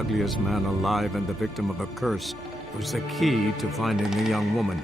ugliest man alive and the victim of a curse, was the key to finding the young woman.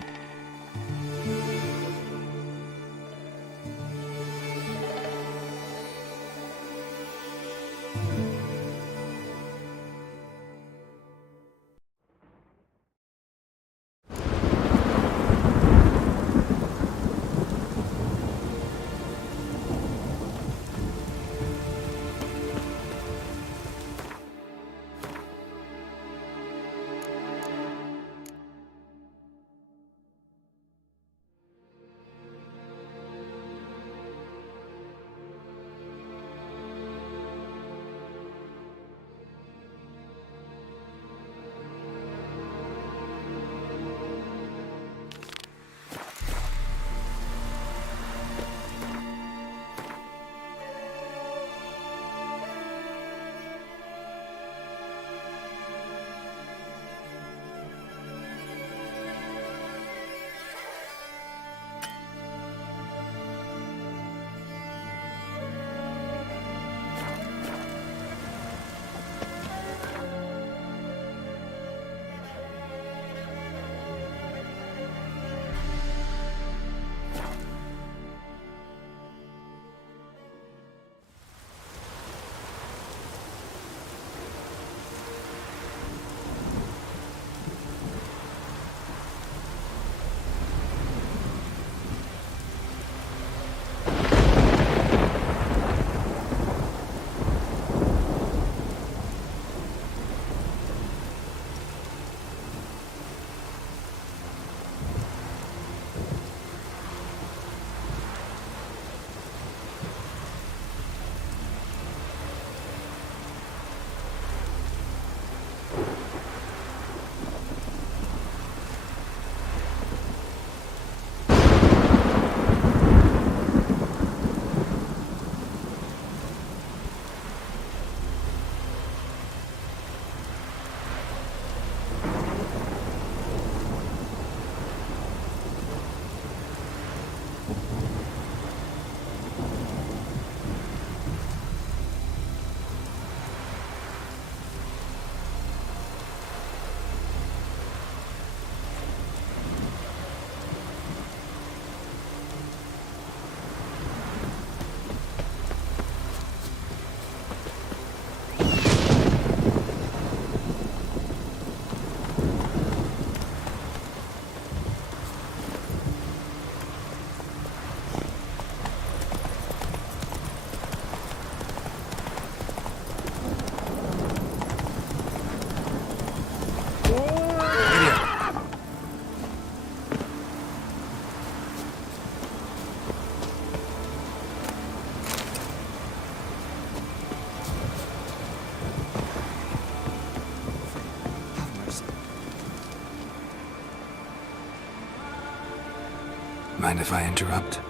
Mind if I interrupt?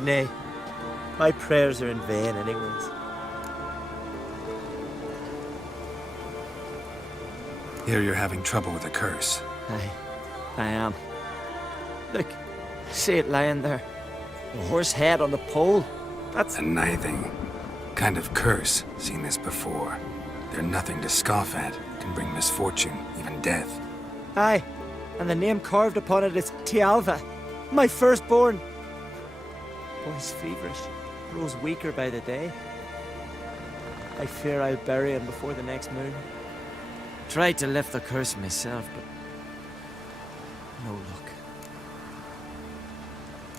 Nay. My prayers are in vain anyways. Hear you're having trouble with a curse. I am. Look, see it lying there. A horse head on the pole. That's A nithing. Kind of curse. Seen this before. They're nothing to scoff at. Can bring misfortune, even death. aye. And the name carved upon it is Tialva, my firstborn. Boy's feverish, grows weaker by the day. I fear I'll bury him before the next moon. Tried to lift the curse myself, but no luck.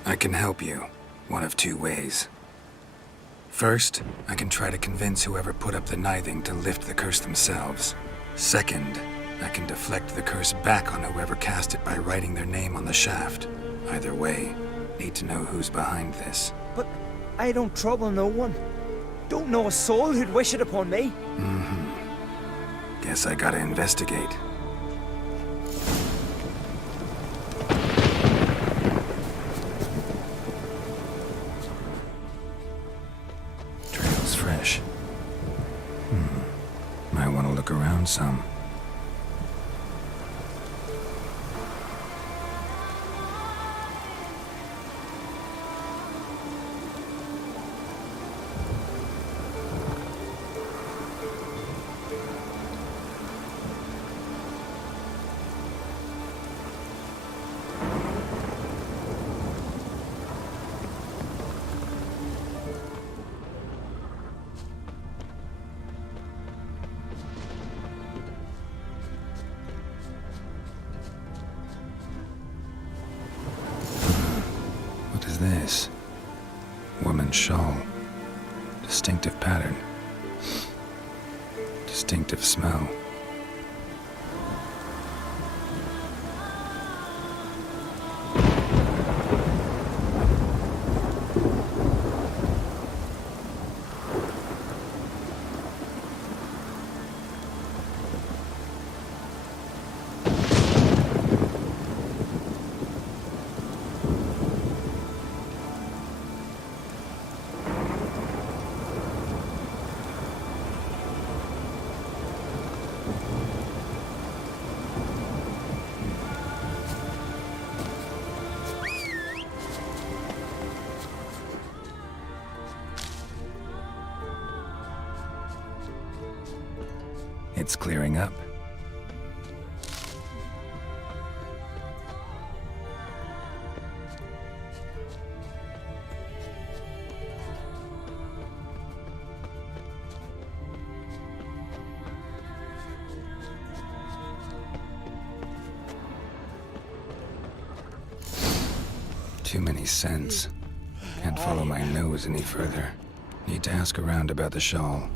I can help you. One of two ways. First, I can try to convince whoever put up the nithing to lift the curse themselves. Second, I can deflect the curse back on whoever cast it by writing their name on the shaft. Either way, need to know who's behind this. But I don't trouble no one. Don't know a soul who'd wish it upon me. Guess I gotta investigate. Trail's fresh. Might want to look around some. shawl. Distinctive pattern. Distinctive smell. It's clearing up. Too many scents. Can't follow my nose any further. Need to ask around about the shawl.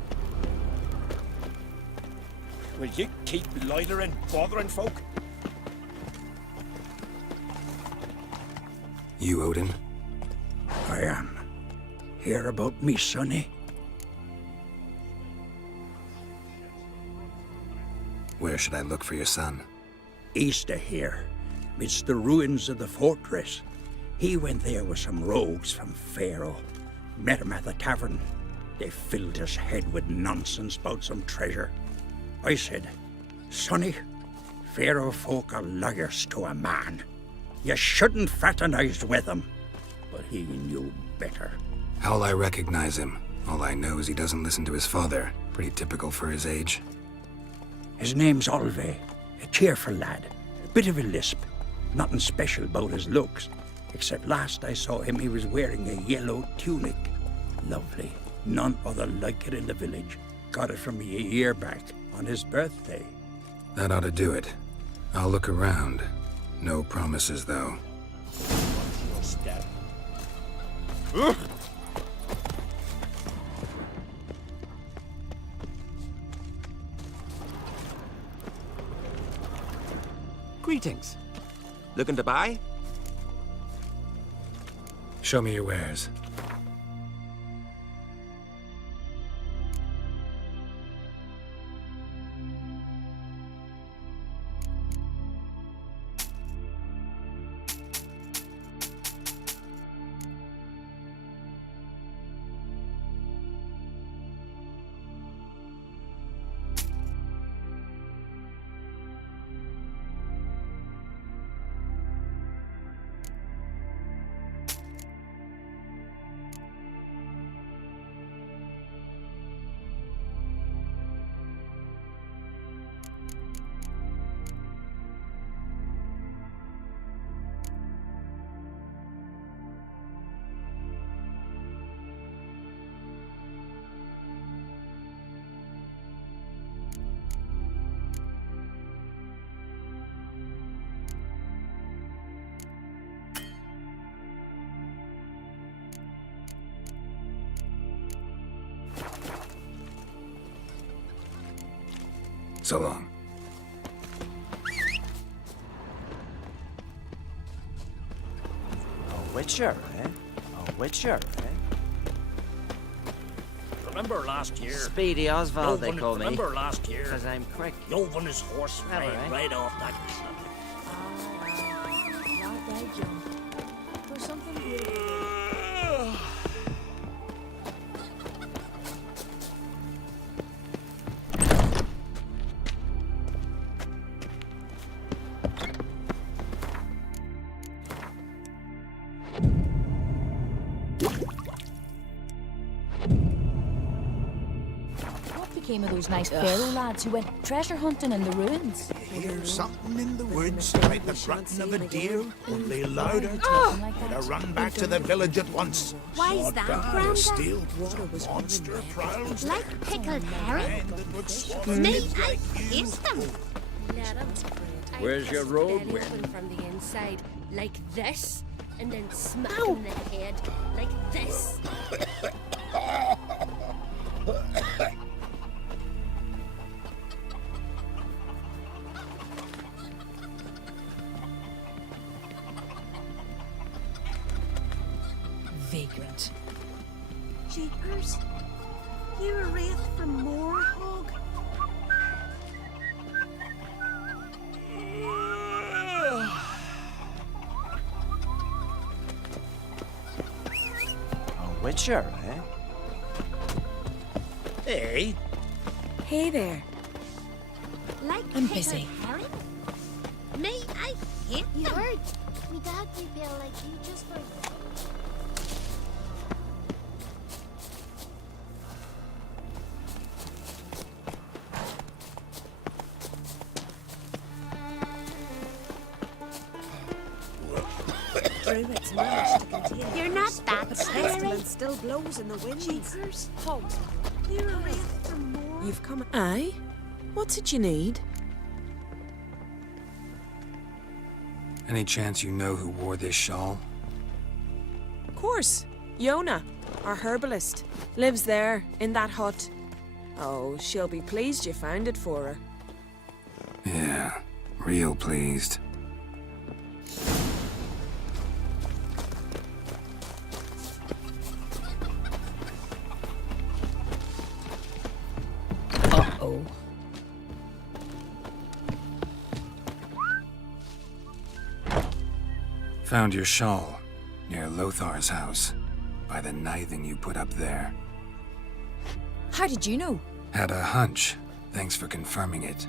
Will you keep loitering, bothering folk? You, Odin? I am. Hear about me, sonny? Where should I look for your son? East of here, midst the ruins of the fortress. He went there with some rogues from Pharaoh. Met him at the tavern. They filled his head with nonsense about some treasure. I said, sonny, Pharaoh folk are lawyers to a man. You shouldn't fraternize with them. But he knew better. How'll I recognize him? All I know is he doesn't listen to his father. Pretty typical for his age. His name's Olve, a cheerful lad. A bit of a lisp. Nothing special about his looks. Except last I saw him, he was wearing a yellow tunic. Lovely. None other like it in the village. Got it from me a year back, on his birthday. That ought to do it. I'll look around. No promises, though. Step. Greetings. Looking to buy? Show me your wares. So long. A witcher, eh? A witcher, eh? Remember last year? Speedy Oswald, they call me. Remember last year? Because I'm quick. Dove on his horse Never, right, eh? right off that. Not that jump. For something beautiful. What became of those nice Pharaoh lads who went treasure hunting in the ruins? Hear something in the woods like the grunting of a deer, only louder. Better run back to the village at once. Why is that, Granda? Steal monster prowls. Like pickled herring? Me, I hate them. Where's your road, Belly Win? open from the inside, like this. and then smack him in the head like this. Vagrant. Jeepers, you're a wraith from Moorhog. A witcher, eh? Hey. Hey there. Like I'm pickled busy. herring? Me, I hate them. You heard? Me dad prepare like you just for... Druids managed to contain You're not that but scary. pestilence still blows in the winds. Jeepers, Halt. you're a wraith from Moorhog. You've come. Aye? What's it you need? Any chance you know who wore this shawl? Of course. Yona, our herbalist, lives there, in that hut. Oh, she'll be pleased you found it for her. Yeah, real pleased. Uh-oh. Found your shawl near Lothar's house by the knithing you put up there. How did you know? Had a hunch. Thanks for confirming it.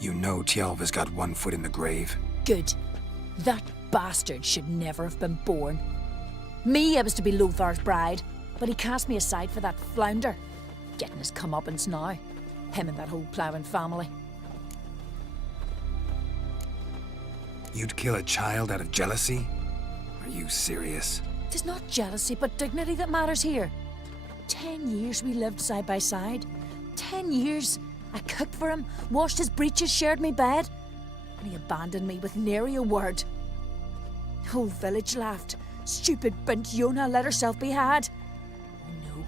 You know Tjalva's got one foot in the grave. Good. That bastard should never have been born. Me, I was to be Lothar's bride, but he cast me aside for that flounder. Getting his comeuppance now. Him and that whole ploughing family. You'd kill a child out of jealousy? Are you serious? It's not jealousy, but dignity that matters here. 10 years we lived side by side. 10 years. I cooked for him, washed his breeches, shared me bed. And he abandoned me with nary a word. Whole village laughed. Stupid bint Yona let herself be had. Oh no,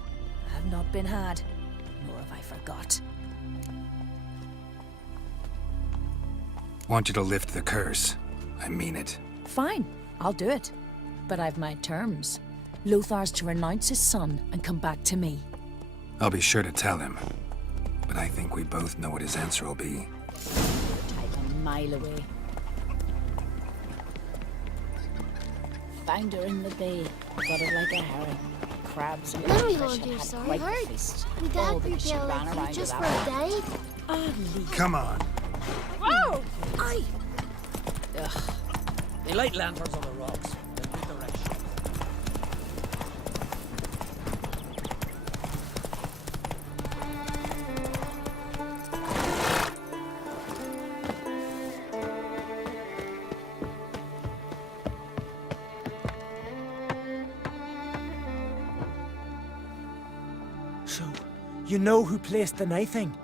I have not been had, nor have I forgot. Want you to lift the curse. I mean it. Fine, I'll do it. But I've my terms. Lothar's to renounce his son and come back to me. I'll be sure to tell him. But I think we both know what his answer will be. Type a mile away. Found her in the bay. Got it like a herring. Crabs and Let me fish hold had your had sword. quite the Hurt. feast. Me Oh, dad but she prepare ran like around you just with for that a day. Ah, leave. Come on. Whoa! Aye! They light lanterns on the rocks. Then read directions. So, you know who placed the knifing?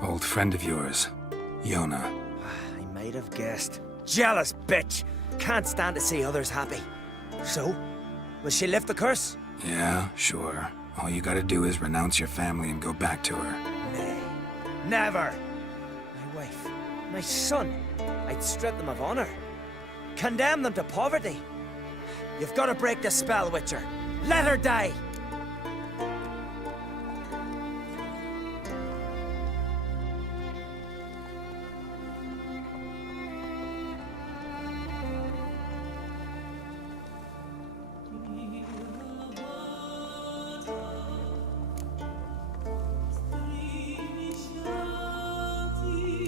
Old friend of yours, Yona. I might have guessed. Jealous bitch! Can't stand to see others happy. So, will she lift the curse? Yeah, sure. All you gotta do is renounce your family and go back to her. Nay, never! My wife, my son, I'd strip them of honor. Condemn them to poverty. You've got to break the spell, Witcher. Let her die!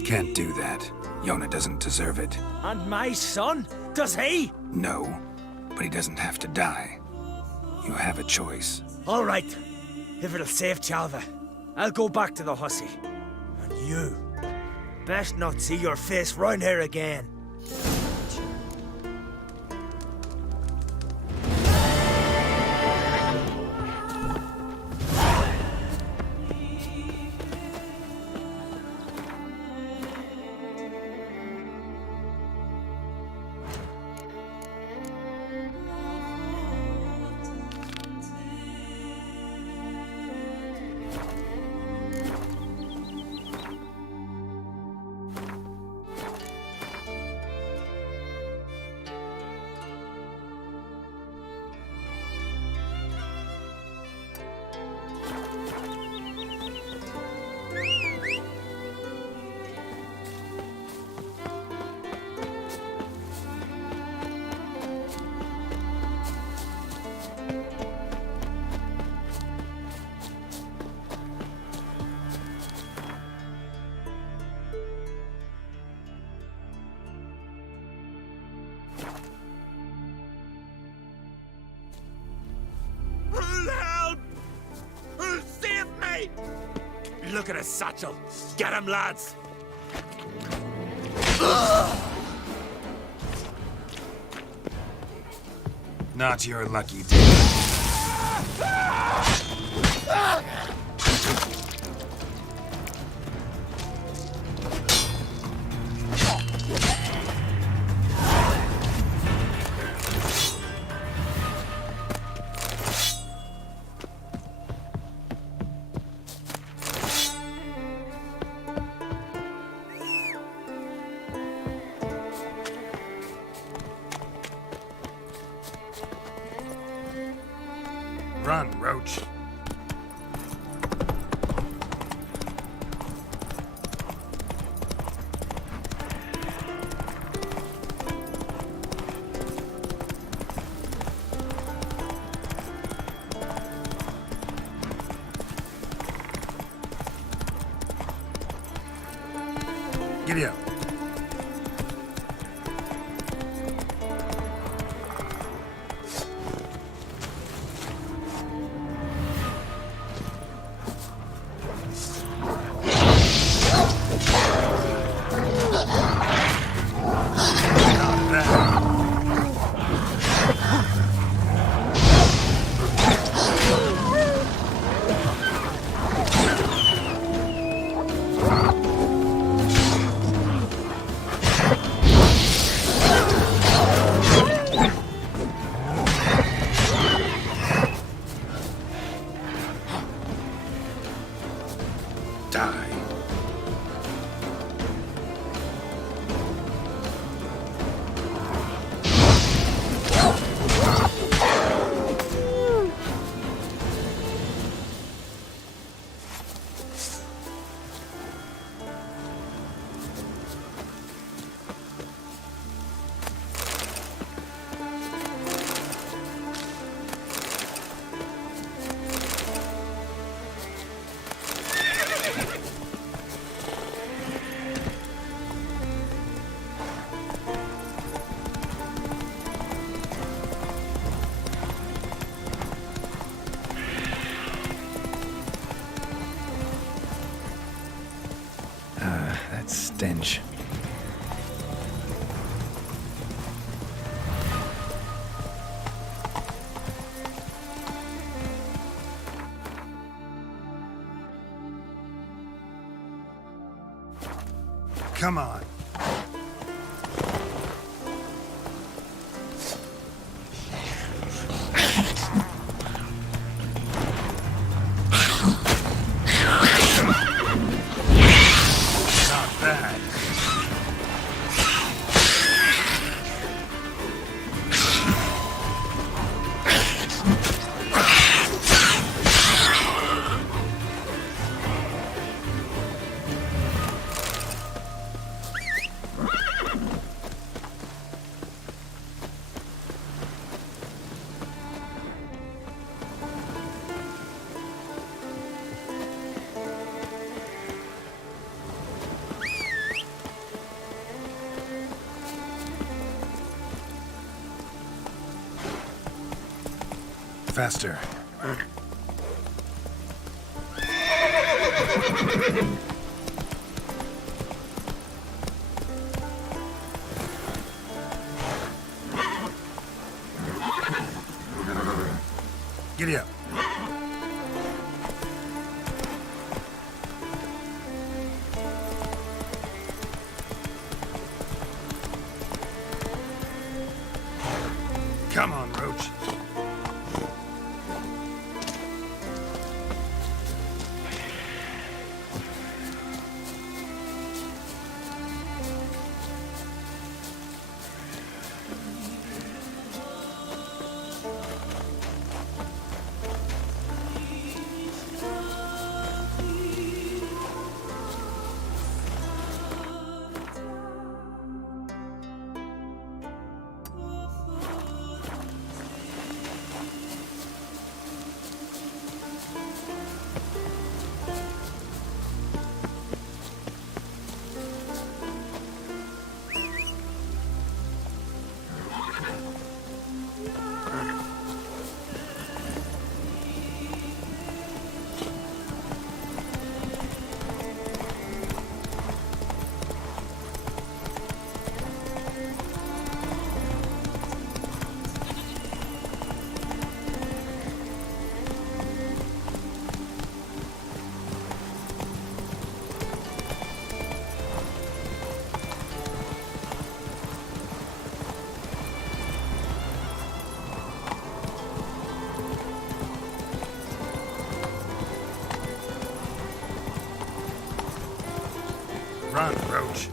Can't do that. Yona doesn't deserve it. And my son? Does he? No, but he doesn't have to die. You have a choice. All right. If it'll save Tjalva, I'll go back to the hussy. And you, best not see your face round here again. look at his satchel. Get him, lads! Not your lucky day. Run, Roach. Giddy up. Die. That stench. Come on. Not bad. Faster. Giddy up. Come on, Roach. Run, Roach.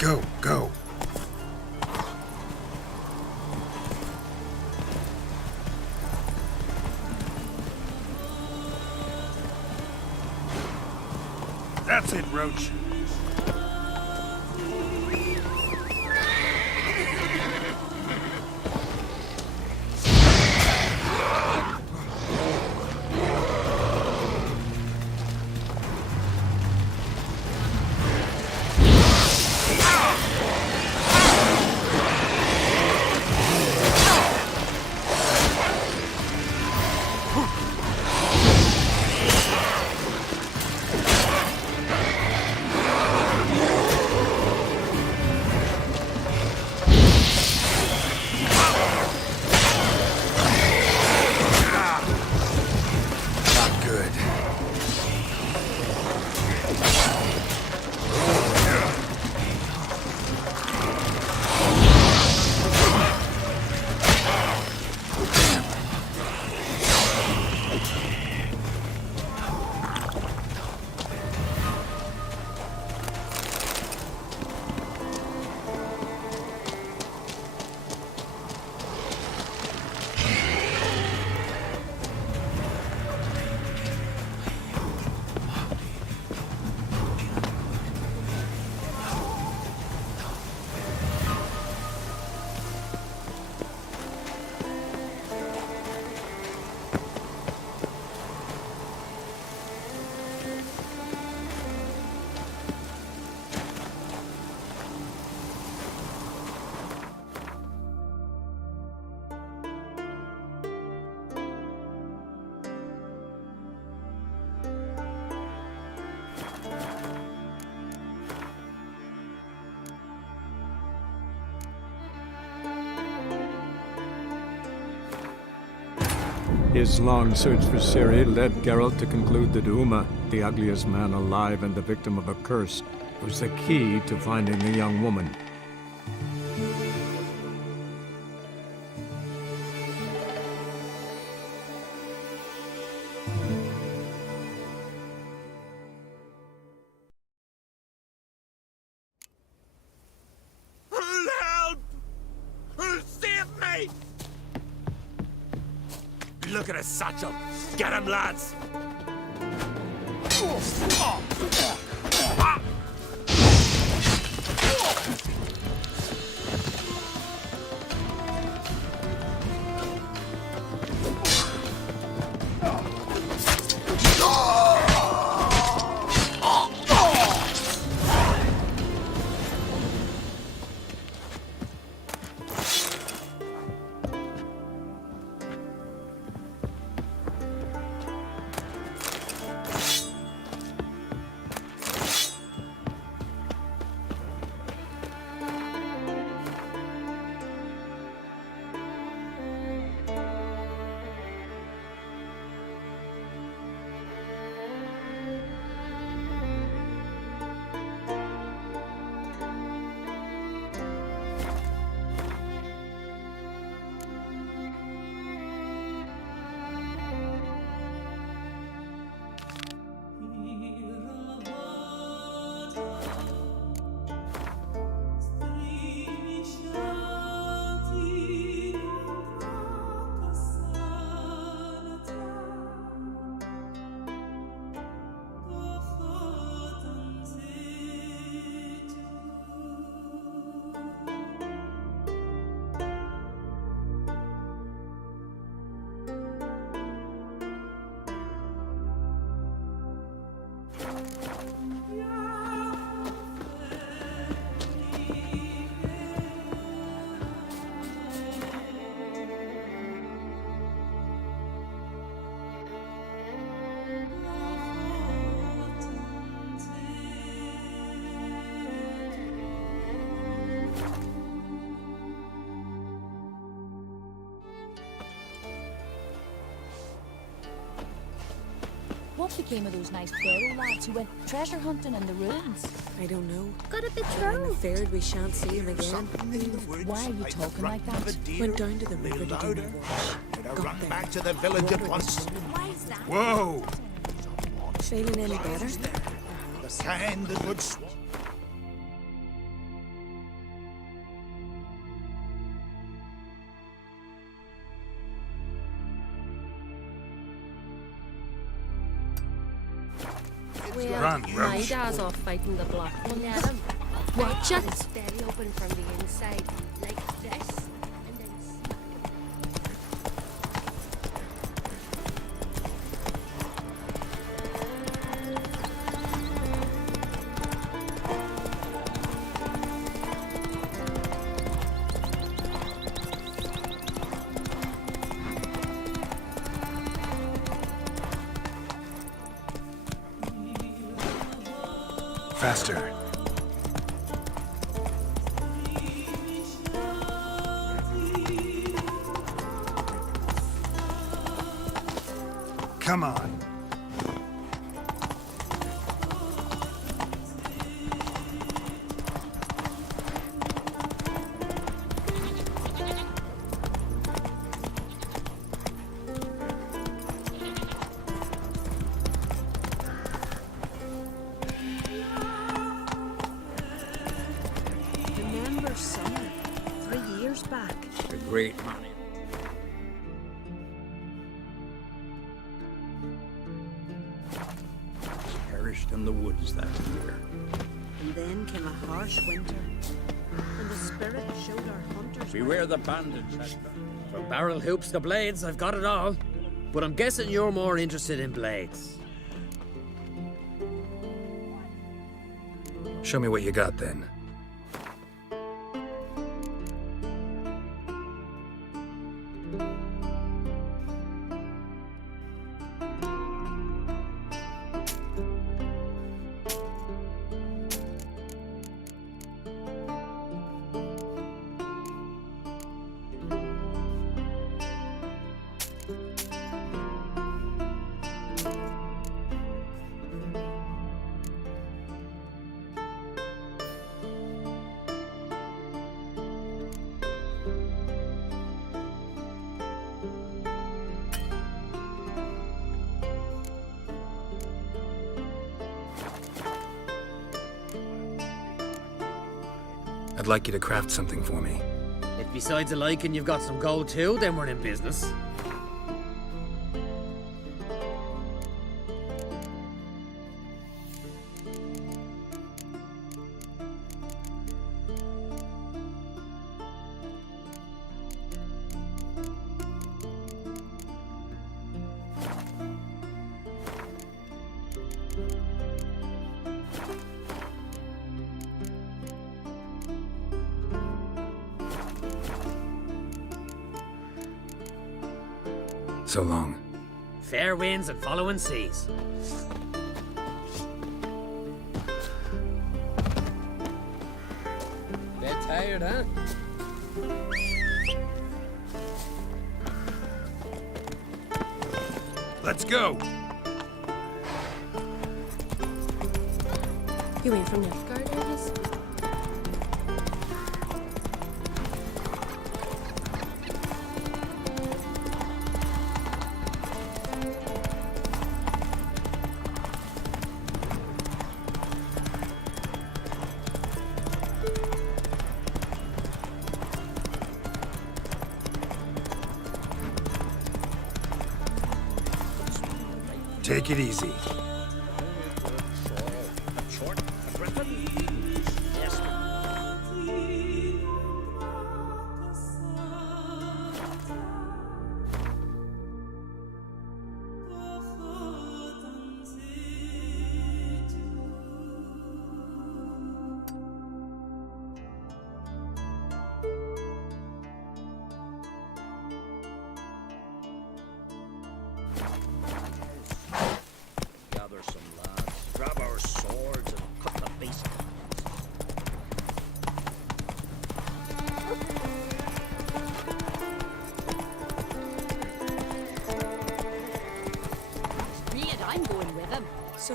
Go, go. That's it, Roach. His long search for Ciri led Geralt to conclude that Uma, the ugliest man alive and the victim of a curse, was the key to finding the young woman. Help! Save me! Look at his satchel. Get him, lads! What became of those nice Pharaoh lads who went treasure hunting in the ruins? I don't know. Got a bit I'm thrown. afraid we shan't see him again. Something in the woods, Why are you the talking like grunting of that? a deer. Went down to the Lay river to do louder. my wash. Better Got run there. back to the village at Water was once. running. Why is that? Whoa! Feeling any better? The kind that would Well, Run, my Roach. dad's off fighting the black one. Let him. Watch it. It's very open from the inside, like this. And then Faster. Come on. Remember summer, 3 years back. A great man. Perished in the woods that year. And then came a harsh winter. And the spirit showed our hunters. Beware the bandits. From barrel hoops to blades, I've got it all. But I'm guessing you're more interested in blades. Show me what you got then. I'd like you to craft something for me. If besides a liking you've got some gold too, then we're in business. So long. Fair winds and following seas. Bit tired, huh? Let's go! you went from Nilfgaard, I guess. Take it easy.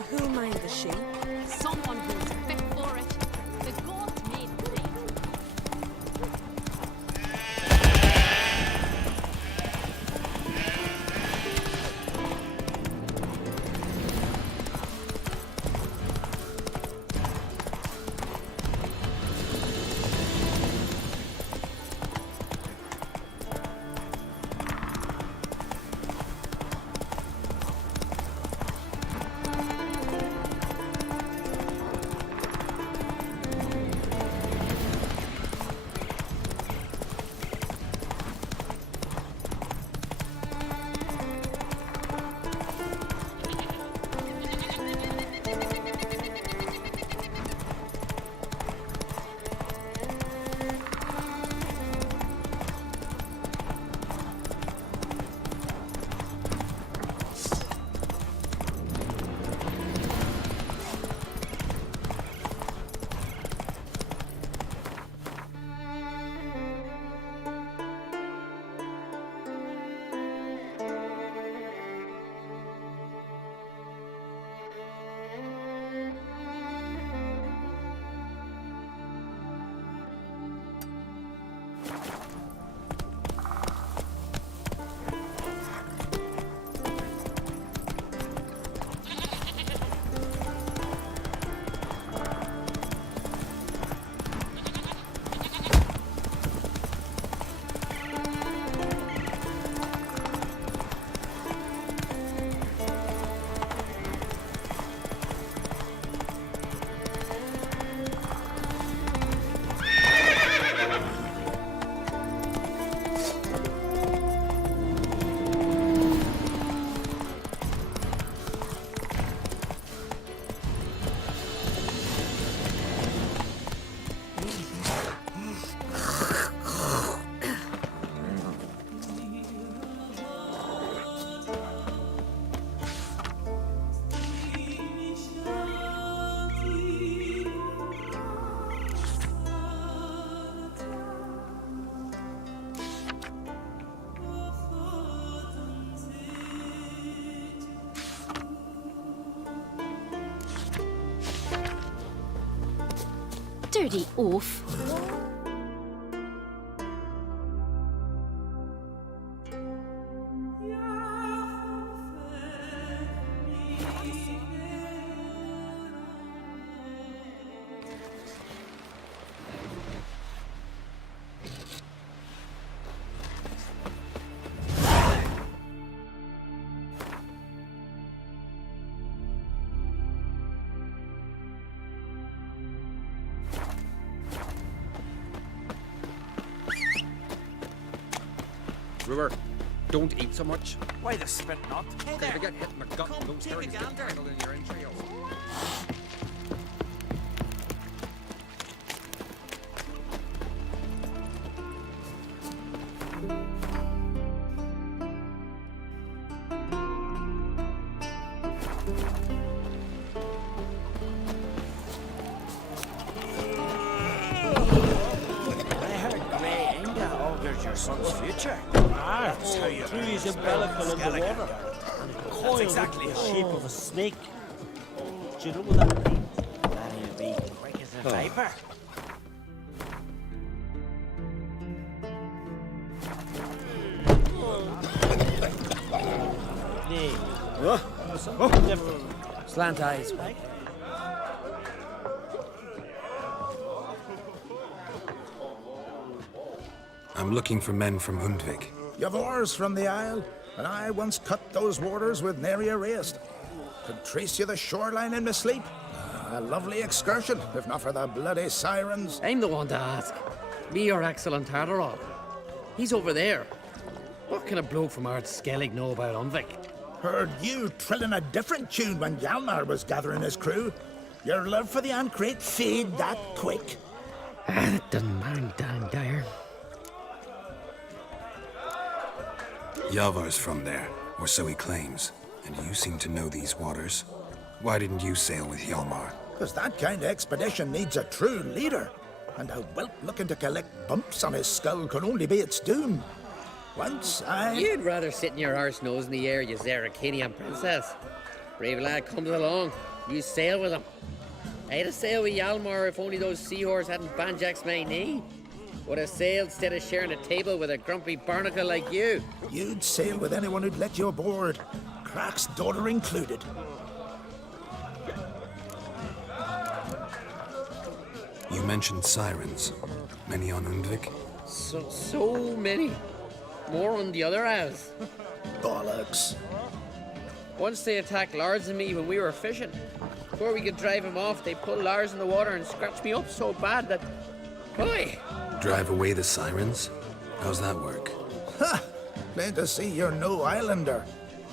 Who'll mind the sheep? Someone who's fit for it. The gods made clean. Dirty oaf. Brewer, don't eat so much. Why the spit not? Hey You're gonna get hit in the gut and those herrings get tangled in your entrails. Son's future. That's how you trees umbilical in the water. Coiled exactly in the shape of a snake. Do you know what that means? That he'll be quick as a viper. Something different. Slant eyes. I'm looking for men from Hundvik. You've oars from the Isle, and I once cut those waters with nary a raist. Could trace you the shoreline in my sleep. A lovely excursion, if not for the bloody sirens. I'm the one to ask. Me or excellent Tartarol. He's over there. What can a bloke from Ard Skellig know about Unvik? Heard you trilling a different tune when Hjalmar was gathering his crew. Your love for the Ancrate fade that quick. That doesn't mind Dan Dyer. Yavar's from there, or so he claims. And you seem to know these waters. Why didn't you sail with Hjalmar? Because that kind of expedition needs a true leader. And a whelp looking to collect bumps on his skull could only be its doom. Once I... You'd rather sit in your arse nose in the air, you Zarakinian princess. Brave lad comes along. You sail with him. I'd have sailed with Yalmar if only those seahorses hadn't banjaxed my knee. Would have sailed instead of sharing a table with a grumpy barnacle like you. You'd sail with anyone who'd let you aboard, Crack's daughter included. You mentioned sirens. Many on Undvik? So many. More on the other halves. Bollocks. Once they attacked Lars and me when we were fishing. Before we could drive him off, they pulled Lars in the water and scratched me up so bad that... Boy! Drive away the sirens? How's that work? Ha! Plain to see you're no islander.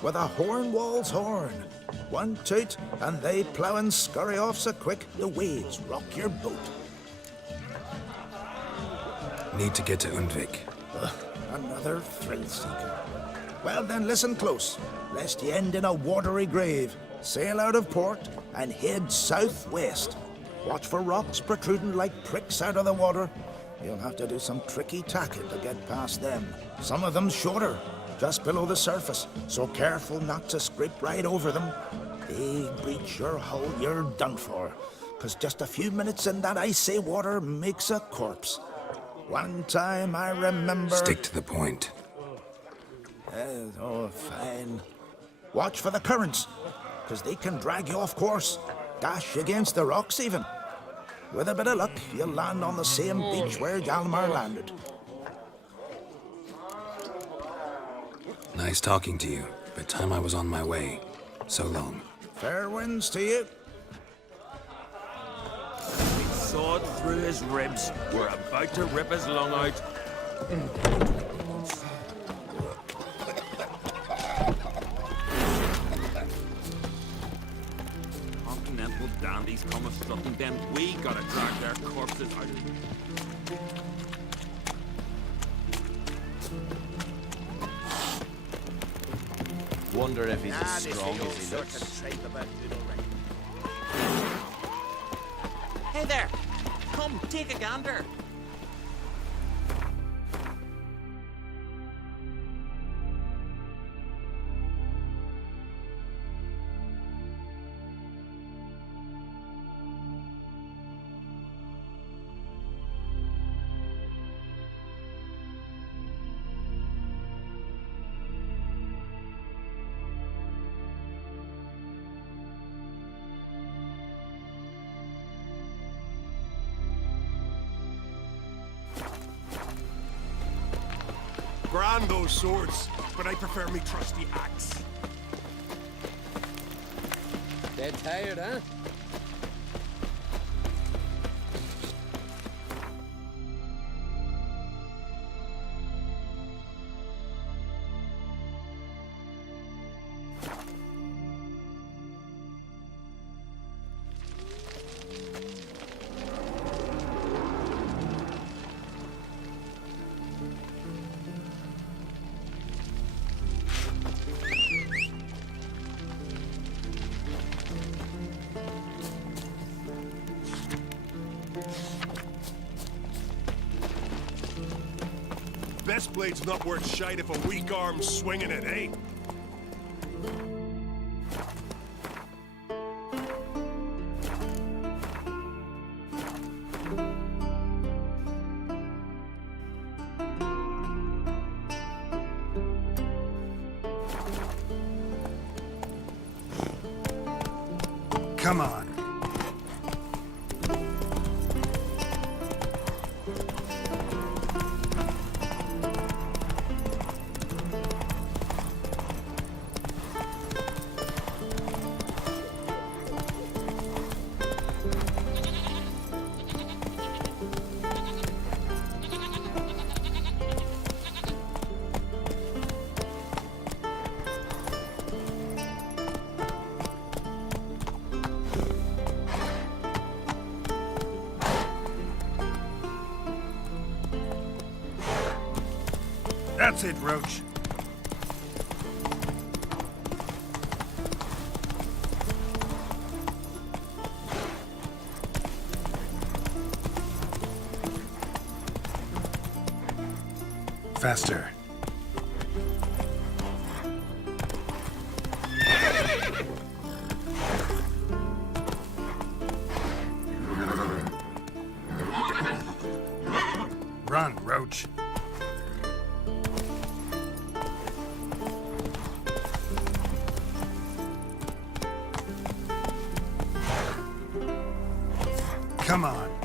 With a horn wall's horn. One toot, and they plough and scurry off so quick the waves rock your boat. Need to get to Undvik. Another thrill seeker. Well then, listen close, lest ye end in a watery grave. Sail out of port and head southwest. Watch for rocks protruding like pricks out of the water. You'll have to do some tricky tacking to get past them. Some of them shorter, just below the surface, so careful not to scrape right over them. They breach your hull, you're done for. 'Cause just a few minutes in that icy water makes a corpse. One time I remember... Stick to the point. Oh, fine. Watch for the currents, 'cause they can drag you off course. Dash against the rocks even. With a bit of luck, you'll land on the same beach where Hjalmar landed. Nice talking to you, but time I was on my way. So long. Fair winds to you. We sawed through his ribs. We're about to rip his lung out. Continental dandies come a-strutting, then we gotta drag their corpses out. Wonder if he's as strong as he looks. Hey there! Come, take a gander! Grand those swords, but I prefer me trusty axe. Dead tired, huh? Best blade's not worth shite if a weak arm's swinging it, eh? Come on. That's it, Roach. Faster. Run, Roach. Come on.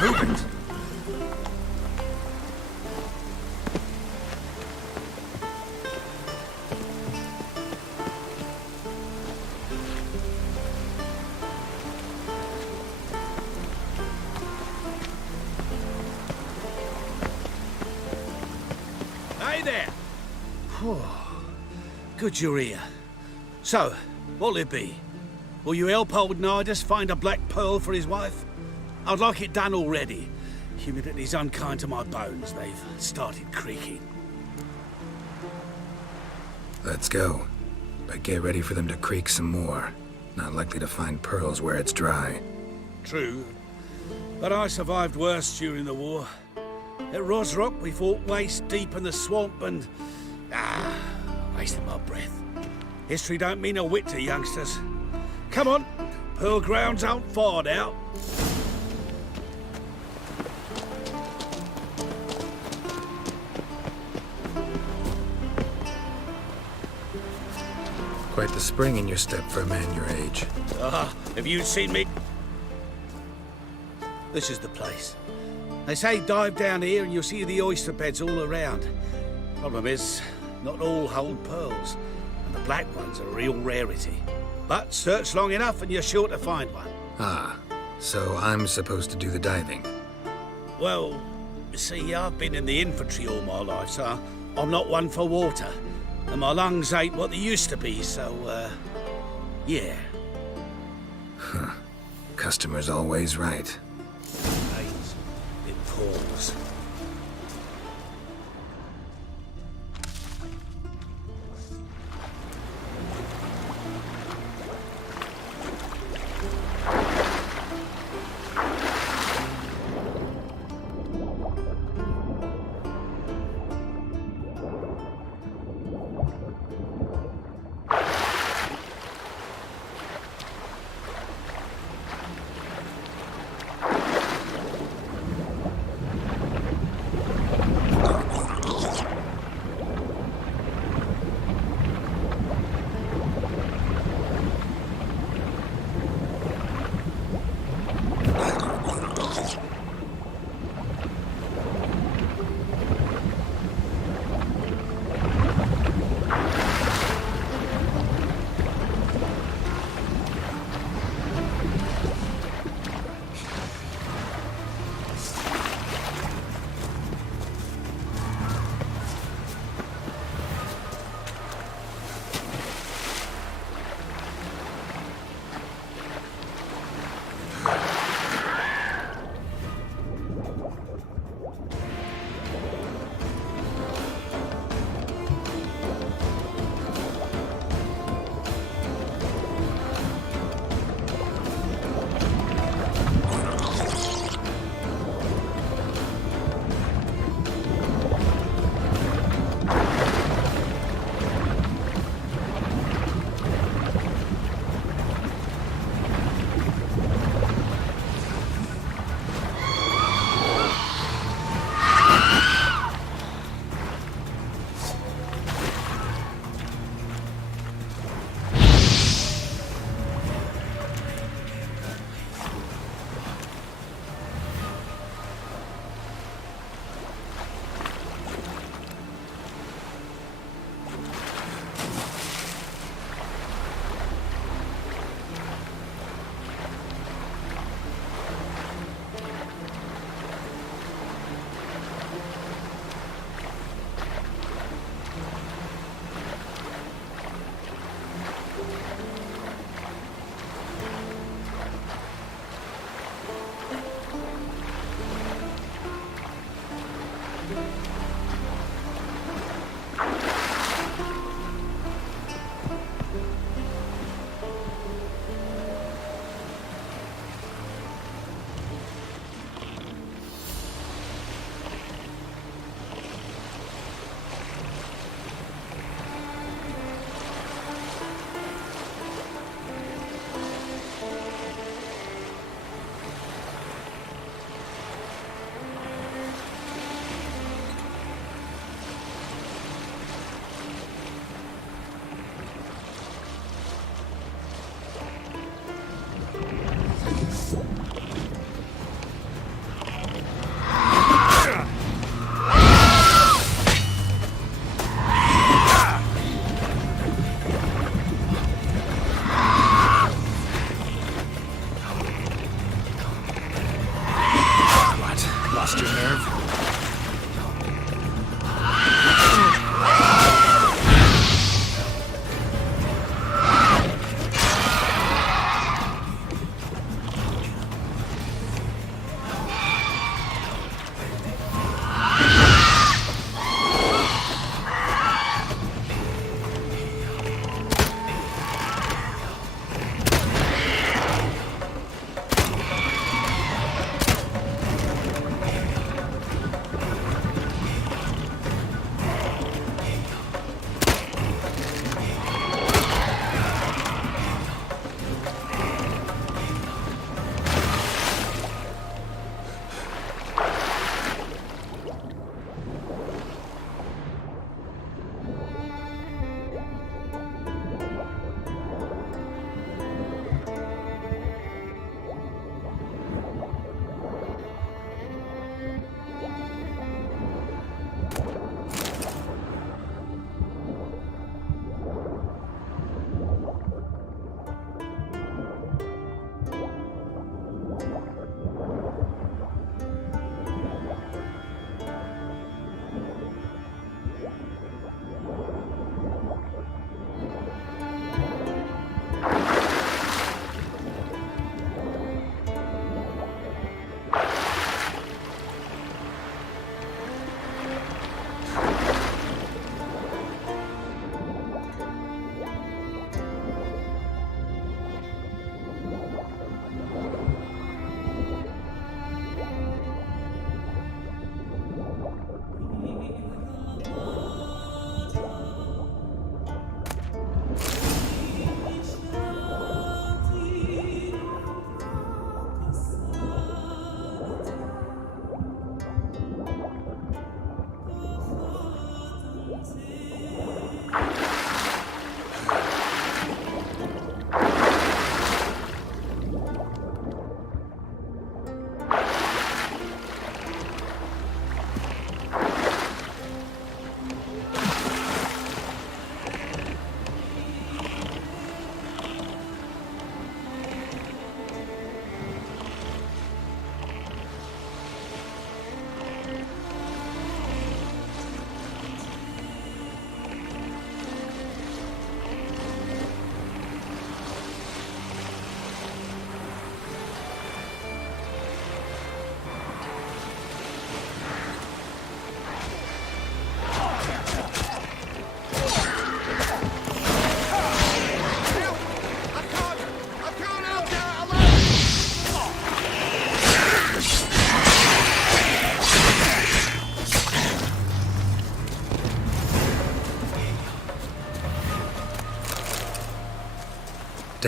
Movement! Hey there! Good you're here. So, what'll it be? Will you help old Nidus find a black pearl for his wife? I'd like it done already. Humidity's unkind to my bones. They've started creaking. Let's go. But get ready for them to creak some more. Not likely to find pearls where it's dry. True. But I survived worse during the war. At Rosrock, we fought waist deep in the swamp and... wasting my breath. History don't mean a whit to youngsters. Come on, Pearl Grounds aren't far now. Quite the spring in your step for a man your age. Have you seen me? This is the place. They say dive down here and you'll see the oyster beds all around. Problem is, not all hold pearls, and the black ones are a real rarity. But search long enough and you're sure to find one. So I'm supposed to do the diving. Well, you see, I've been in the infantry all my life, so I'm not one for water. And my lungs ain't what they used to be, so, yeah. Customer's always right. It pours.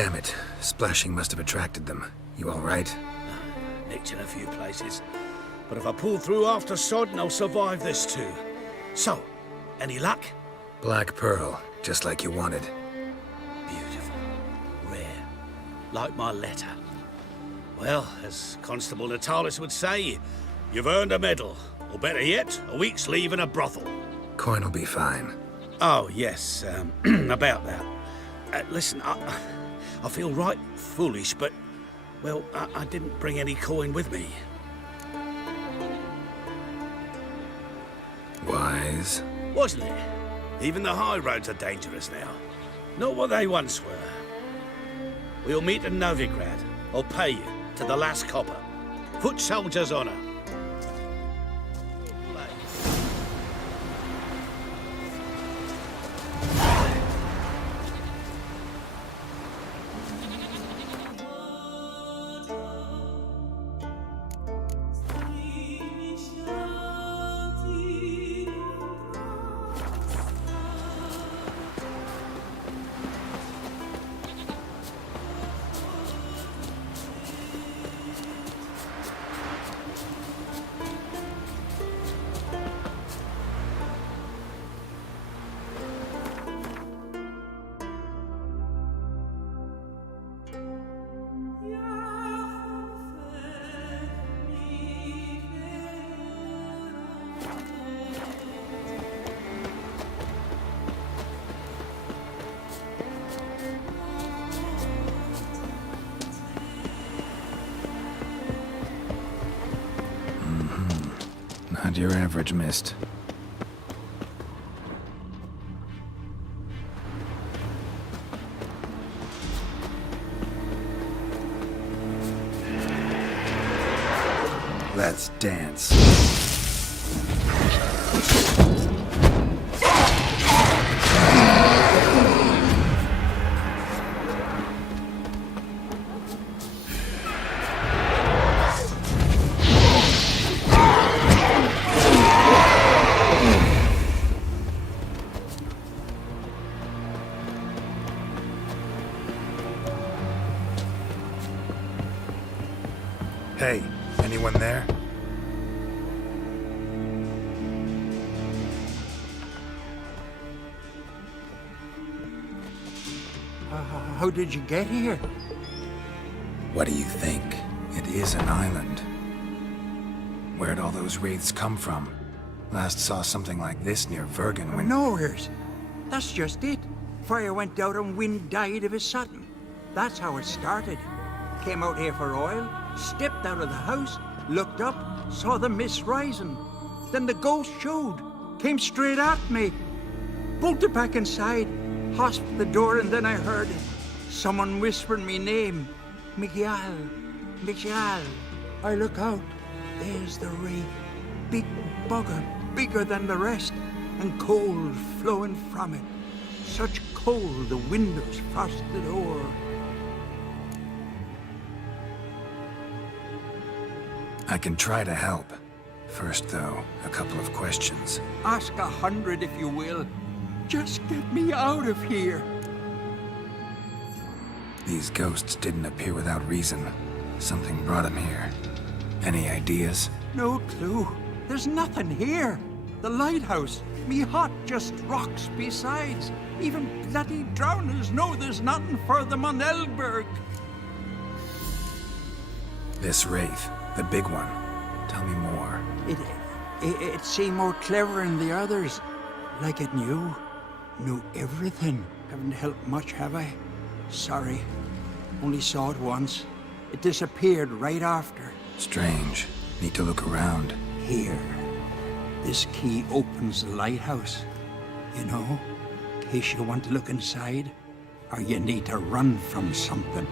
Damn it. Splashing must have attracted them. You all right? Nicked in a few places. But if I pull through after sodden, I'll survive this too. So, any luck? Black pearl, just like you wanted. Beautiful. Rare. Like my letter. Well, as Constable Natalis would say, you've earned a medal. Or better yet, a week's leave in a brothel. Coin will be fine. Oh, yes, about that. Listen, I feel right foolish, but, well, I didn't bring any coin with me. Wise. Wasn't it? Even the high roads are dangerous now. Not what they once were. We'll meet in Novigrad. I'll pay you to the last copper. Foot soldier's honor. Not your average mist. Let's dance. Hey, anyone there? How did you get here? What do you think? It is an island. Where'd all those wraiths come from? Last saw something like this near Vergen when... Nowheres. That's just it. Fire went out and wind died of a sudden. That's how it started. Came out here for oil, stepped out of the house, looked up, saw the mist rising. Then the ghost showed, came straight at me. Bolted back inside, hosped the door, and then I heard someone whispering me name. Miguel. I look out, there's the wraith. Big bugger, bigger than the rest, and cold flowing from it. Such cold the windows frosted o'er. I can try to help. First, though, a couple of questions. Ask 100 if you will. Just get me out of here. These ghosts didn't appear without reason. Something brought them here. Any ideas? No clue. There's nothing here. The lighthouse, me hut, just rocks besides. Even bloody drowners know there's nothing for them on Elberg. This wraith, the big one. Tell me more. It seemed more clever than the others. Like it knew everything. Haven't helped much, have I? Sorry. Only saw it once. It disappeared right after. Strange. Need to look around. Here. This key opens the lighthouse. You know, in case you want to look inside, or you need to run from something.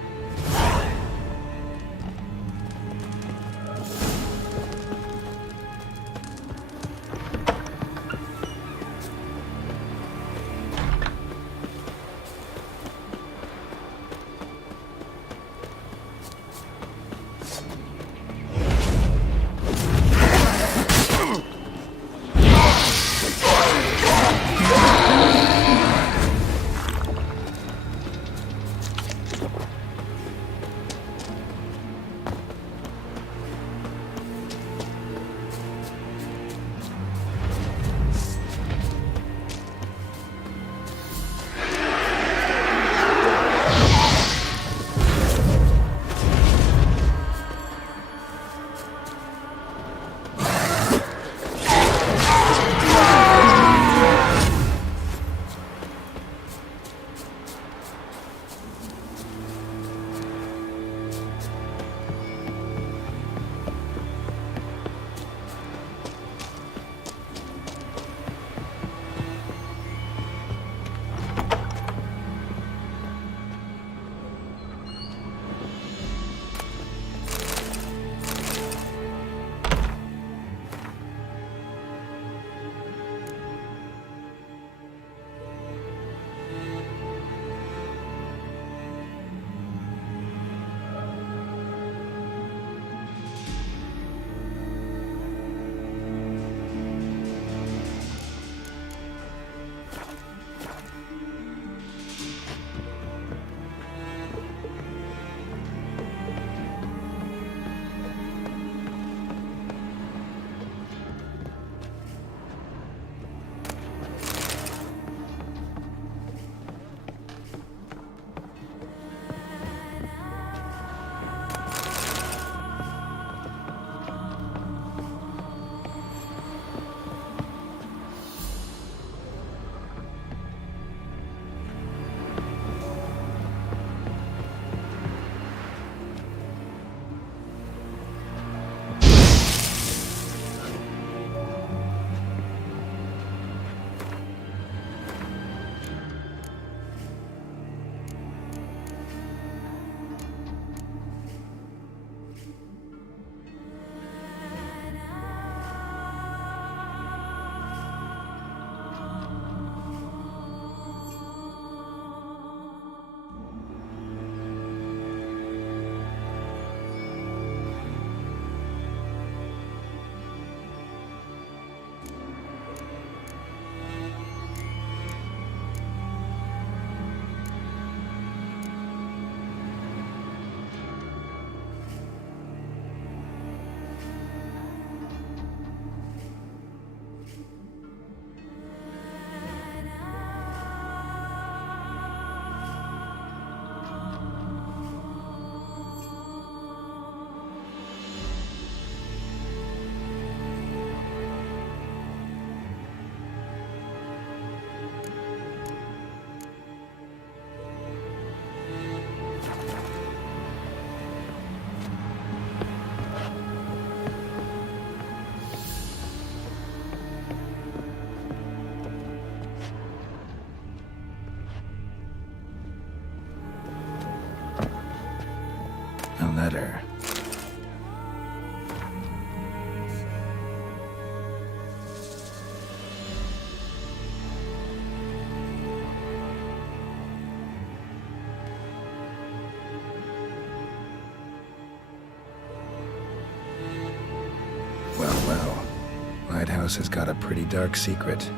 lighthouse has got a pretty dark secret.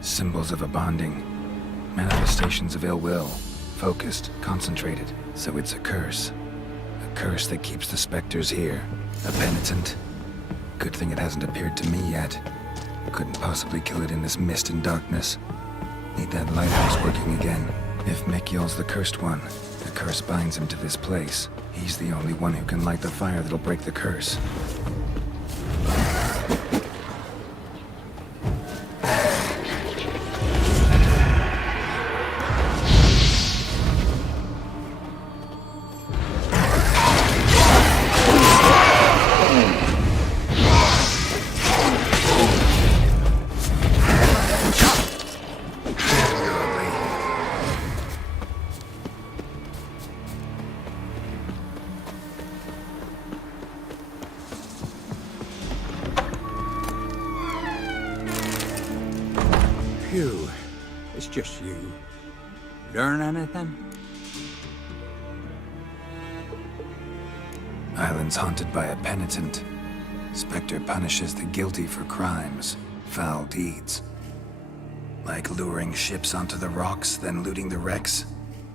Symbols of a bonding. Manifestations of ill will. Focused, concentrated. So it's a curse. A curse that keeps the specters here. A penitent. Good thing it hasn't appeared to me yet. Couldn't possibly kill it in this mist and darkness. Need that lighthouse working again. If Mikyol's the cursed one, the curse binds him to this place. He's the only one who can light the fire that'll break the curse. Phew, it's just you. Learn anything? Island's haunted by a penitent. Spectre punishes the guilty for crimes, foul deeds. Like luring ships onto the rocks, then looting the wrecks.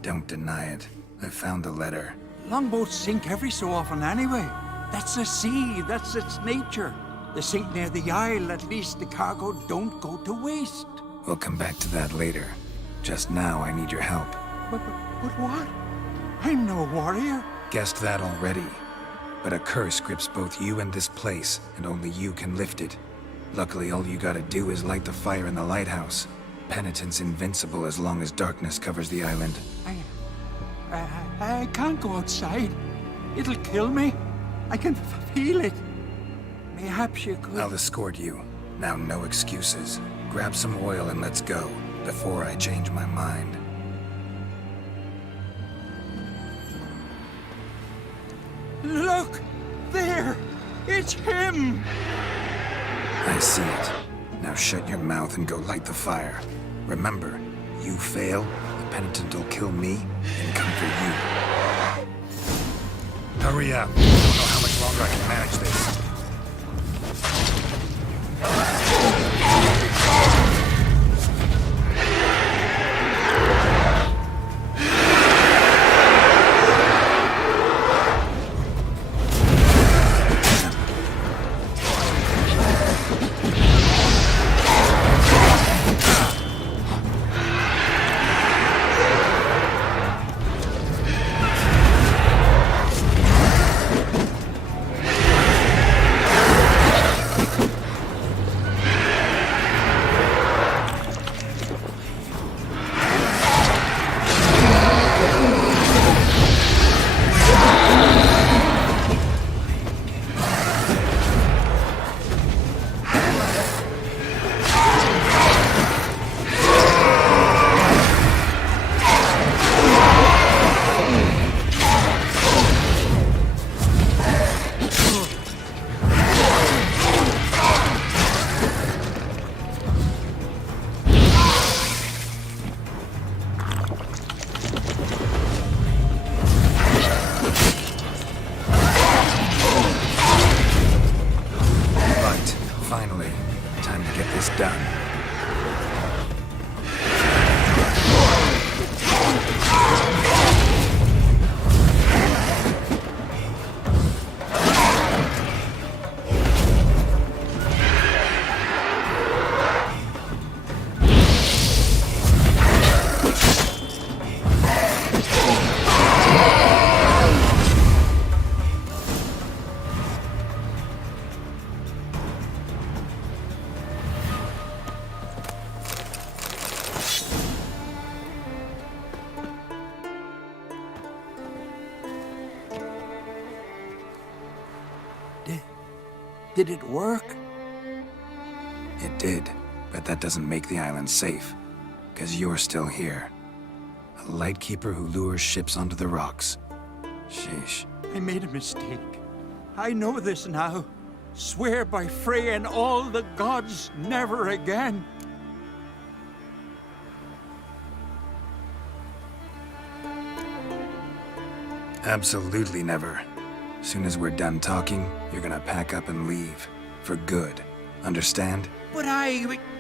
Don't deny it. I found the letter. Longboats sink every so often anyway. That's the sea, that's its nature. They sink near the isle, at least the cargo don't go to waste. We'll come back to that later. Just now, I need your help. But what? I'm no warrior. Guessed that already. But a curse grips both you and this place, and only you can lift it. Luckily, all you gotta do is light the fire in the lighthouse. Penitent's invincible as long as darkness covers the island. I can't go outside. It'll kill me. I can feel it. Perhaps you could... I'll escort you. Now, no excuses. Grab some oil and let's go, before I change my mind. Look! There! It's him! I see it. Now shut your mouth and go light the fire. Remember, you fail, the penitent will kill me and come for you. Hurry up. I don't know how much longer I can manage this. Did it work? It did, but that doesn't make the island safe. Because you're still here. A lightkeeper who lures ships onto the rocks. Sheesh. I made a mistake. I know this now. Swear by Frey and all the gods, never again. Absolutely never. Soon as we're done talking, you're gonna pack up and leave. For good. Understand? But I understand.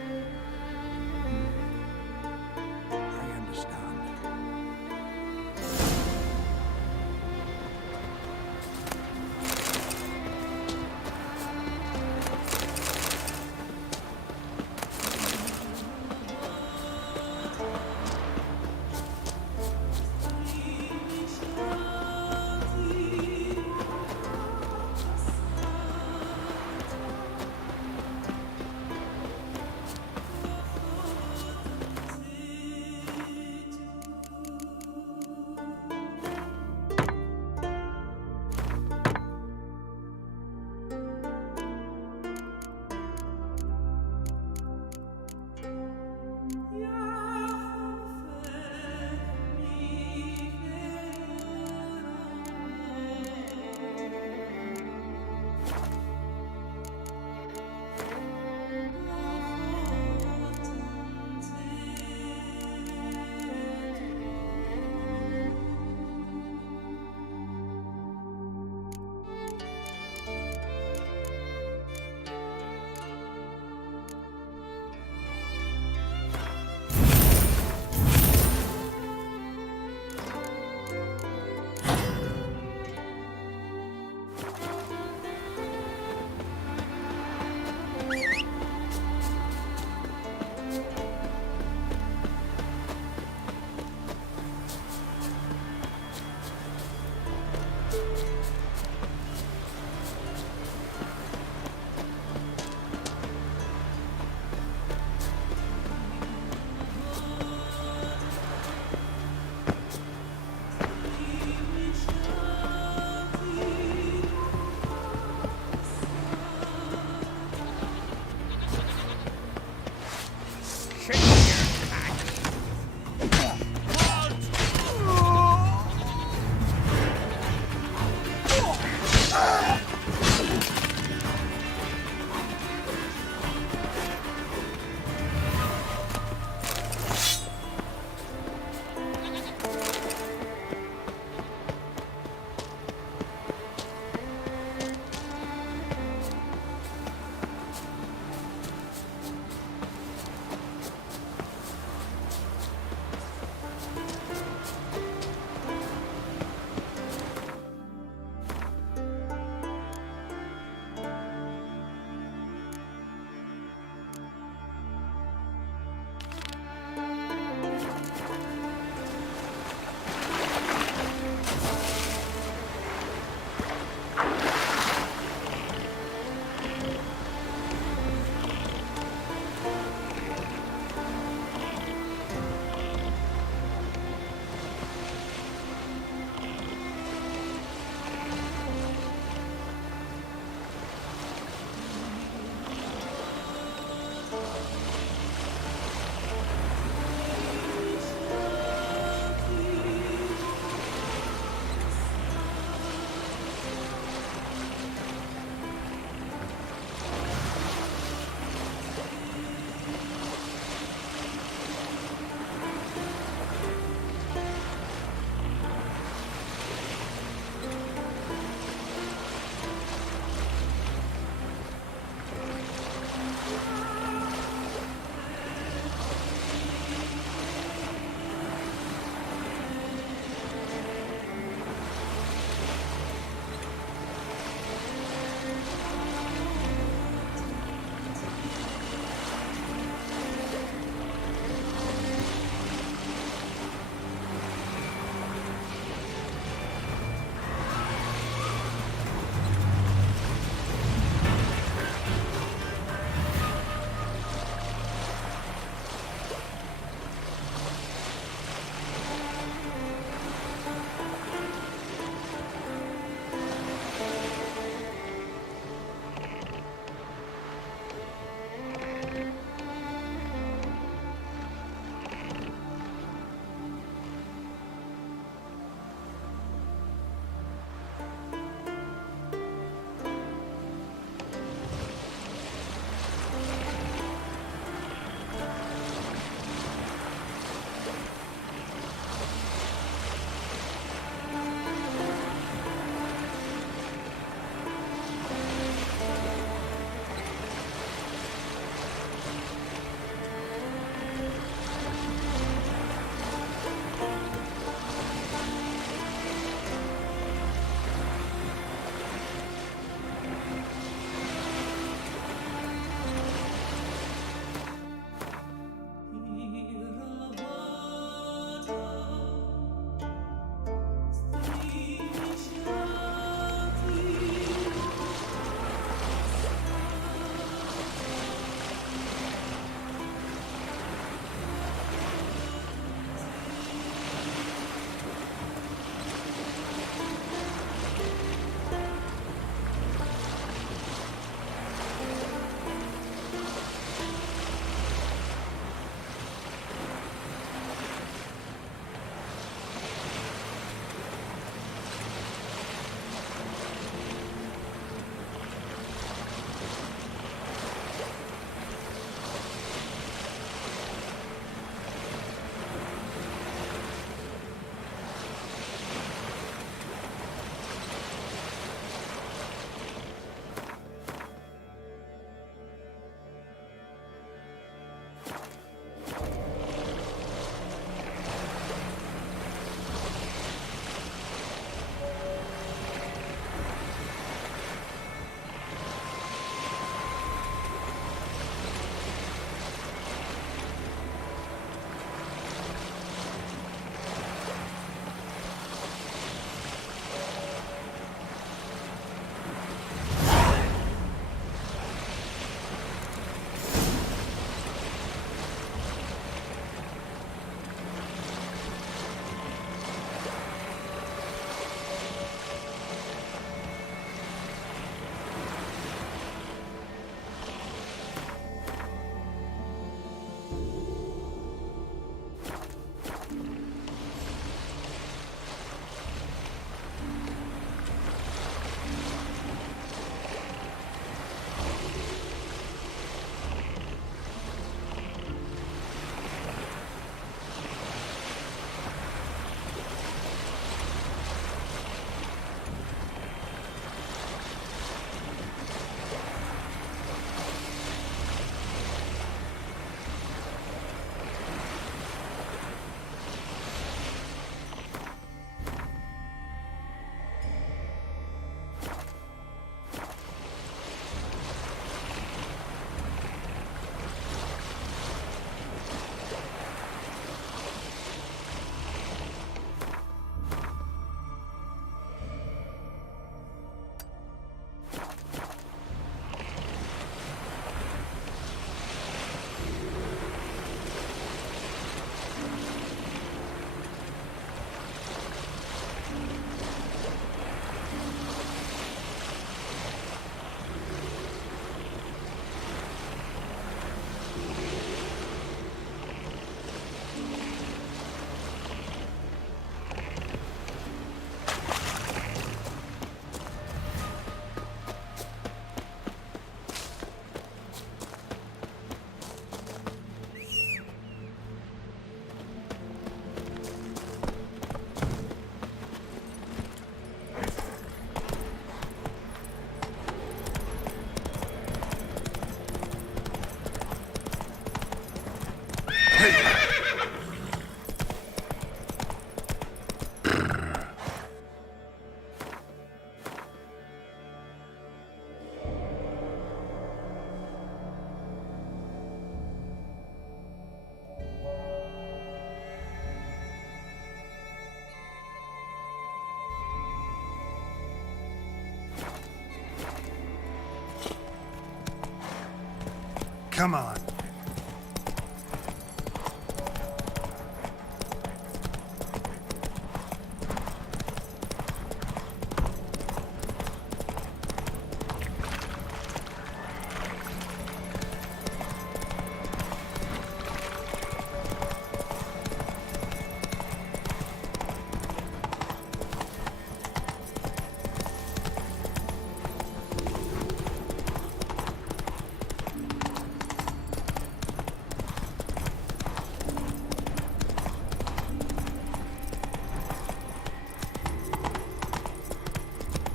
Come on.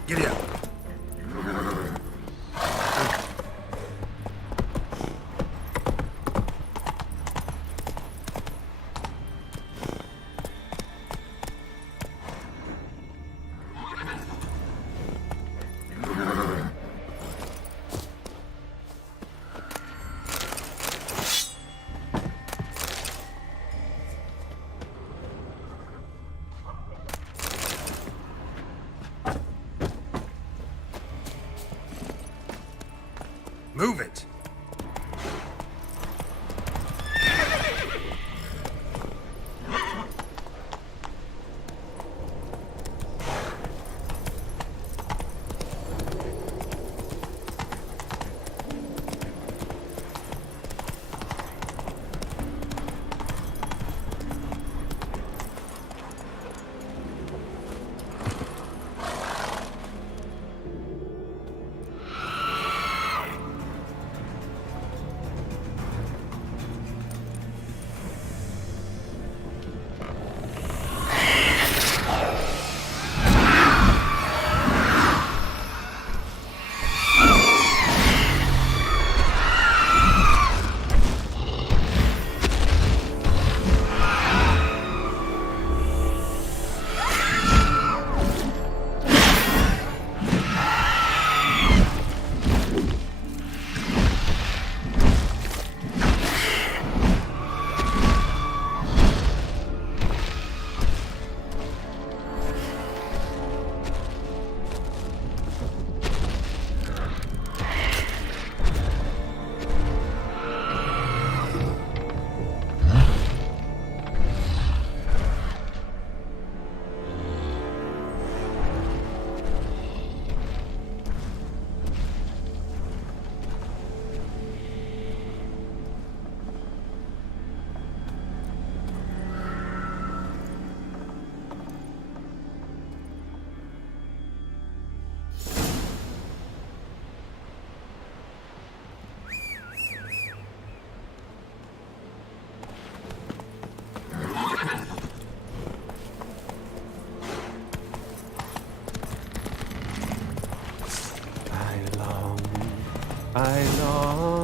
Giddy up. Move it. I long.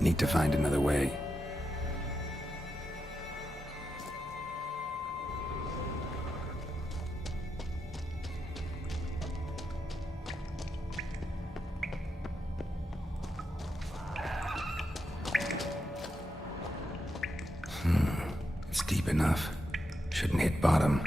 Need to find another way. It's deep enough. Shouldn't hit bottom.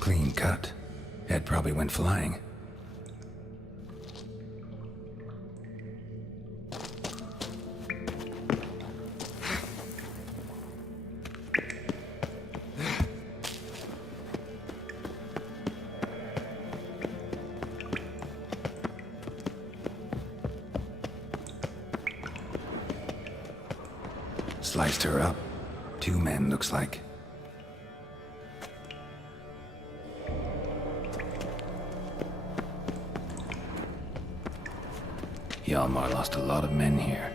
Clean cut. Head probably went flying. Sliced her up. 2 men, looks like. Hjalmar lost a lot of men here.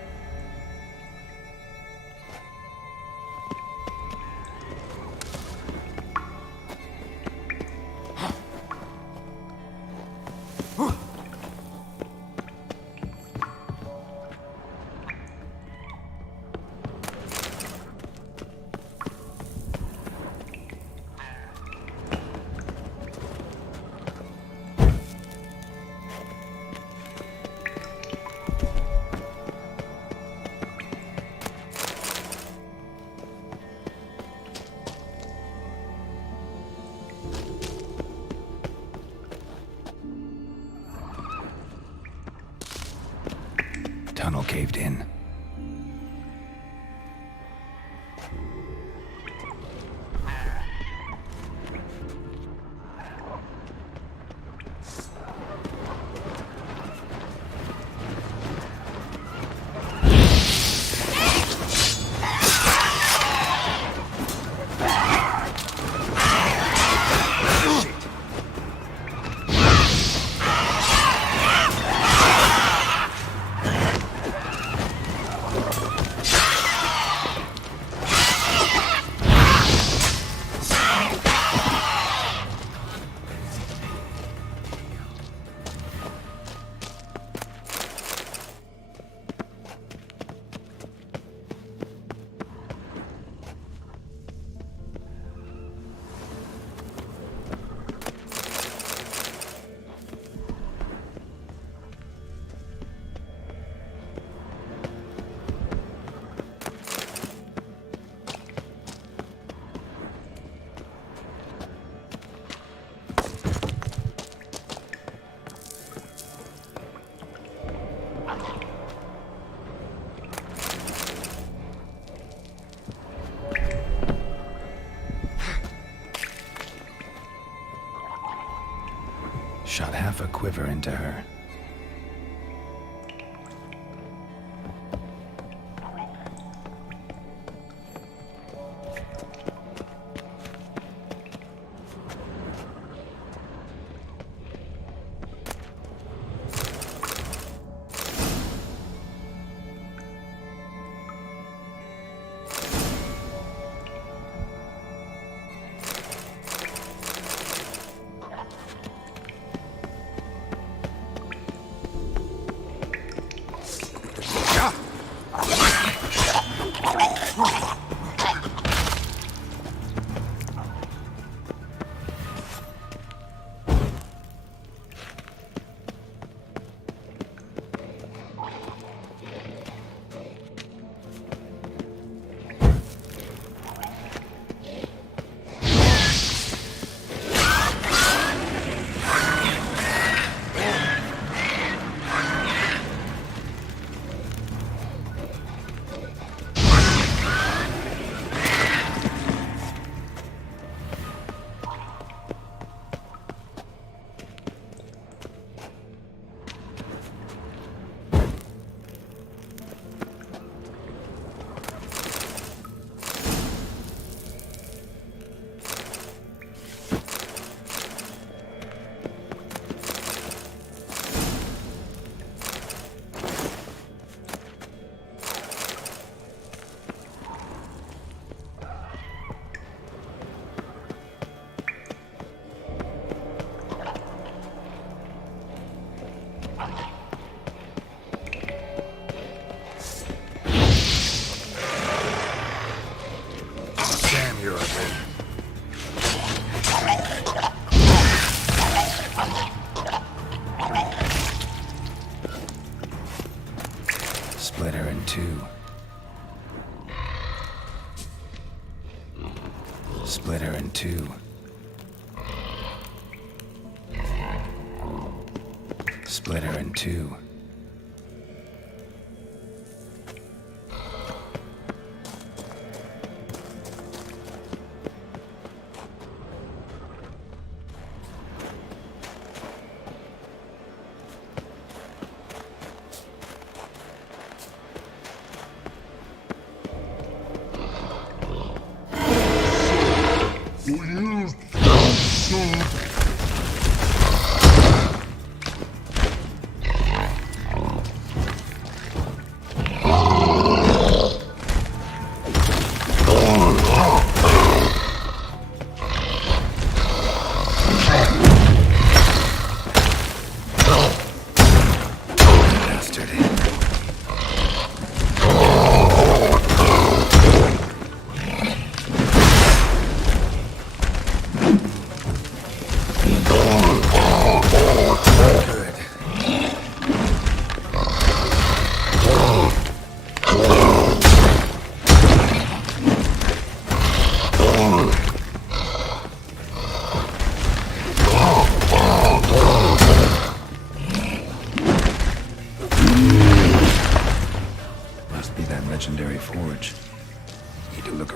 tunnel caved in. Shot half a quiver into her. Split her in two. Split her in two. Split her in two.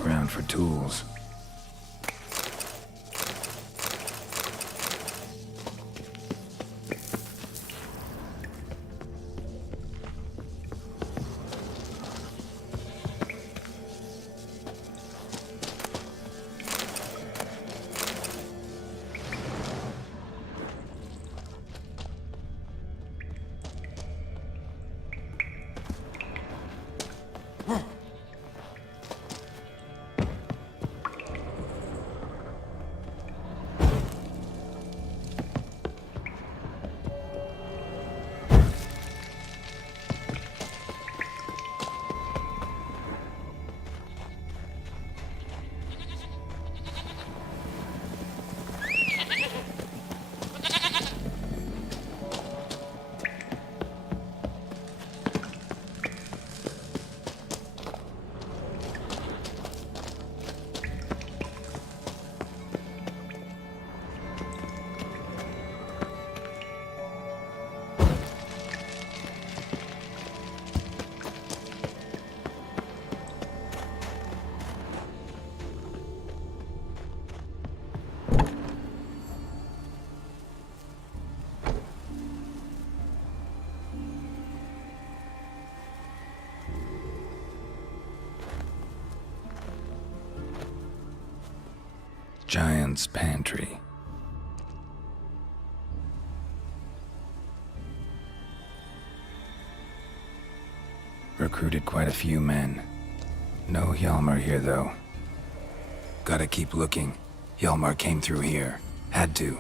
around for tools. Giant's Pantry. Recruited quite a few men. No Hjalmar here, though. Gotta keep looking. Hjalmar came through here. Had to.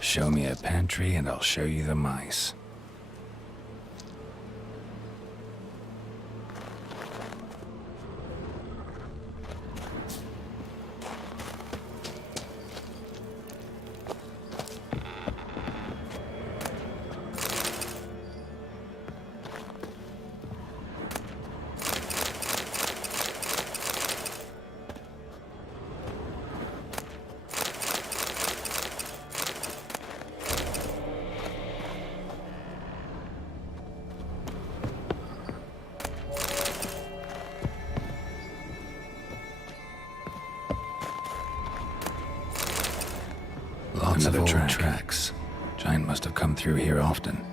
Show me a pantry and I'll show you the mice. Lots of old tracks. Giant must have come through here often.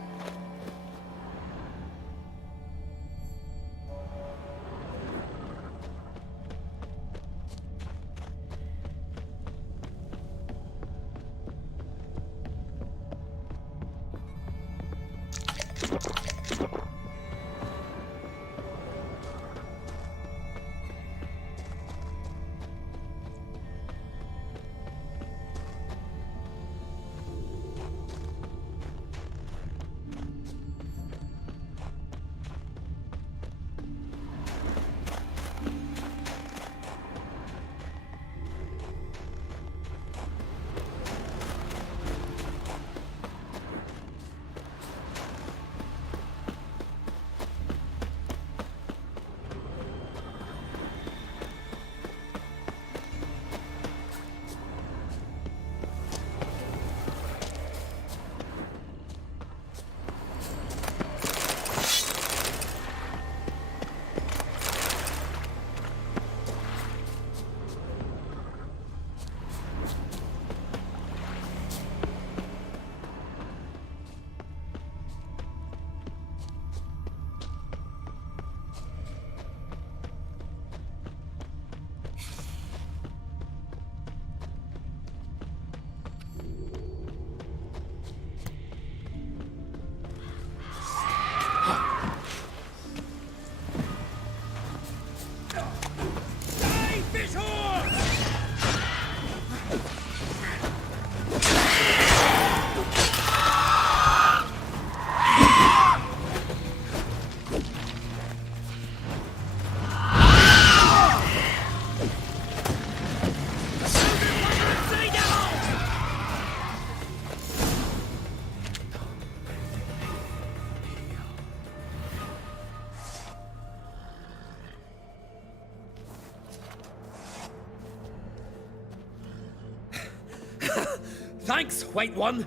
Thanks, White One.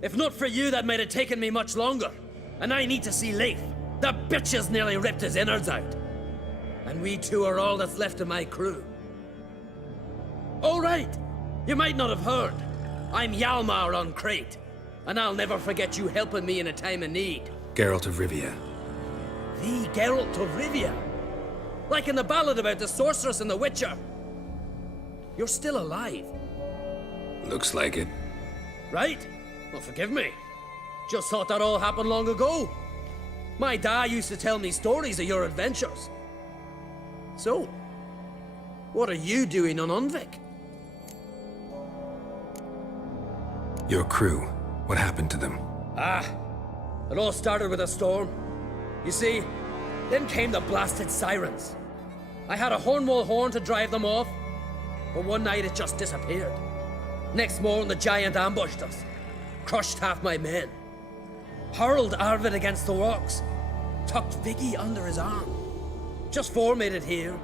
If not for you, that might have taken me much longer. And I need to see Leif. The bitch has nearly ripped his innards out. And we two are all that's left of my crew. All right. You might not have heard. I'm Hjalmar on Crete. And I'll never forget you helping me in a time of need. Geralt of Rivia. The Geralt of Rivia? Like in the ballad about the sorceress and the witcher. You're still alive. Looks like it. Right? Well, forgive me. Just thought that all happened long ago. My dad used to tell me stories of your adventures. So, what are you doing on Unvik? Your crew. What happened to them? It all started with a storm. You see, then came the blasted sirens. I had a Hornwall horn to drive them off, but one night it just disappeared. Next morning the giant ambushed us, crushed half my men, hurled Arvid against the rocks, tucked Viggy under his arm. Just four made it here.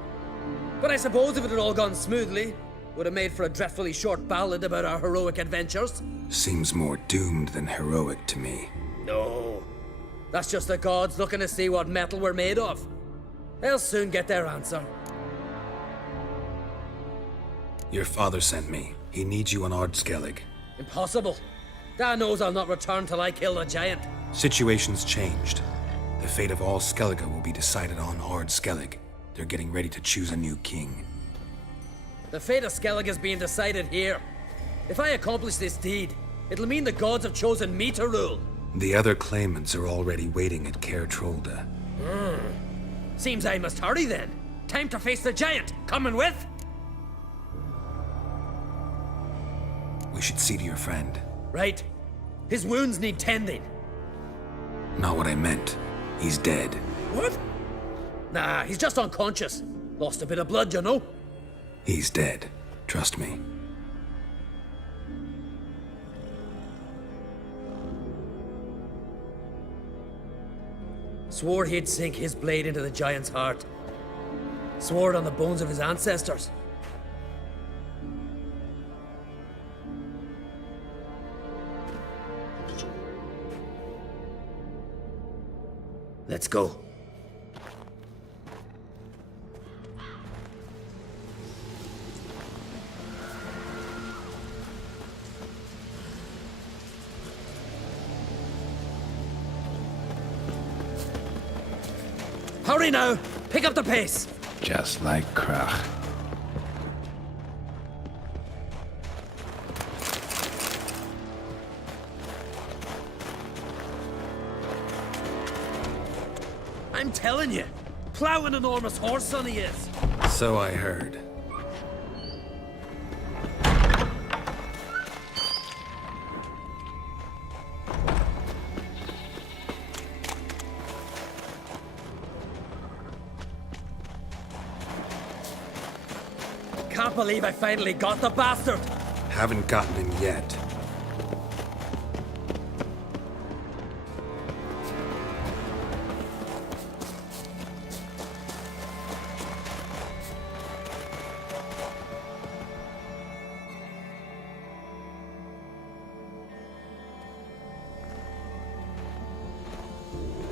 But I suppose if it had all gone smoothly, would have made for a dreadfully short ballad about our heroic adventures. Seems more doomed than heroic to me. No. That's just the gods looking to see what metal we're made of. They'll soon get their answer. Your father sent me. He needs you on Ardskellig. Impossible. Dad knows I'll not return till I kill the giant. Situation's changed. The fate of all Skellige will be decided on Ardskellig. They're getting ready to choose a new king. The fate of Skellig is being decided here. If I accomplish this deed, it'll mean the gods have chosen me to rule. The other claimants are already waiting at Caer Trolda. Seems I must hurry then. Time to face the giant. Coming with? We should see to your friend. Right. His wounds need tending. Not what I meant. He's dead. What? Nah, he's just unconscious. Lost a bit of blood, you know. He's dead. Trust me. Swore he'd sink his blade into the giant's heart. Swore it on the bones of his ancestors. Let's go. Hurry now! Pick up the pace! Just like Krach. I'm telling you, plow an enormous horse son he is. So I heard. Can't believe I finally got the bastard! Haven't gotten him yet.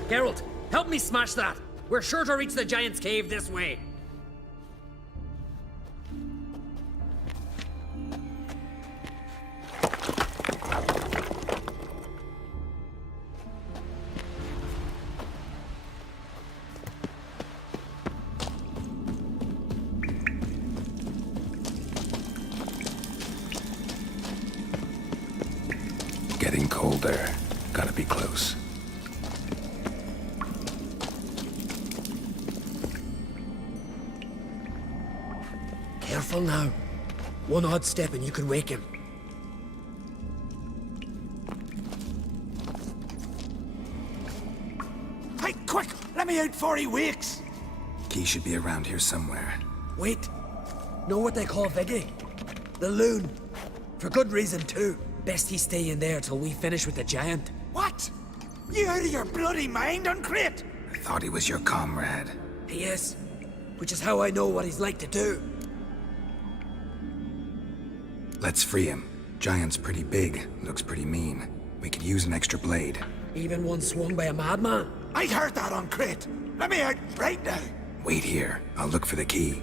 Geralt, help me smash that! We're sure to reach the giant's cave this way. Getting colder. Gotta be close. Careful now. One odd step and you can wake him. Hey, quick! Let me out before he wakes! Key should be around here somewhere. Wait. Know what they call Viggy? The loon. For good reason, too. Best he stay in there till we finish with the giant. What? You out of your bloody mind on Crete? I thought he was your comrade. He is. Which is how I know what he's like to do. Let's free him. Giant's pretty big, looks pretty mean. We could use an extra blade. Even one swung by a madman. I heard that on Crate. Let me out right now. Wait here. I'll look for the key.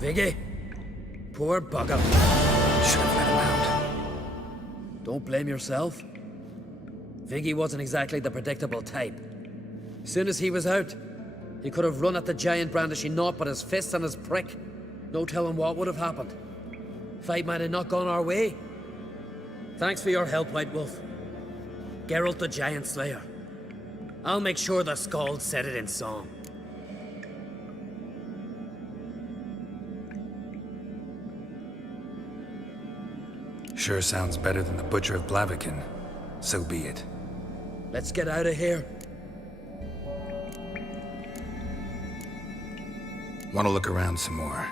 Viggy, poor bugger. Should have let him out. Don't blame yourself. Viggy wasn't exactly the predictable type. Soon as he was out, he could have run at the giant brandishing naught but his fists and his prick. No telling what would have happened. Fight might have not gone our way. Thanks for your help, White Wolf. Geralt the Giant Slayer. I'll make sure the Skald said it in song. Sure sounds better than the Butcher of Blaviken. So be it. Let's get out of here. Want to look around some more?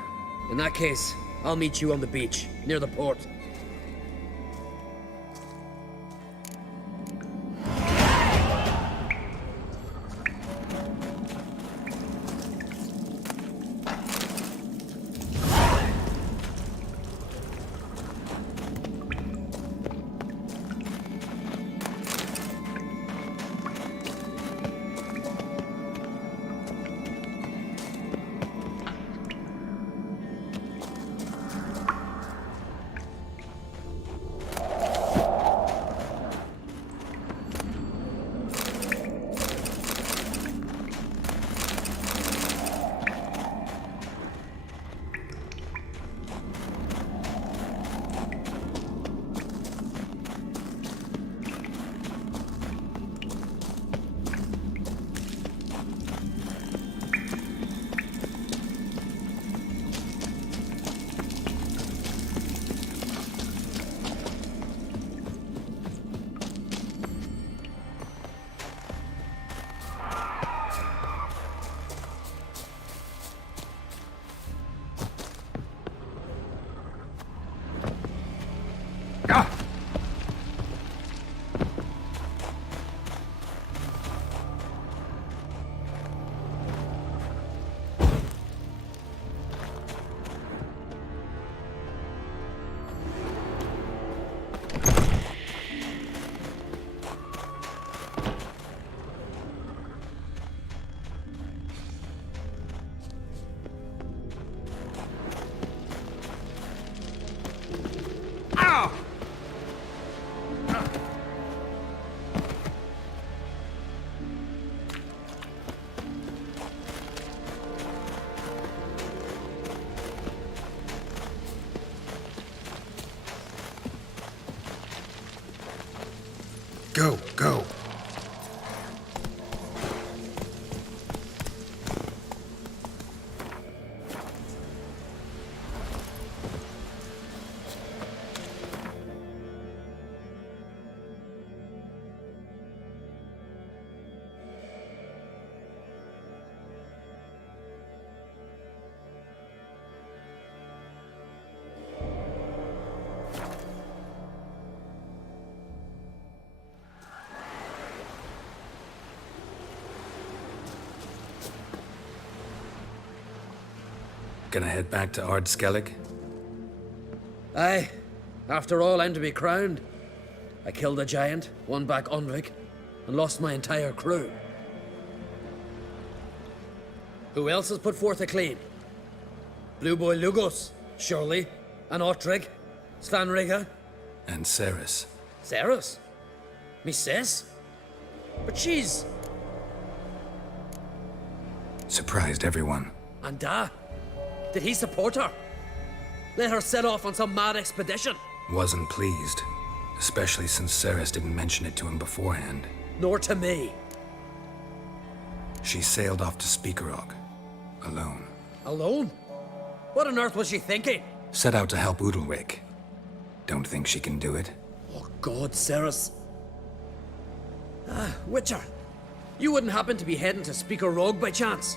In that case, I'll meet you on the beach, near the port. Go, go. Gonna head back to Ardskellig? Aye. After all, I'm to be crowned. I killed a giant, won back Unrik, and lost my entire crew. Who else has put forth a claim? Blue Boy Lugos, surely, and Ottrig, Svanriga. And Ceres. Ceres? Me sis? But she's... Surprised everyone. And did he support her? Let her set off on some mad expedition? Wasn't pleased. Especially since Ceres didn't mention it to him beforehand. Nor to me. She sailed off to Speakerog. Alone. Alone? What on earth was she thinking? Set out to help Udalric. Don't think she can do it? Oh God, Ceres. Witcher. You wouldn't happen to be heading to Speakerog by chance?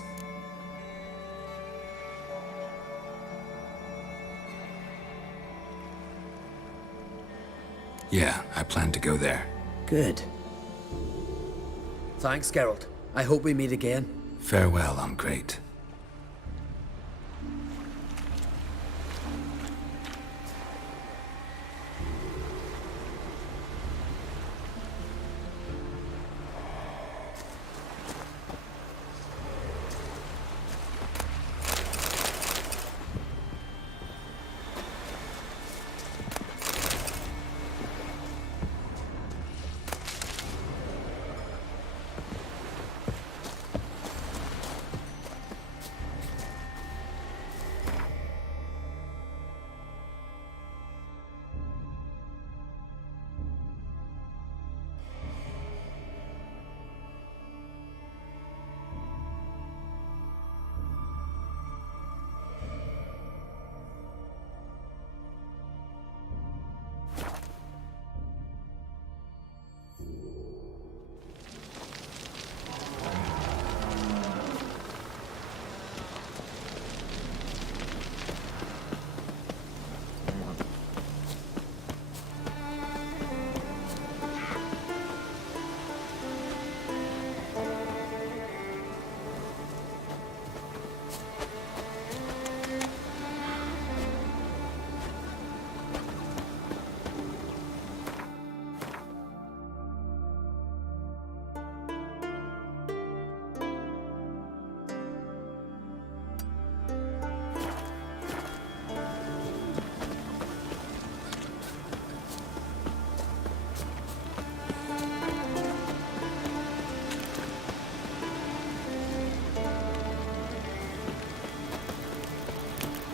Yeah, I plan to go there. Good. Thanks, Geralt. I hope we meet again. Farewell, I'm great.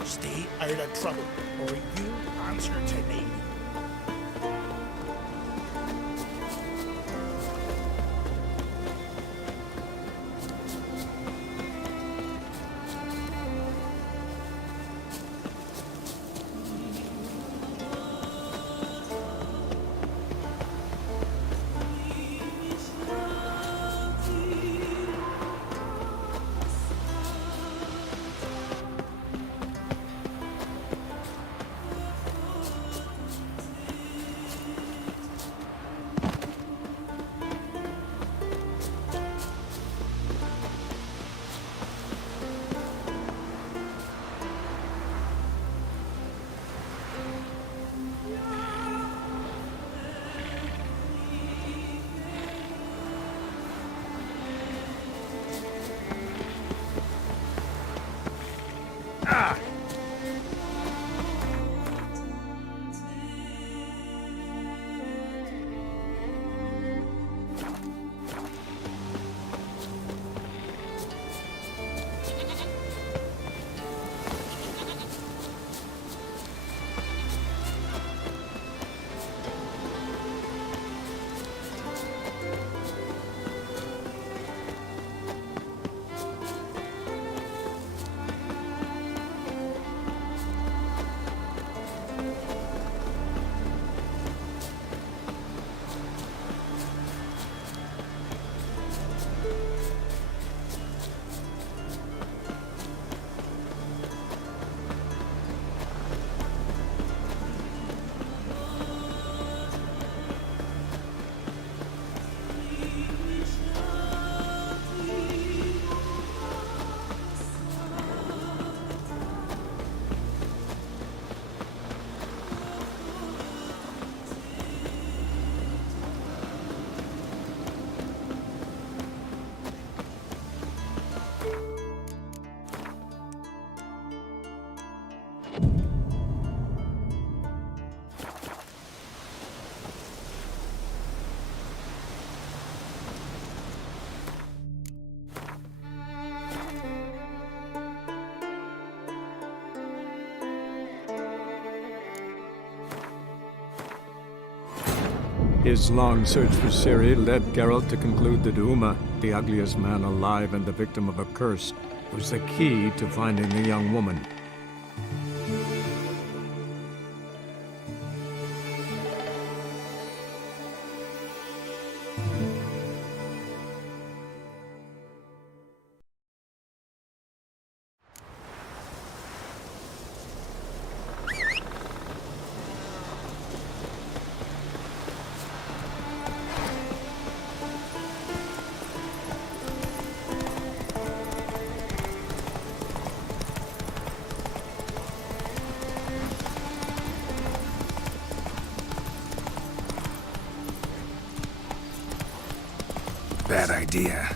Stay out of trouble, or you answer to me. His long search for Ciri led Geralt to conclude that Uma, the ugliest man alive and the victim of a curse, was the key to finding the young woman. Bad idea.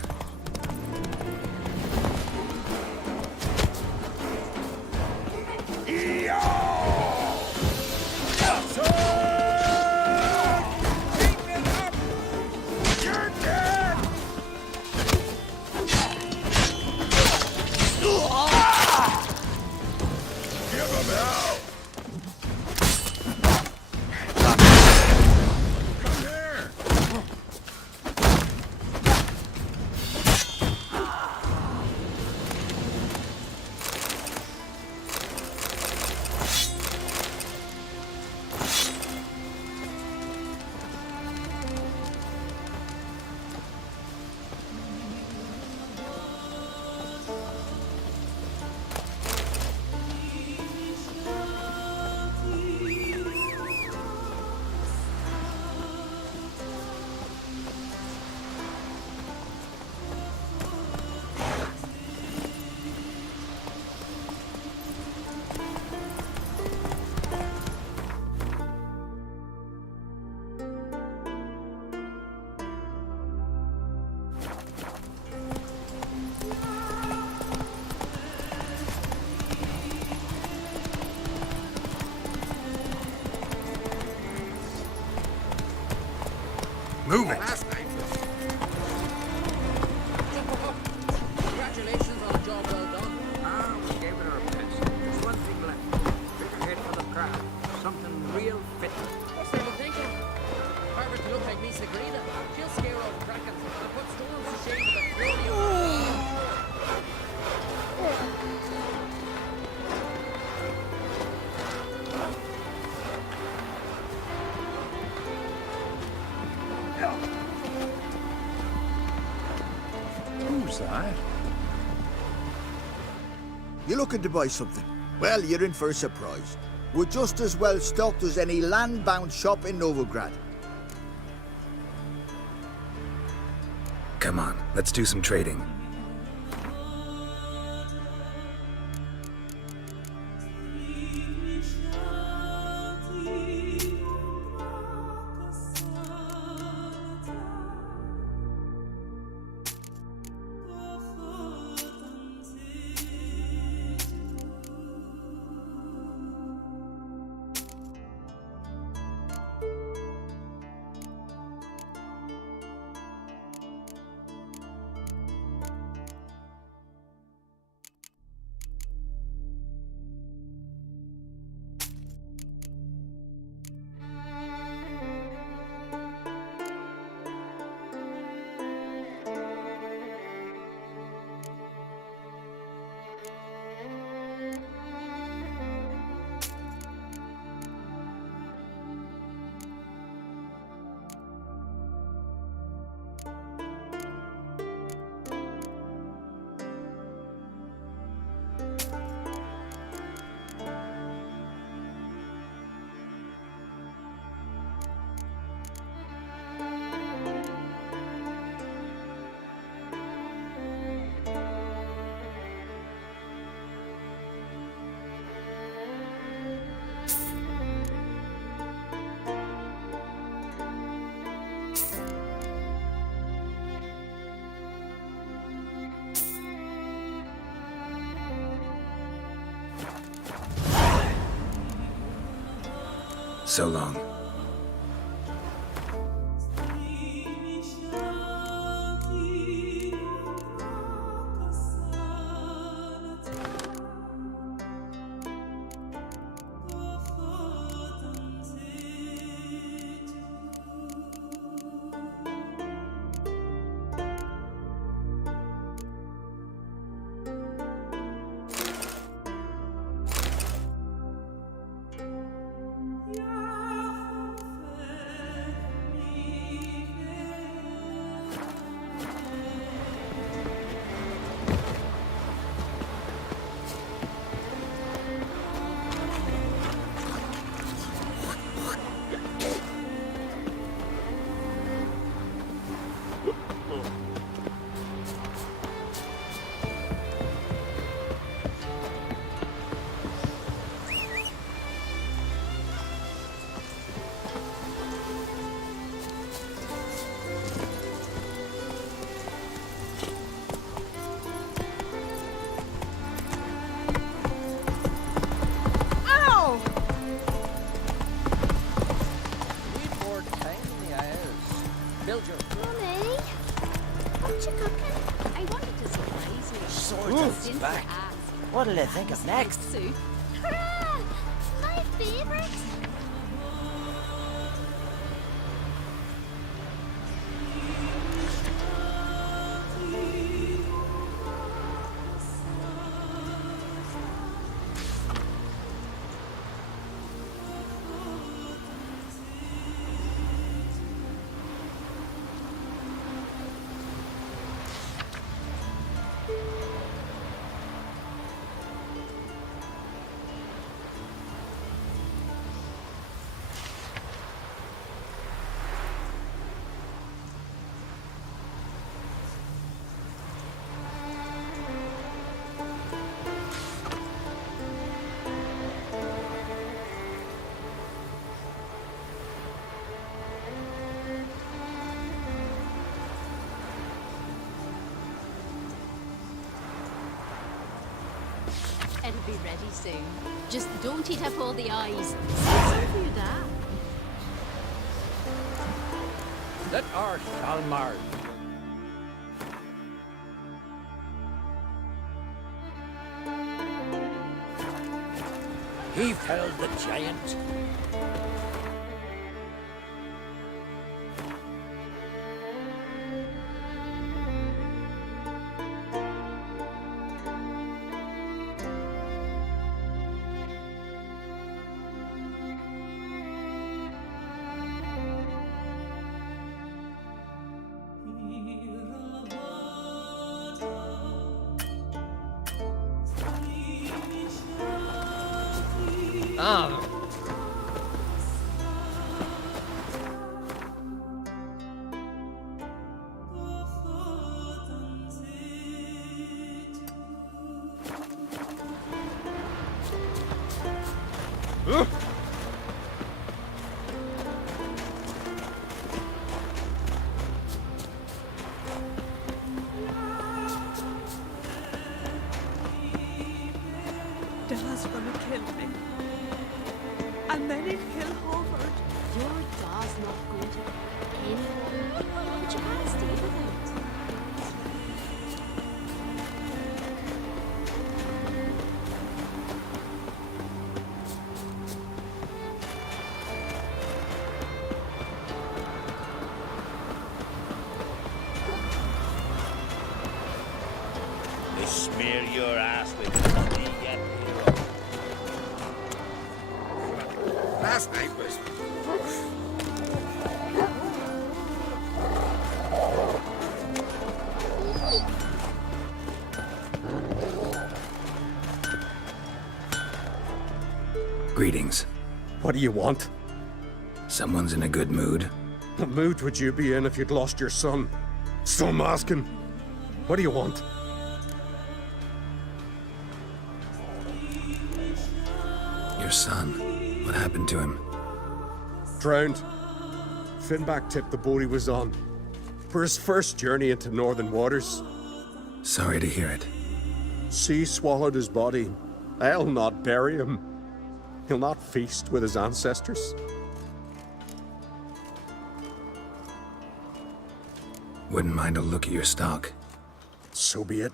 Move it! Congratulations on a job well done. Ah, we gave it our best. There's one thing left. Bigger head for the crowd. Something real fit. What's they been thinking? Harvard to look like me Sagrina. She'll scare off Krakens and put storms to shame with a fury of Who's that? You looking to buy something? Well, you're in for a surprise. We're just as well stocked as any land-bound shop in Novigrad. Come on, let's do some trading. So long. Swords at back. What'll they think of next? Hurrah! My favorite! It'll be ready soon. Just don't eat up all the eyes. Save you that. Let our Shalmar. He felled the giant. Dad's gonna kill me. And then he'll kill Howard. Your dad's not going to kill anyone. But you can't stay with it. They smear your ass with honey, yet hero. Last night was... Greetings. What do you want? Someone's in a good mood. What mood would you be in if you'd lost your son? So I'm asking. What do you want? Your son. What happened to him? Drowned. Finback tipped the boat he was on. For his first journey into northern waters. Sorry to hear it. Sea swallowed his body. I'll not bury him. He'll not feast with his ancestors. Wouldn't mind a look at your stock. So be it.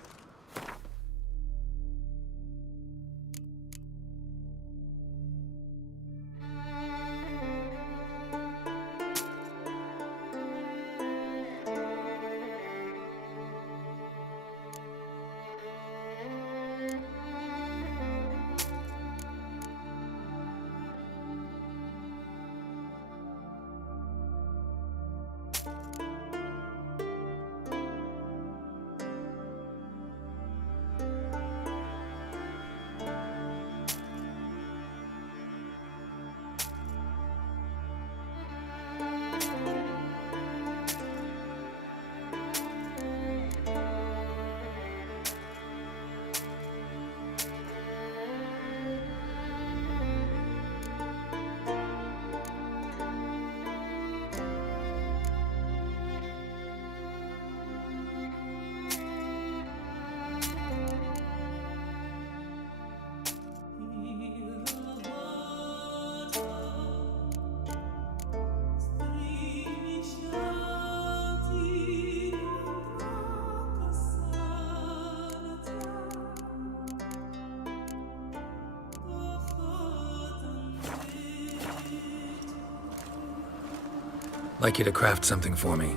Like you to craft something for me.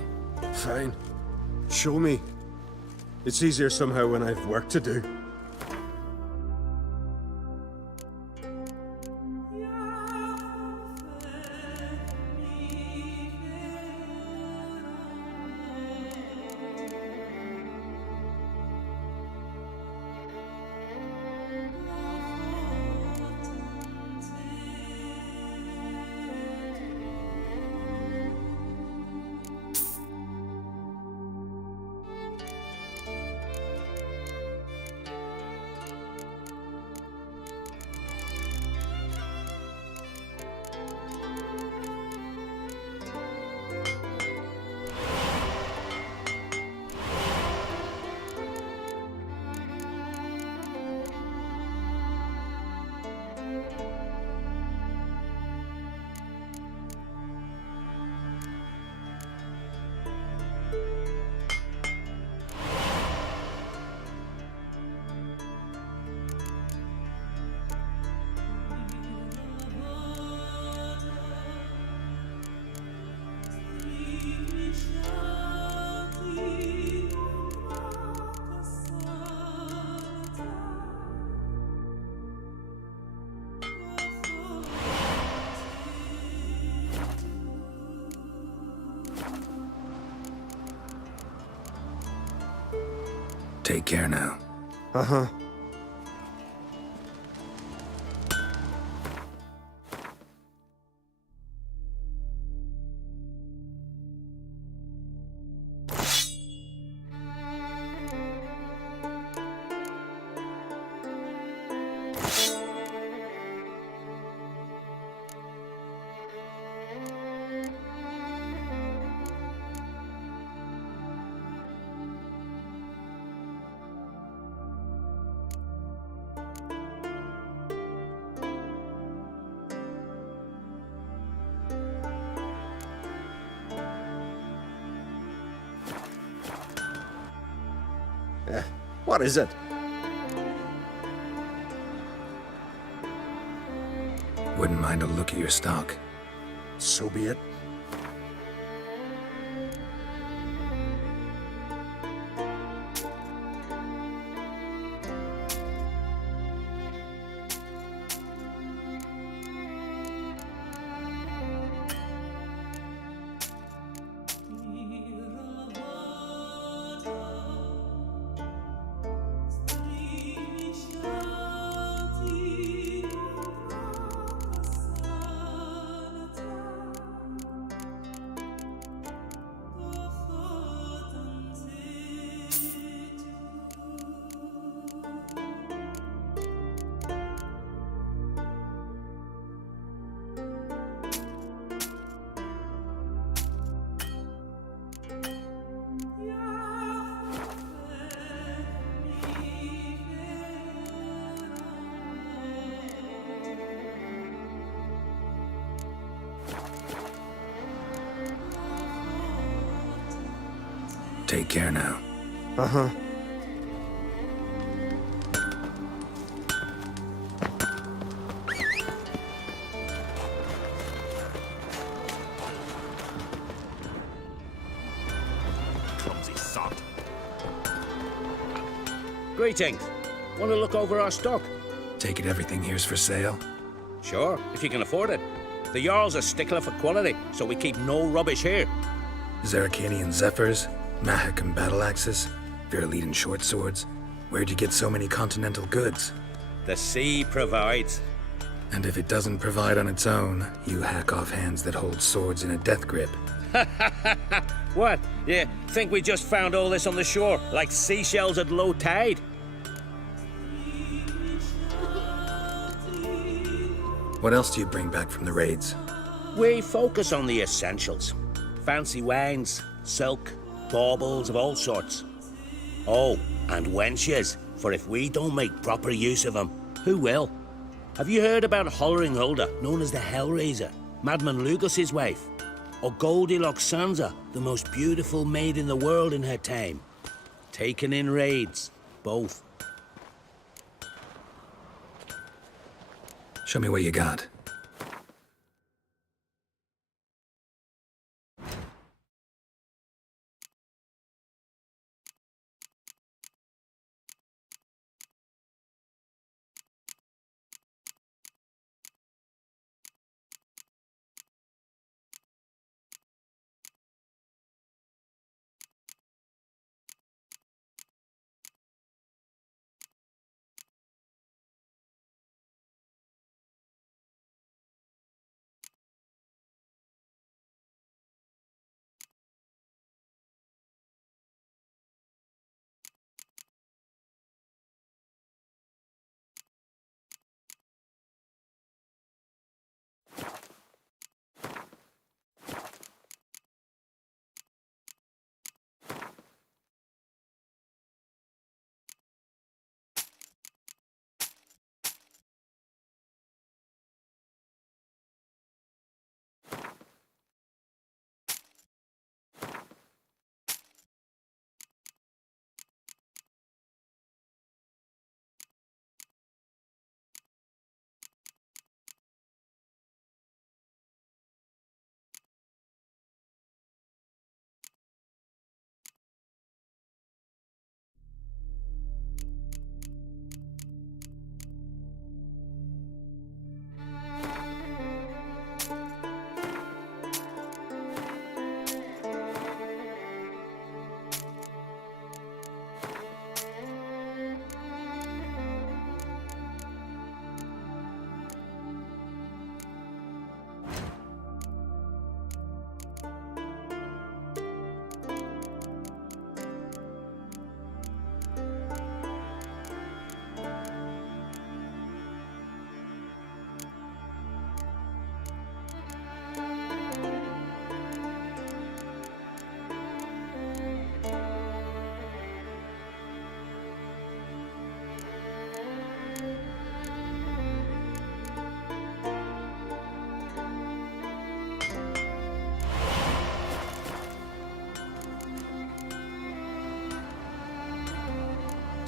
Fine. Show me. It's easier somehow when I've work to do. Take care now. Uh-huh. What is it? Wouldn't mind a look at your stock. So be it. Take care now. Uh-huh. Clumsy sod. Greetings. Want to look over our stock? Take it everything here's for sale? Sure, if you can afford it. The Jarl's a stickler for quality, so we keep no rubbish here. Zerrikanian Zephyrs, Mahakam battle axes, Virlean short swords. Where'd you get so many continental goods? The sea provides. And if it doesn't provide on its own, you hack off hands that hold swords in a death grip. What? You think we just found all this on the shore, like seashells at low tide? What else do you bring back from the raids? We focus on the essentials. Fancy wines, silk, baubles of all sorts. Oh, and wenches, for if we don't make proper use of them, who will? Have you heard about Hollering Hulda, known as the Hellraiser, Madman Lugos's wife? Or Goldilocks Sansa, the most beautiful maid in the world in her time? Taken in raids, both. Show me what you got.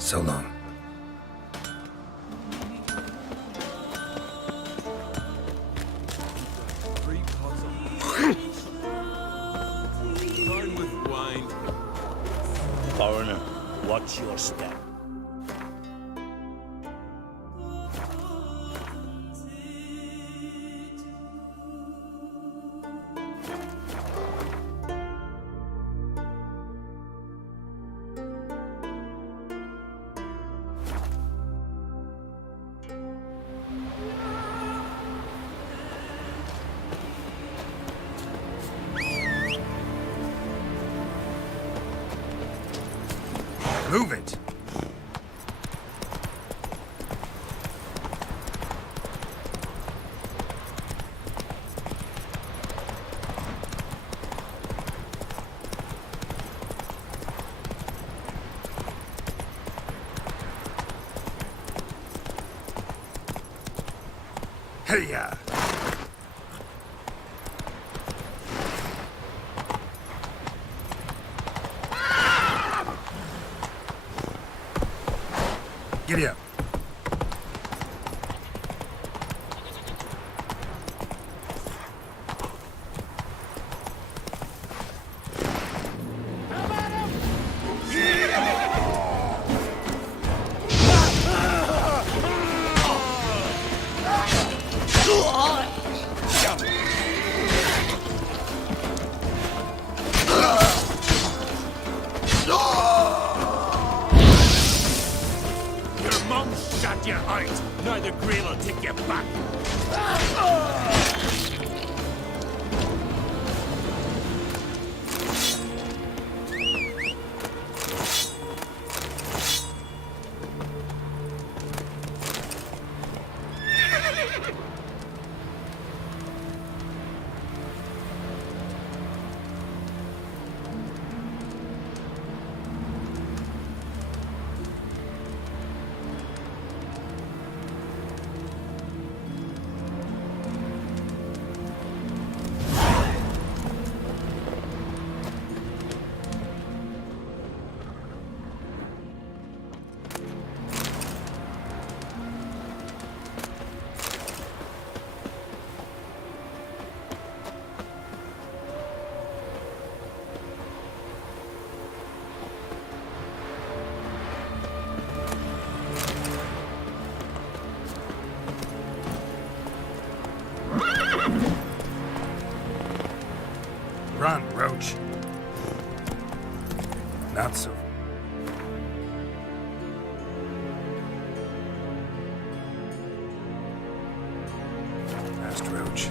So long. Done with wine. Foreigner, what's your step? Move it! Hey-ya! Giddy up. Shut your eyes! Neither grave will take you back! Run, Roach. Not so. Fast, Roach.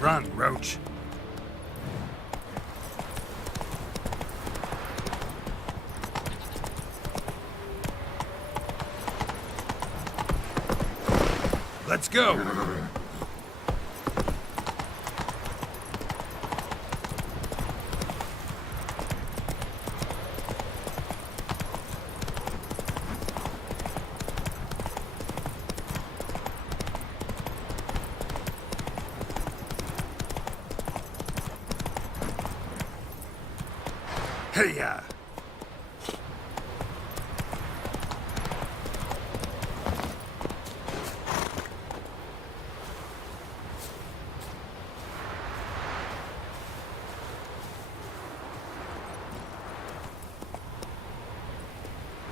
Run, Roach. Let's go! Hey-ya!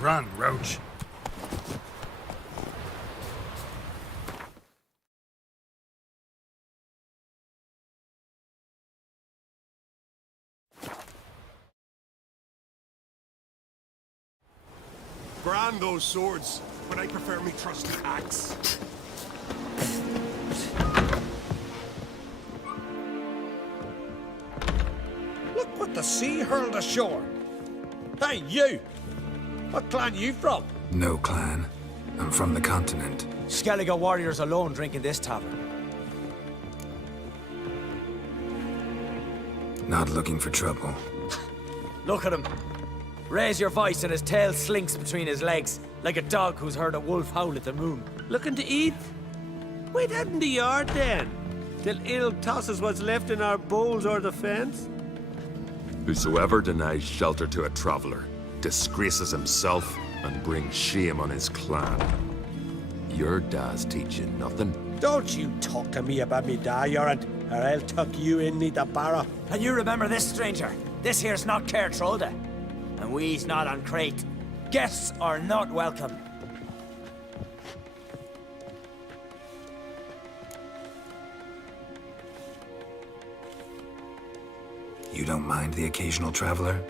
Run, Roach. Brand those swords, but I prefer me trusty axe. Look what the sea hurled ashore. Hey, you! What clan you from? No clan. I'm from the continent. Skellige warriors alone drink in this tavern. Not looking for trouble. Look at him. Raise your voice and his tail slinks between his legs, like a dog who's heard a wolf howl at the moon. Looking to eat? Wait out in the yard then, till ill tosses what's left in our bowls or the fence. Whosoever denies shelter to a traveller disgraces himself and brings shame on his clan. Your da's teach you nothing. Don't you talk to me about me da, Yorant, or I'll tuck you in the barra. And you remember this, stranger? This here's not Cair Trolda. And we's not on Crate. Guests are not welcome. You don't mind the occasional traveler?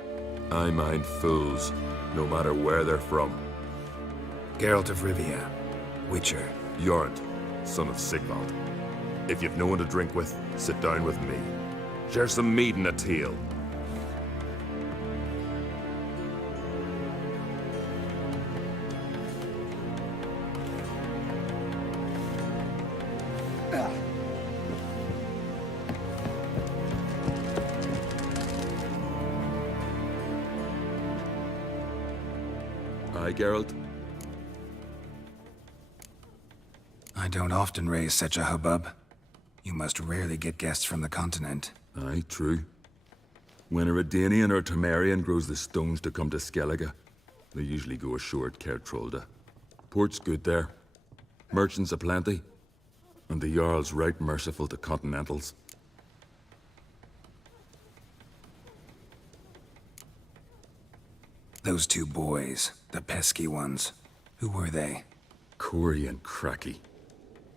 I mind fools, no matter where they're from. Geralt of Rivia, Witcher. Yorant, son of Sigvald. If you've no one to drink with, sit down with me. Share some mead and a teal. Aye, Geralt? I don't often raise such a hubbub. You must rarely get guests from the continent. Aye, true. When a Redanian or Temerian grows the stones to come to Skellige, they usually go ashore at Cair Trolda. Port's good there. Merchants aplenty. And the Jarl's right merciful to continentals. Those two boys, the pesky ones, who were they? Corey and Cracky.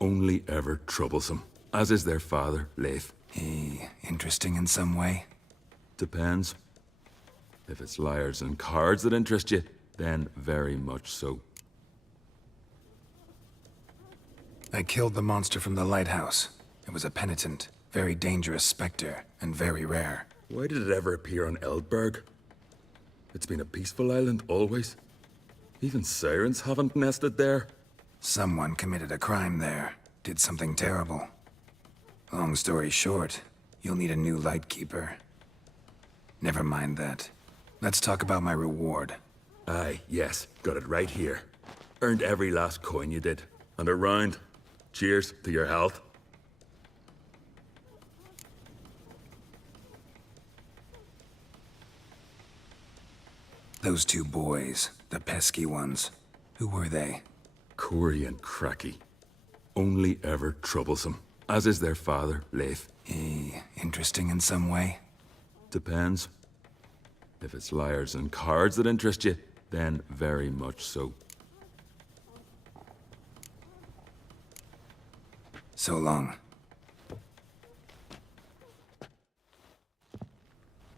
Only ever troublesome. As is their father, Leif. He interesting in some way? Depends. If it's liars and cards that interest you, then very much so. I killed the monster from the lighthouse. It was a penitent, very dangerous specter, and very rare. Why did it ever appear on Eldberg? It's been a peaceful island, always. Even sirens haven't nested there. Someone committed a crime there. Did something terrible. Long story short, you'll need a new lightkeeper. Never mind that. Let's talk about my reward. Aye, yes. Got it right here. Earned every last coin you did. And a round. Cheers to your health. Those two boys, the pesky ones, who were they? Corey and Cracky. Only ever troublesome. As is their father, Leif. He interesting in some way? Depends. If it's liars and cards that interest you, then very much so. So long.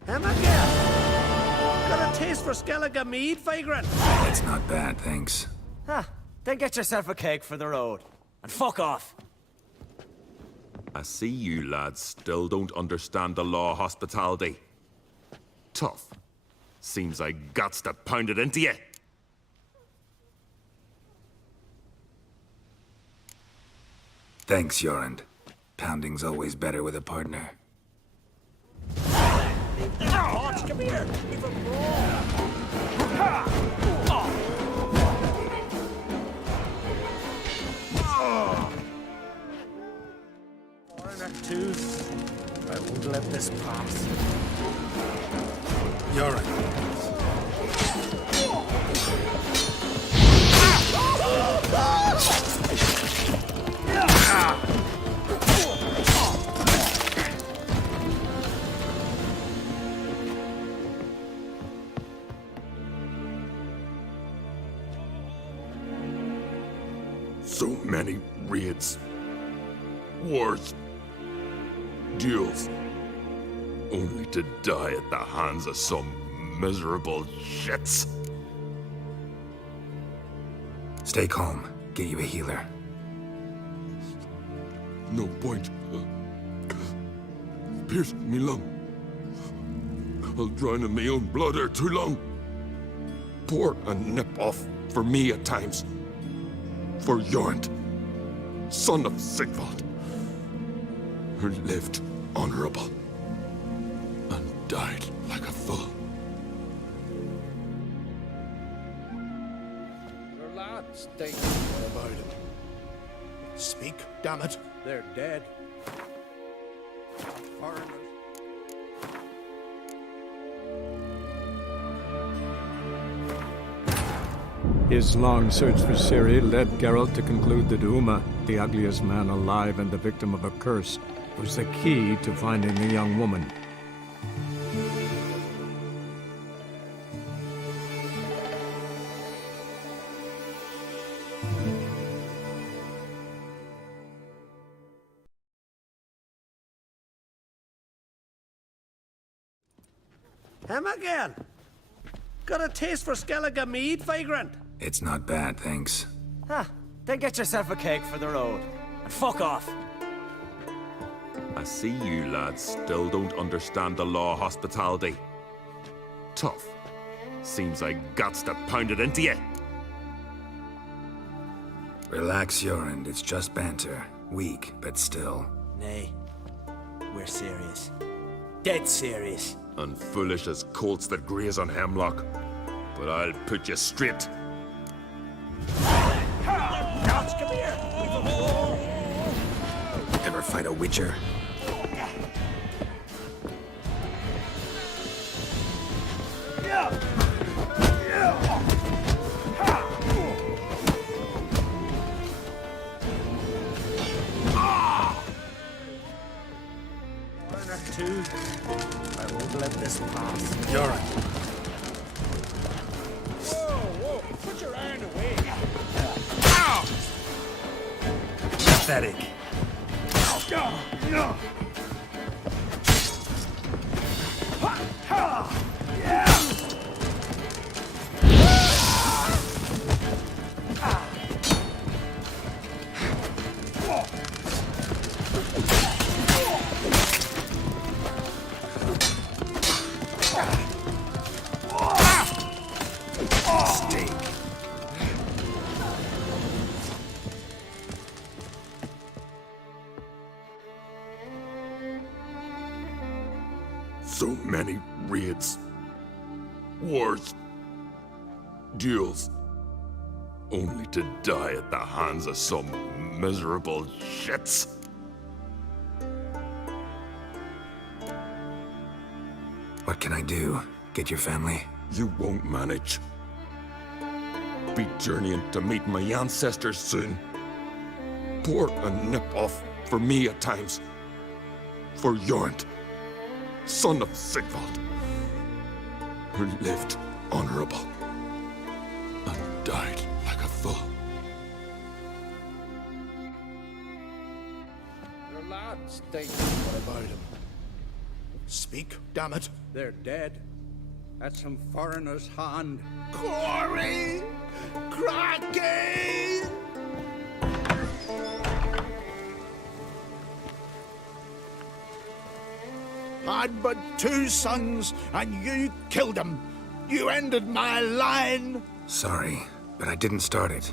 Got a taste for Skellige mead, vagrant? That's not bad, thanks. Then get yourself a cake for the road. And fuck off. I see you lads still don't understand the law of hospitality. Tough. Seems I gots to pound it into you. Thanks, Yorand. Pounding's always better with a partner. Arch, come here! Leave him Foreigner twos. I won't let this pass. Yorand. So many raids, wars, duels, only to die at the hands of some miserable shits. Stay calm. Get you a healer. No point. Pierced me lung. I'll drown in my own blood ere too long. Pour a nip off for me at times. For Yorand, son of Sigvald, who lived honorable and died like a fool. Your lads, they know about him. Speak, damn it. They're dead. Foreigners. His long search for Ciri led Geralt to conclude that Uma, the ugliest man alive and the victim of a curse, was the key to finding the young woman. Him again? Got a taste for Skellige mead, vagrant? It's not bad, thanks. Huh. Then get yourself a cake for the road. And fuck off. I see you lads still don't understand the law of hospitality. Tough. Seems I gots to pound it into you. Relax, Yorand. It's just banter. Weak, but still. Nay. We're serious. Dead serious. And foolish as colts that graze on hemlock. But I'll put you straight. Arch, come here! Ever fight a witcher? Two. I won't let this pass. Yorand. Whoa! Put your iron away. Pathetic. So many raids, wars, duels, only to die at the hands of some miserable shits. What can I do? Get your family? You won't manage. Be journeying to meet my ancestors soon. Pour a nip off for me at times. For Yorand, son of Sigvald, who lived honorable and died like a fool. Your lads, they know about him. Speak, damn it. They're dead. At some foreigner's hand. Corey! Cracky! I'd but 2 sons, and you killed them. You ended my line. Sorry, but I didn't start it.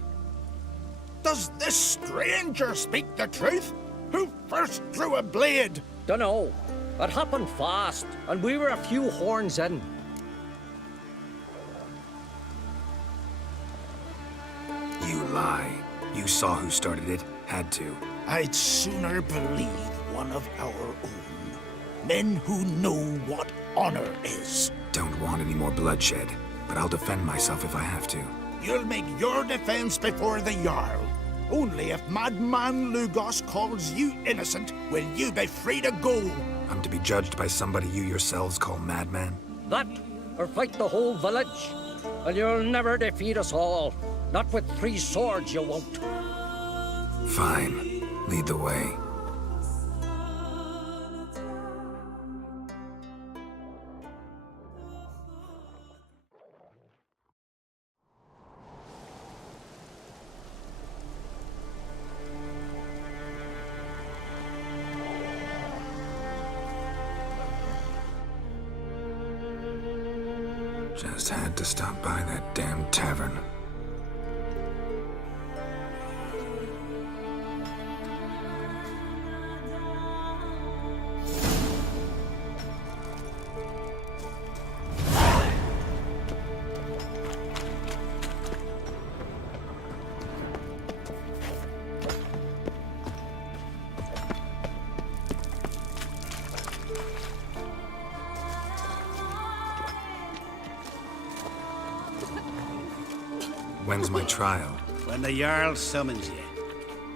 Does this stranger speak the truth? Who first drew a blade? Dunno. It happened fast, and we were a few horns in. You lie. You saw who started it. Had to. I'd sooner believe one of our own. Men who know what honor is. Don't want any more bloodshed, but I'll defend myself if I have to. You'll make your defense before the Jarl. Only if Madman Lugos calls you innocent will you be free to go. I'm to be judged by somebody you yourselves call madman? That, or fight the whole village. And you'll never defeat us all. Not with 3 swords, you won't. Fine. Lead the way. Just had to stop by that damn tavern. When's my trial? When the Jarl summons you.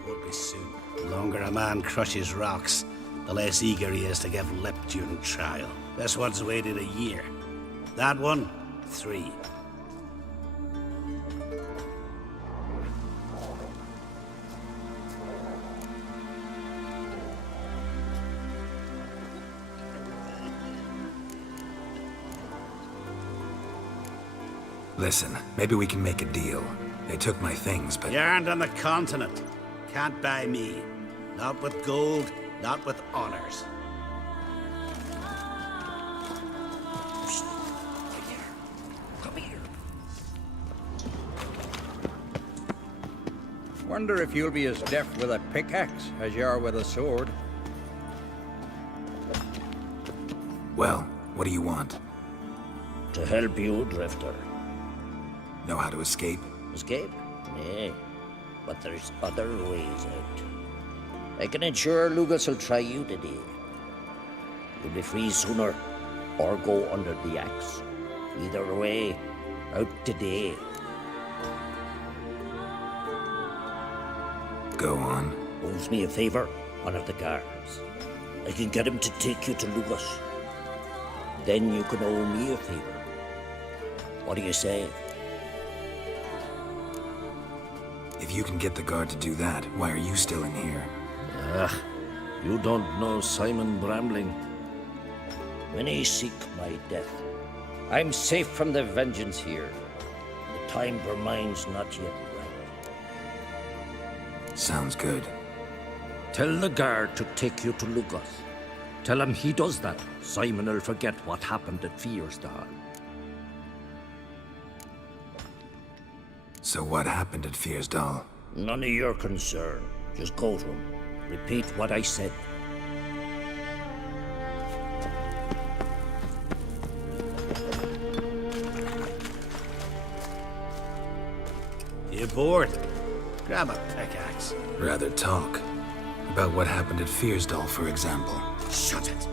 Won't be soon. The longer a man crushes rocks, the less eager he is to give lip during trial. This one's waited a year. That one, 3. Listen, maybe we can make a deal. They took my things, but... You aren't on the continent. Can't buy me. Not with gold, not with honors. Come here. Wonder if you'll be as deft with a pickaxe as you are with a sword. Well, what do you want? To help you, Drifter. Know how to escape? Escape? Nay. But there's other ways out. I can ensure Lugas will try you today. You'll be free sooner, or go under the axe. Either way, out today. Go on. Owes me a favor, one of the guards. I can get him to take you to Lugas. Then you can owe me a favor. What do you say? If you can get the guard to do that, why are you still in here? You don't know Simon Brambling. Many seek my death. I'm safe from the vengeance here. The time for mine's not yet right. Sounds good. Tell the guard to take you to Lugas. Tell him he does that, Simon will forget what happened at Fiersdal. So what happened at Fiersdal? None of your concern. Just go to him. Repeat what I said. You bored? Grab a pickaxe. Rather talk. About what happened at Fiersdal, for example. Shut it.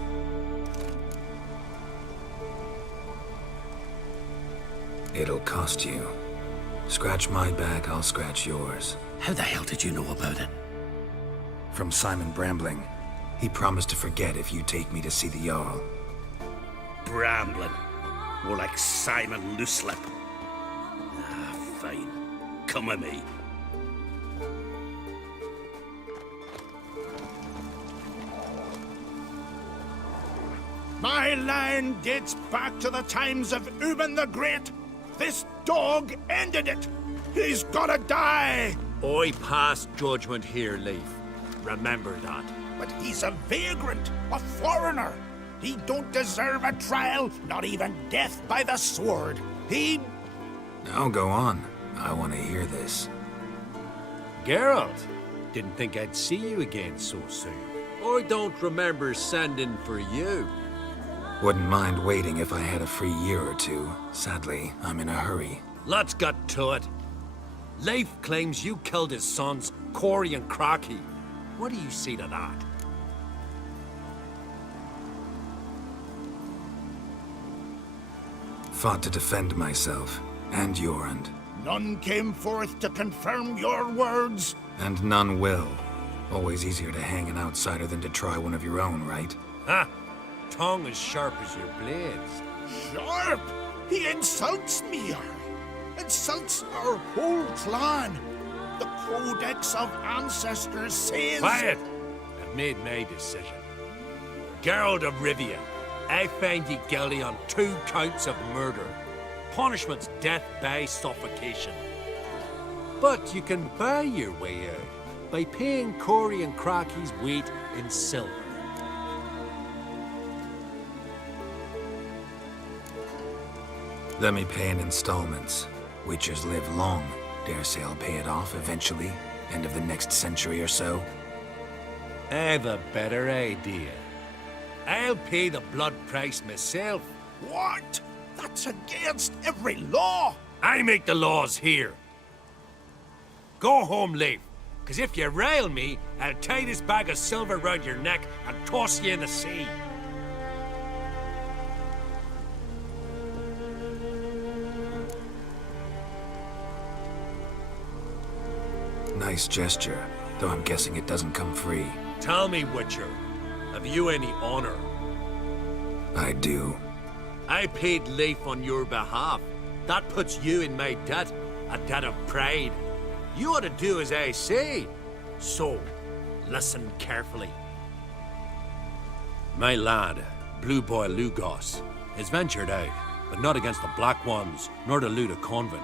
It'll cost you. Scratch my back, I'll scratch yours. How the hell did you know about it? From Simon Brambling. He promised to forget if you take me to see the Jarl. Brambling. More like Simon Looselip. Ah, fine. Come with me. My line dates back to the times of Ubin the Great. This dog ended it. He's gotta die. I pass judgment here, Leif. Remember that. But he's a vagrant, a foreigner. He don't deserve a trial, not even death by the sword. He... Now go on. I want to hear this. Geralt, didn't think I'd see you again so soon. I don't remember sending for you. Wouldn't mind waiting if I had a free year or two. Sadly, I'm in a hurry. Let's get to it. Leif claims you killed his sons, Corey and Crocky. What do you see to that? Fought to defend myself, and Jorund. None came forth to confirm your words. And none will. Always easier to hang an outsider than to try one of your own, right? Ha! Tongue as sharp as your blades. Sharp? He insults me, insults our whole clan. The Codex of Ancestors says... Quiet! I've made my decision. Geralt of Rivia, I find you guilty on 2 counts of murder. Punishment's death by suffocation. But you can buy your way out by paying Corey and Crocky's weight in silver. Let me pay in installments. Witchers live long. Dare say I'll pay it off eventually. End of the next century or so. I've a better idea. I'll pay the blood price myself. What? That's against every law! I make the laws here. Go home, Leif, because if you rile me, I'll tie this bag of silver round your neck and toss you in the sea. Nice gesture, though I'm guessing it doesn't come free. Tell me, Witcher, have you any honor? I do. I paid Leif on your behalf. That puts you in my debt, a debt of pride. You ought to do as I say. So, listen carefully. My lad, Blue Boy Lugos, has ventured out, but not against the Black Ones, nor to loot a convent.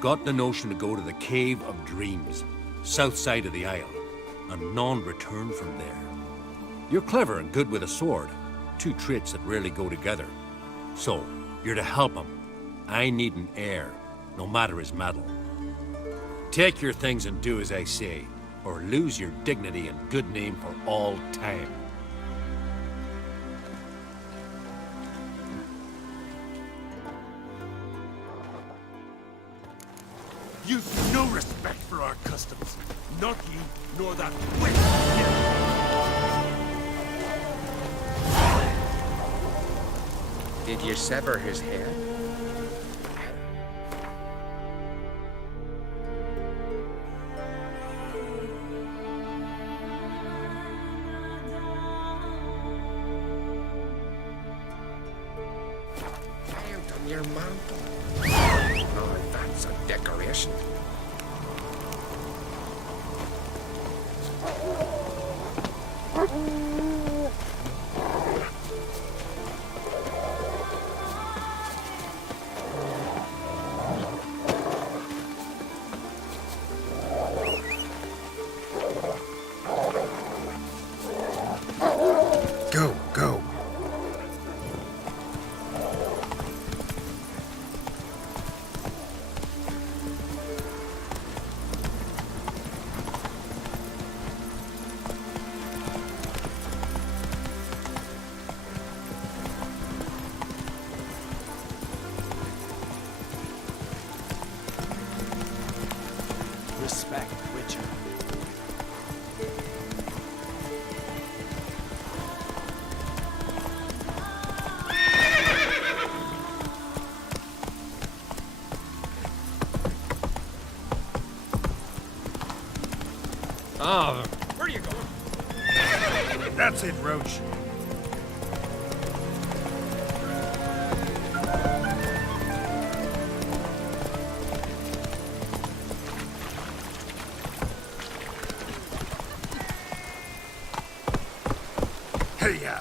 Got the notion to go to the Cave of Dreams, south side of the Isle, and none return from there. You're clever and good with a sword, 2 traits that rarely go together. So, you're to help him. I need an heir, no matter his mettle. Take your things and do as I say, or lose your dignity and good name for all time. You've no respect for our customs. Not you, nor that witch. Did you sever his head? Out on your mantle. Oh, that's a decoration. Go, go. Respect, Witcher. Ah, where are you going? That's it, Roach. Hey-ya!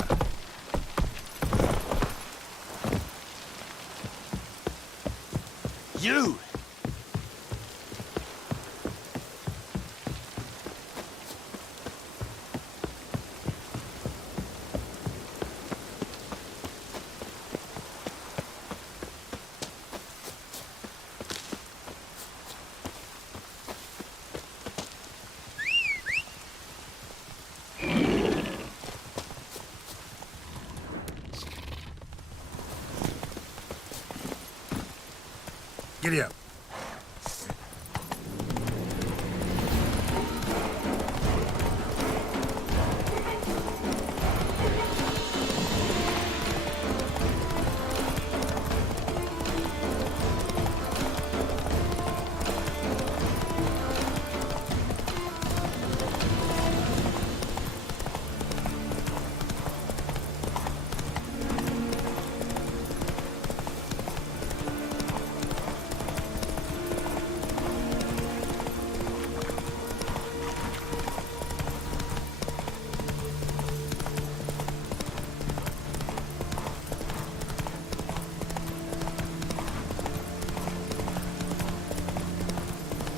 You! Giddy up.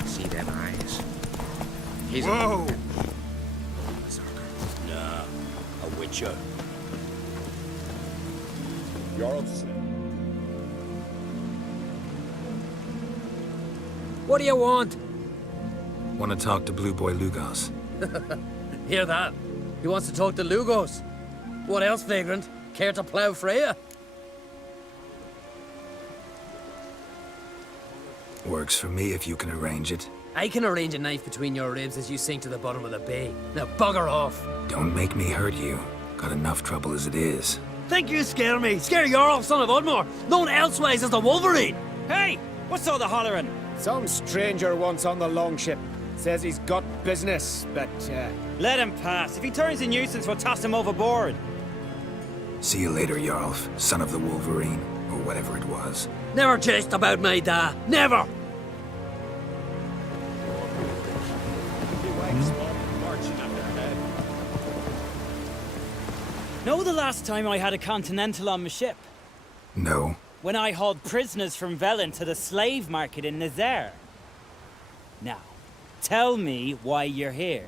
See them eyes? He's Whoa! Nah, a witcher. What do you want? Want to talk to Blue Boy Lugos. Hear that? He wants to talk to Lugos. What else, vagrant? Care to plough Freya? Works for me if you can arrange it. I can arrange a knife between your ribs as you sink to the bottom of the bay. Now bugger off. Don't make me hurt you. Got enough trouble as it is. Think you scare me? Scare Jarl, son of Udmore, known elsewise as the Wolverine. Hey! What's all the hollering? Some stranger once on the longship. Says he's got business, but, Let him pass. If he turns a nuisance, we'll toss him overboard. See you later, Jarlf, son of the Wolverine, or whatever it was. Never jest about my da. Never! Know the last time I had a Continental on my ship? No. When I hauled prisoners from Velen to the slave market in Nazaire. Now, tell me why you're here.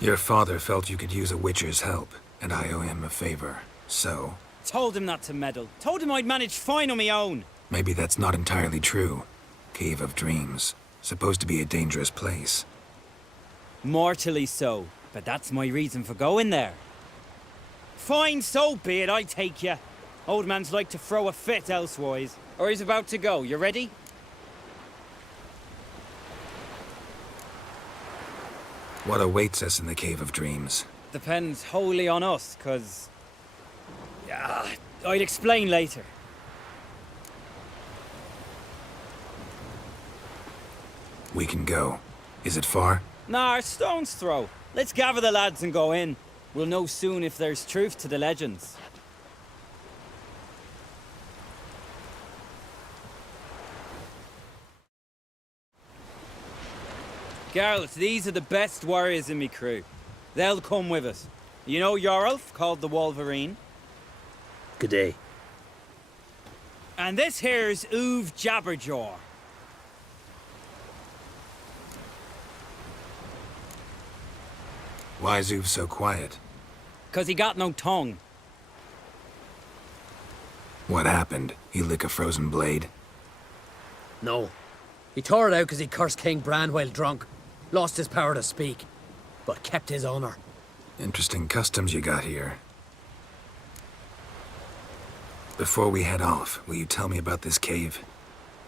Your father felt you could use a Witcher's help, and I owe him a favor, so... Told him not to meddle. Told him I'd manage fine on my own. Maybe that's not entirely true. Cave of Dreams. Supposed to be a dangerous place. Mortally so, but that's my reason for going there. Fine, so be it, I take you. Old man's like to throw a fit elsewise. Or he's about to go, you ready? What awaits us in the Cave of Dreams? Depends wholly on us, 'cause... Yeah, I'd explain later. We can go. Is it far? Nah, stone's throw. Let's gather the lads and go in. We'll know soon if there's truth to the legends. Girls, these are the best warriors in me crew. They'll come with us. You know Jarlf, called the Wolverine? Good day. And this here's Uve Jabberjaw. Why's Uve so quiet? 'Cause he got no tongue. What happened? He lick a frozen blade? No. He tore it out because he cursed King Bran while drunk. Lost his power to speak, but kept his honor. Interesting customs you got here. Before we head off, will you tell me about this cave?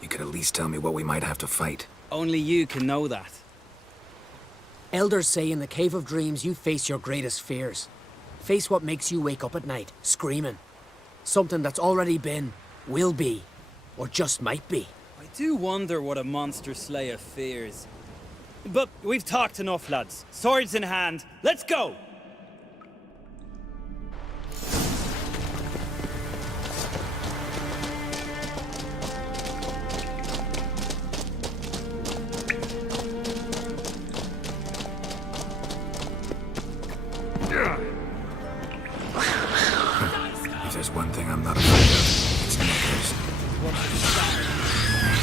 You could at least tell me what we might have to fight. Only you can know that. Elders say in the Cave of Dreams you face your greatest fears. Face what makes you wake up at night, screaming. Something that's already been, will be, or just might be. I do wonder what a monster slayer fears. But we've talked enough, lads. Swords in hand, let's go! If there's one thing I'm not afraid of, it's niggers.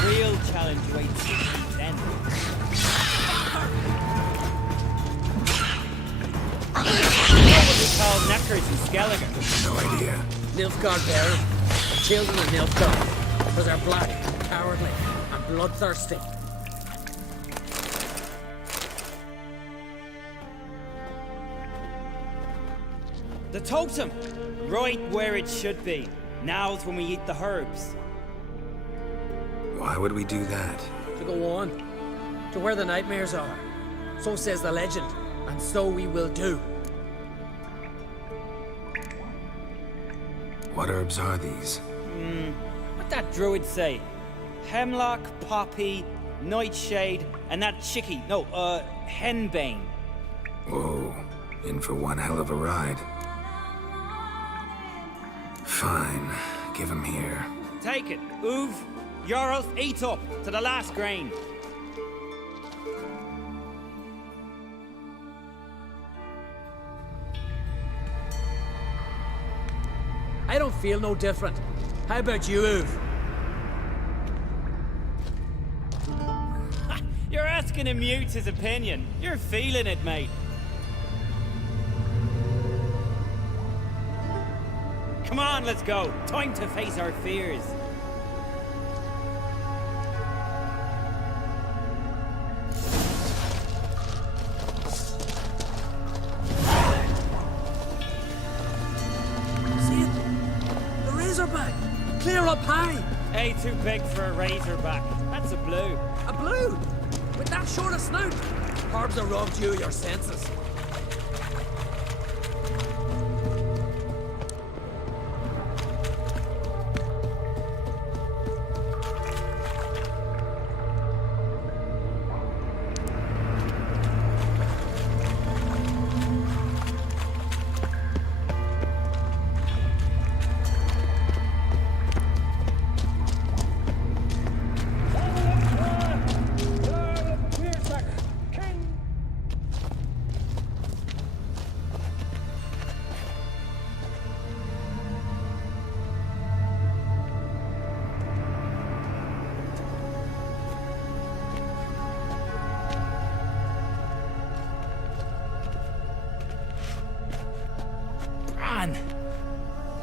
Real challenge waits then. What we call knackers in Skellige? No idea. Nilfgaard bearers, the children of Nilfgaard, because they're black, cowardly, and bloodthirsty. The totem! Right where it should be. Now's when we eat the herbs. Why would we do that? To go on. To where the nightmares are. So says the legend. And so we will do. What herbs are these? What that druid say? Hemlock, poppy, nightshade, and that chicky. No, henbane. Whoa, in for one hell of a ride. Fine, give him here. Take it, Uv. Jarl, eat up to the last grain. I don't feel no different. How about you, Uv? You're asking him mute his opinion. You're feeling it, mate. Come on, let's go. Time to face our fears. See it? The razorback! Clear up high! Hey, too big for a razorback. That's a blue. A blue? With that short a snout? Herbs have robbed you of your senses.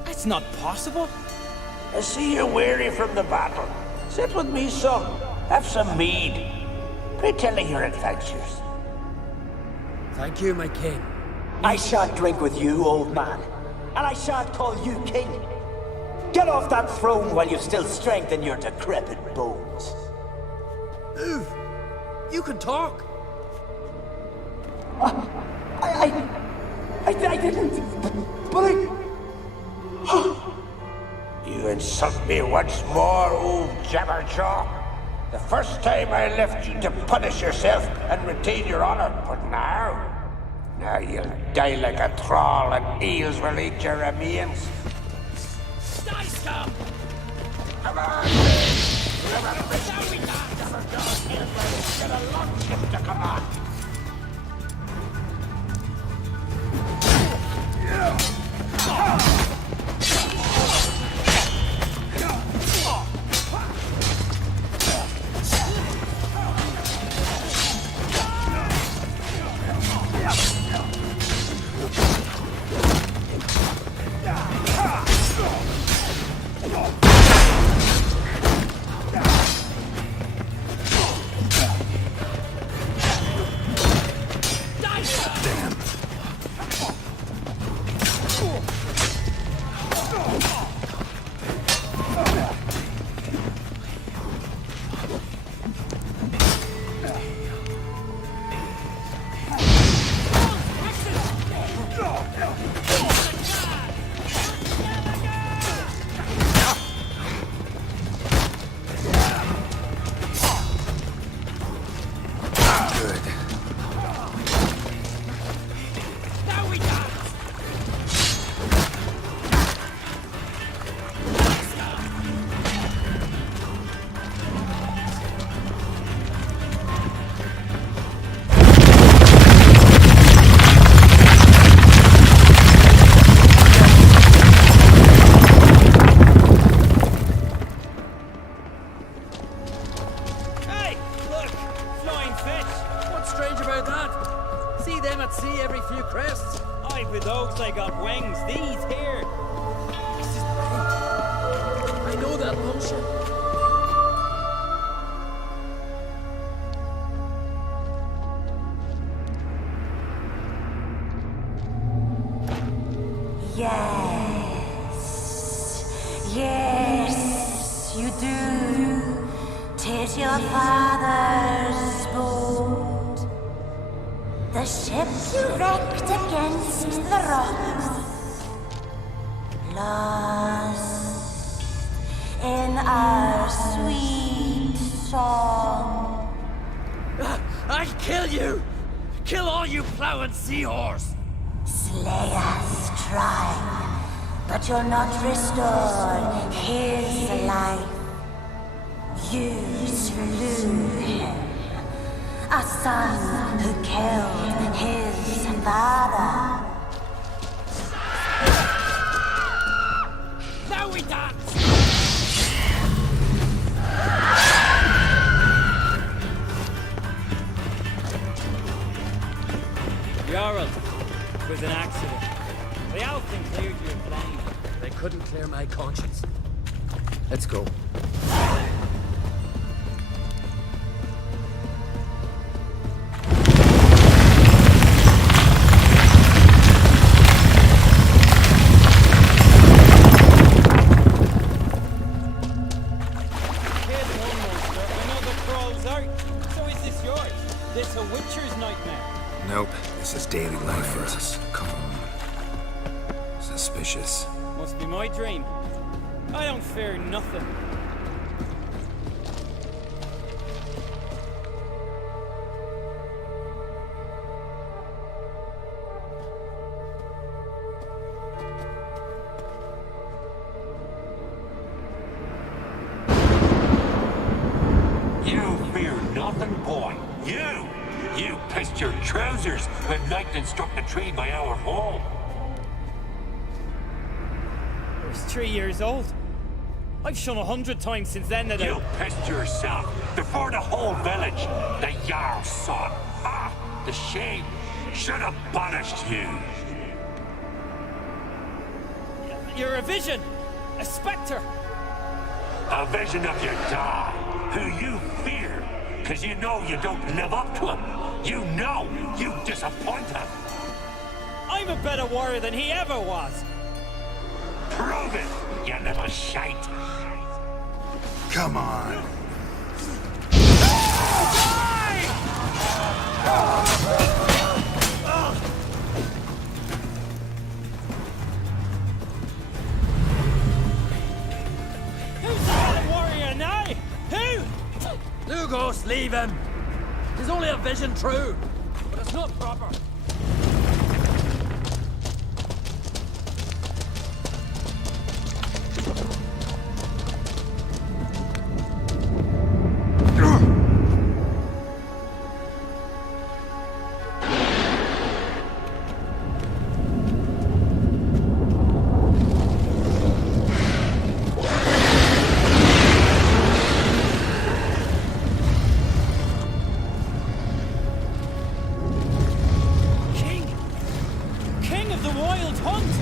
That's not possible. I see you're weary from the battle. Sit with me, son. Have some mead. Pray tell me your adventures. Thank you, my king. I shan't drink with you, old man. And I shan't call you king. Get off that throne while you've still strength in your decrepit bones. Uv, you can talk. I didn't. But I... You insult me once more, old Jabberjaw. The first time I left you to punish yourself and retain your honor, but now you'll die like a thrall and eels will eat your remains. Die, scum! Come on! Get a lordship to come on! Yes, you do. 'Tis your father's boat. The ship you wrecked against the rocks. Lost in our sweet song. I'll kill you! Kill all you plowing seahorse! Slay us, try, but you'll not restore his life. You slew him, a son who killed his father. Now we dance! Jarl, it was an accident. The Alpine cleared your plane. They couldn't clear my conscience. Let's go. This a Witcher's nightmare? Nope, this is daily life for us. Calm. Suspicious. Must be my dream. I don't fear nothing. You fear nothing, boy. You pissed your trousers when lightning struck the tree by our home. I was 3 years old. I've shone 100 times since then that You pissed yourself before the whole village. The Jarl's son. Ah, the shame. Should have banished you. You're a vision! A spectre! A vision of your dad, who you fear, because you know you don't live up to him. You know you disappoint him. I'm a better warrior than he ever was! Prove it, you little shite! Come on! Who's the better warrior now? Who? Lugos, leave him! He's only a vision true, but it's not proper. King of the wild hunt!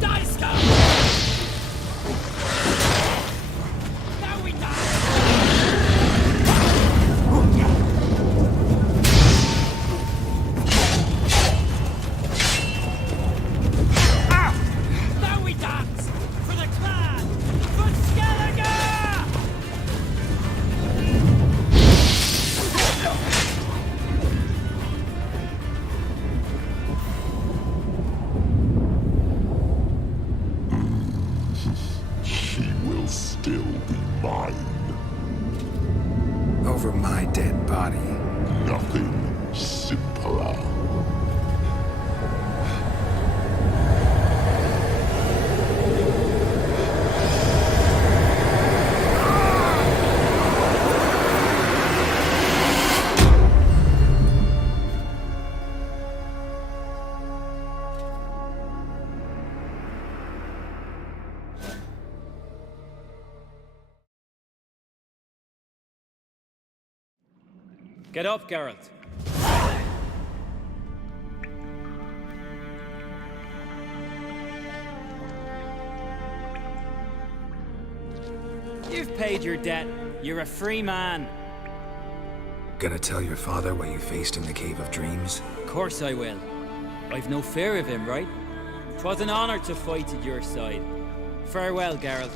Die, scum! Now we Now we dance! For the clan! For Skellige! She will still be mine. Over my dead body. Nothing simpler. Get up, Geralt. You've paid your debt. You're a free man. Gonna tell your father what you faced in the Cave of Dreams? Of course I will. I've no fear of him, right? 'Twas an honor to fight at your side. Farewell, Geralt.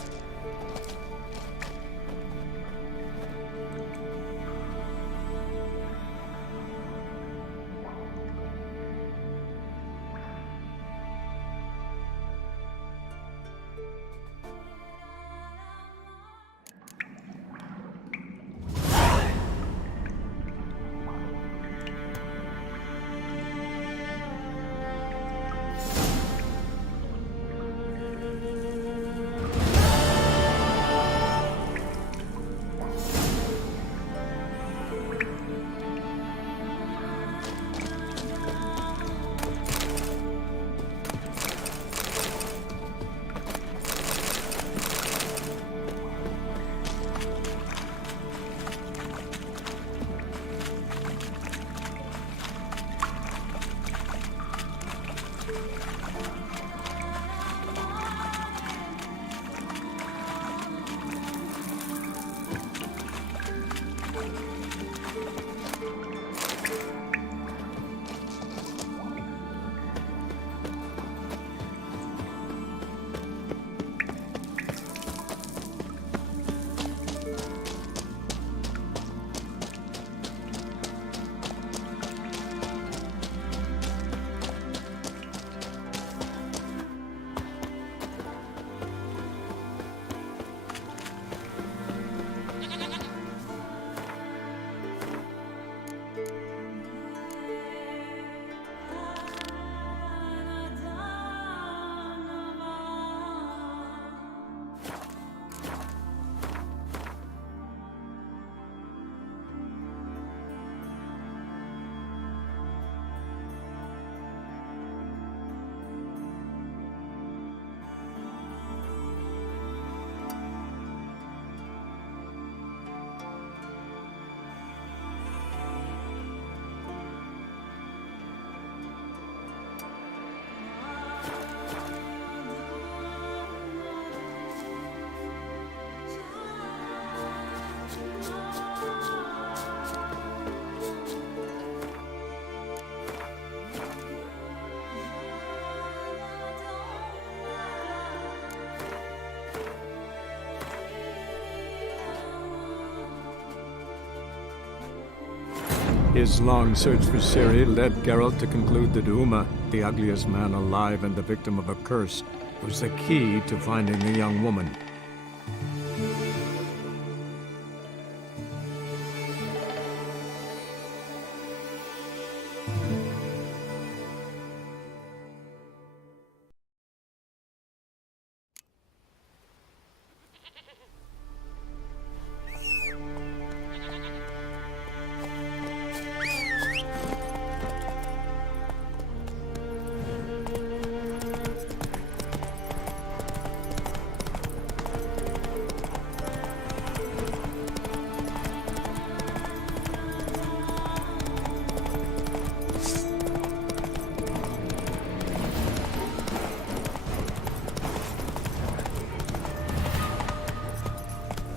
His long search for Ciri led Geralt to conclude that Uma, the ugliest man alive and the victim of a curse, was the key to finding the young woman.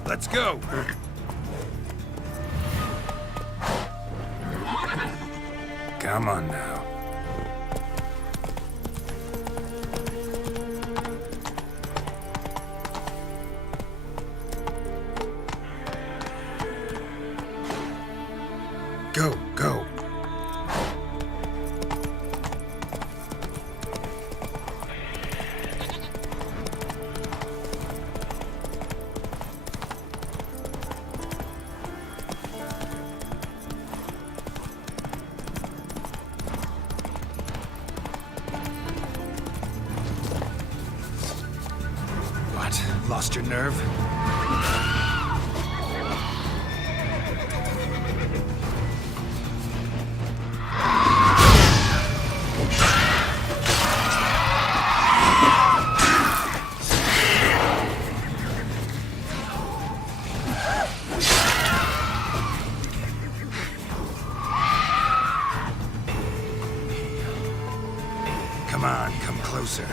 Let's go! Come on now. Go, go. Lost your nerve? Come on, come closer.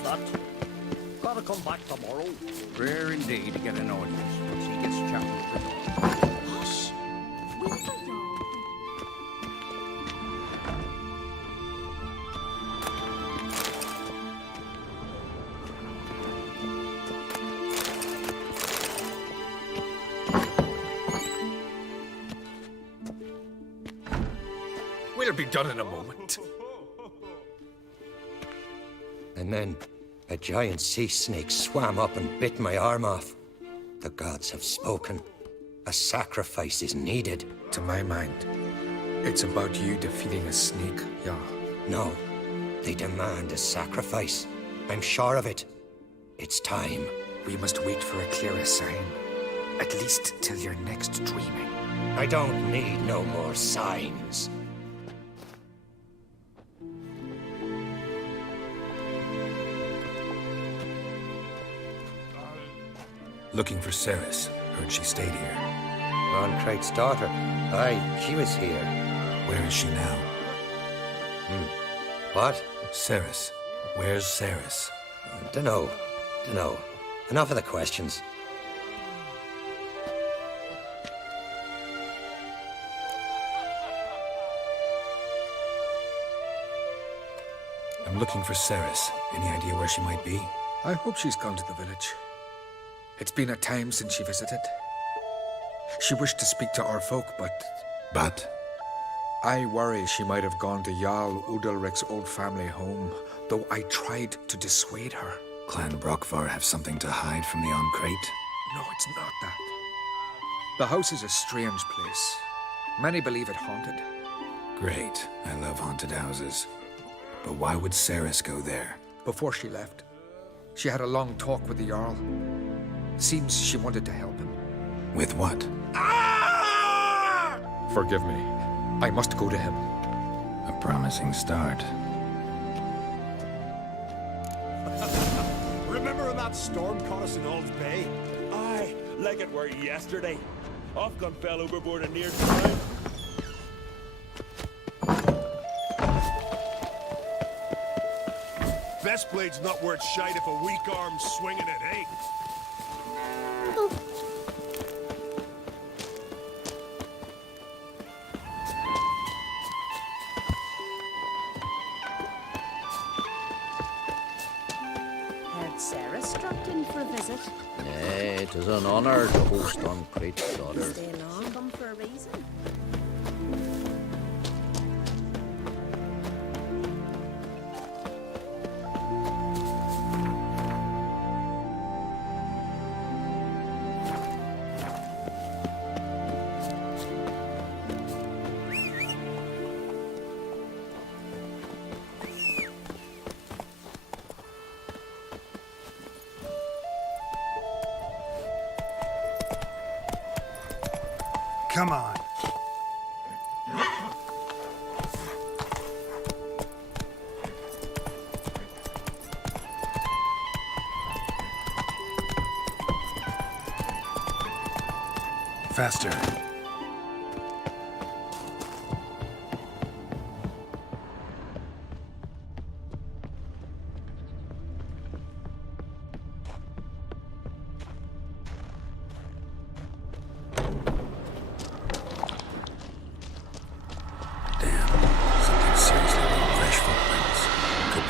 What's that? Gotta come back tomorrow. Rare indeed to get an audience once he gets chatting with the dog. Hush! We'll be done in a moment. And then a giant sea snake swam up and bit my arm off. The gods have spoken. A sacrifice is needed. To my mind, it's about you defeating a snake, Jarl. No, they demand a sacrifice. I'm sure of it. It's time. We must wait for a clearer sign. At least till your next dreaming. I don't need no more signs. Looking for Ceres. Heard she stayed here. Ron-Krait's daughter. Aye, she was here. Where is she now? What? Ceres. Where's Ceres? Dunno. Enough of the questions. I'm looking for Ceres. Any idea where she might be? I hope she's gone to the village. It's been a time since she visited. She wished to speak to our folk, but... But? I worry she might have gone to Jarl Udalric's old family home, though I tried to dissuade her. Clan Brockvar have something to hide from the Oncrate? No, it's not that. The house is a strange place. Many believe it haunted. Great. I love haunted houses. But why would Ceres go there? Before she left, she had a long talk with the Jarl. Seems she wanted to help him. With what? Forgive me. I must go to him. A promising start. Remember when that storm caught us in Ald's Bay? Aye, like it were yesterday. Ofcom fell overboard and near drowned. Best blade's not worth shite if a weak arm's swinging it, eh? Heard Ceres dropped in for a visit. Nay, it is an honor to host Ron-Krait's daughter. Stay long, come for a reason. Come on. Faster.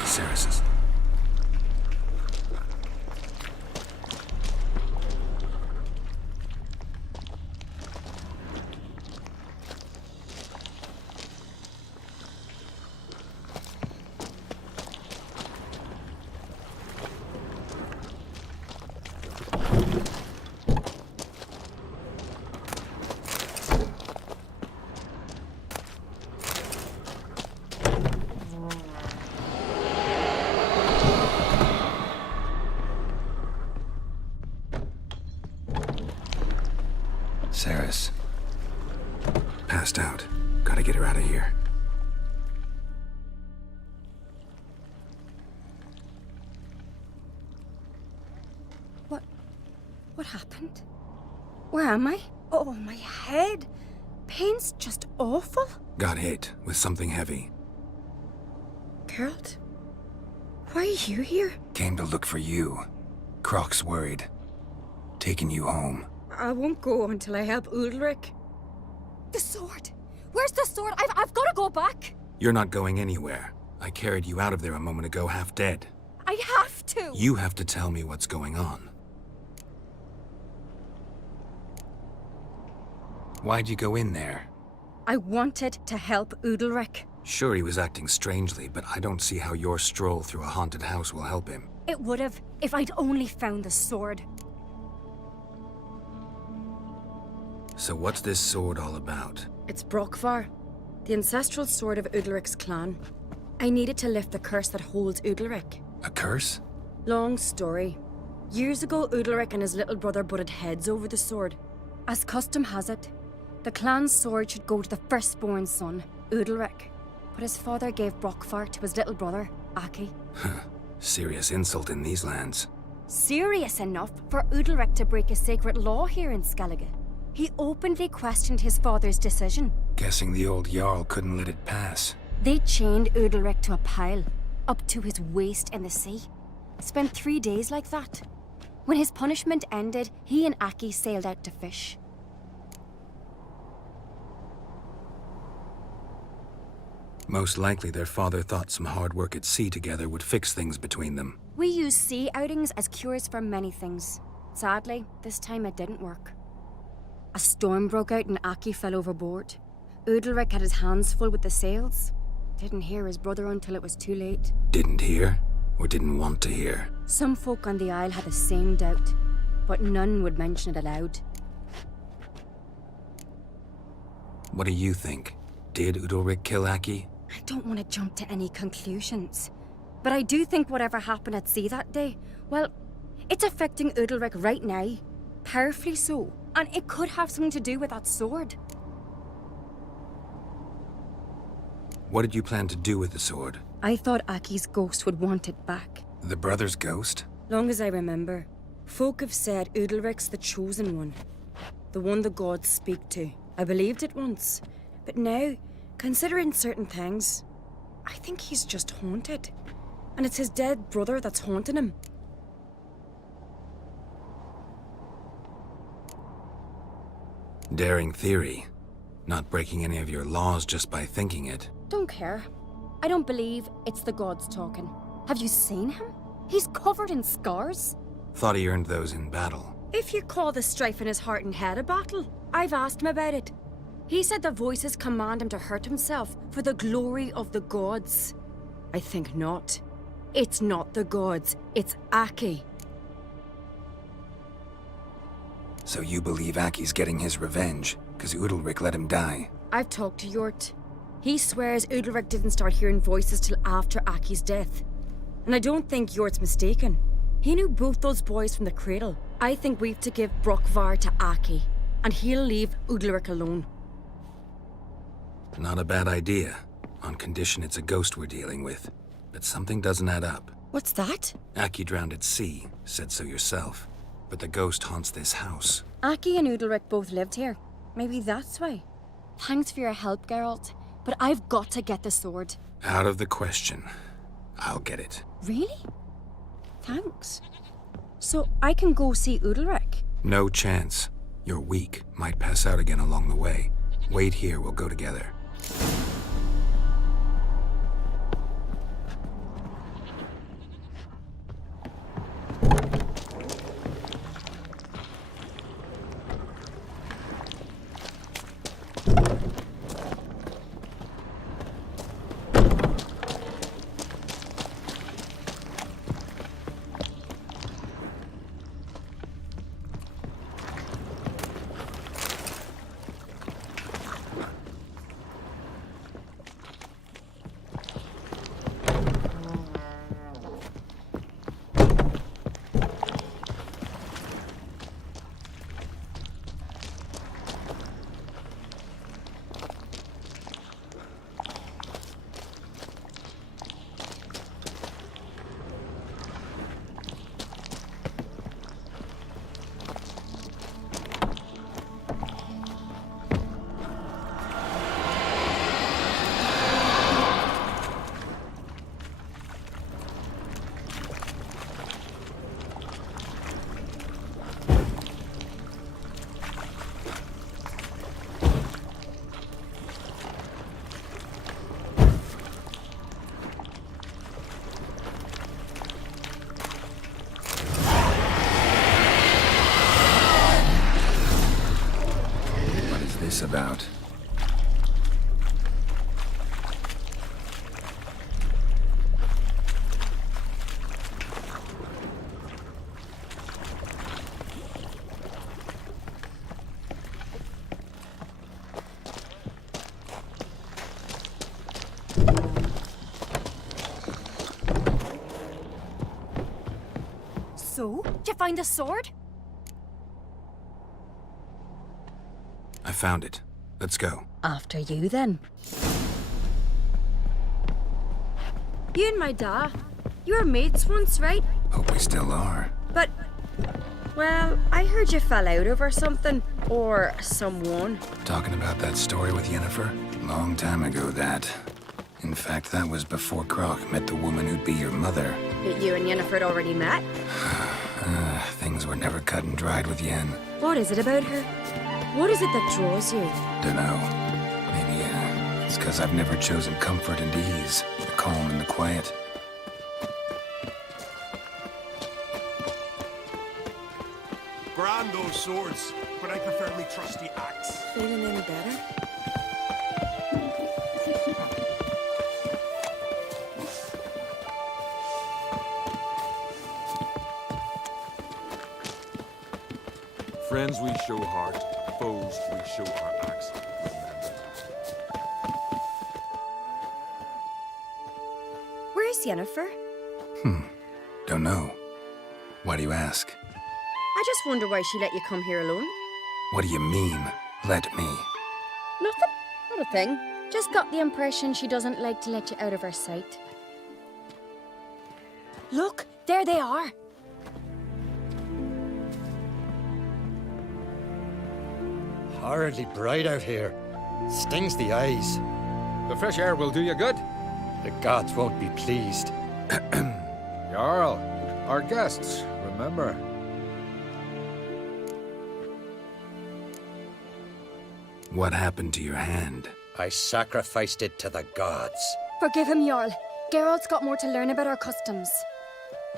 Ceres's. Ceres. Passed out. Gotta get her out of here. What happened? Where am I? Oh, my head. Pain's just awful. Got hit with something heavy. Geralt? Why are you here? Came to look for you. Croc's worried. Taking you home. I won't go until I help Ulrich. The sword! Where's the sword? I've got to go back! You're not going anywhere. I carried you out of there a moment ago half dead. I have to! You have to tell me what's going on. Why'd you go in there? I wanted to help Ulrich. Sure, he was acting strangely, but I don't see how your stroll through a haunted house will help him. It would have, if I'd only found the sword. So what's this sword all about? It's Brokvar, the ancestral sword of Udalric's clan. I needed to lift the curse that holds Udalric. A curse? Long story. Years ago, Udalric and his little brother butted heads over the sword. As custom has it, the clan's sword should go to the firstborn son, Udalric. But his father gave Brokvar to his little brother, Aki. Serious insult in these lands. Serious enough for Udalric to break a sacred law here in Skellige. He openly questioned his father's decision. Guessing the old Jarl couldn't let it pass. They chained Udalric to a pile, up to his waist in the sea. Spent 3 days like that. When his punishment ended, he and Aki sailed out to fish. Most likely their father thought some hard work at sea together would fix things between them. We use sea outings as cures for many things. Sadly, this time it didn't work. A storm broke out and Aki fell overboard. Udalric had his hands full with the sails. Didn't hear his brother until it was too late. Didn't hear? Or didn't want to hear? Some folk on the Isle had the same doubt, but none would mention it aloud. What do you think? Did Udalric kill Aki? I don't want to jump to any conclusions, but I do think whatever happened at sea that day, well, it's affecting Udalric right now. Powerfully so, and it could have something to do with that sword. What did you plan to do with the sword? I thought Aki's ghost would want it back. The brother's ghost? Long as I remember, folk have said Udalric's the chosen one. The one the gods speak to. I believed it once, but now, considering certain things, I think he's just haunted. And it's his dead brother that's haunting him. Daring theory. Not breaking any of your laws just by thinking it. Don't care. I don't believe it's the gods talking. Have you seen him? He's covered in scars. Thought he earned those in battle. If you call the strife in his heart and head a battle, I've asked him about it. He said the voices command him to hurt himself for the glory of the gods. I think not. It's not the gods, it's Aki. So you believe Aki's getting his revenge, because Udalric let him die? I've talked to Yort. He swears Udalric didn't start hearing voices till after Aki's death. And I don't think Yort's mistaken. He knew both those boys from the cradle. I think we've to give Brokvar to Aki, and he'll leave Udalric alone. Not a bad idea, on condition it's a ghost we're dealing with. But something doesn't add up. What's that? Aki drowned at sea, said so yourself. But the ghost haunts this house. Aki and Udalric both lived here. Maybe that's why. Thanks for your help, Geralt. But I've got to get the sword. Out of the question. I'll get it. Really? Thanks. So I can go see Udalric? No chance. You're weak. Might pass out again along the way. Wait here, we'll go together. this about? So, did you find the sword? I found it. Let's go. After you, then. You and my da, you were mates once, right? Hope we still are. But, well, I heard you fell out over something. Or someone. Talking about that story with Yennefer? Long time ago, that. In fact, that was before Croc met the woman who'd be your mother. But you and Yennefer had already met? Things were never cut and dried with Yen. What is it about her? What is it that draws you? Dunno. Maybe, it's because I've never chosen comfort and ease. The calm and the quiet. Grand those swords, but I prefer my trusty axe. Feeling any better? Friends we show heart, foes we show our axe. Where's Yennefer? Don't know. Why do you ask? I just wonder why she let you come here alone. What do you mean, let me? Nothing. Not a thing. Just got the impression she doesn't like to let you out of her sight. Look, there they are. Horridly bright out here. Stings the eyes. The fresh air will do you good. The gods won't be pleased. Jarl, our guests, remember. What happened to your hand? I sacrificed it to the gods. Forgive him, Jarl. Geralt's got more to learn about our customs.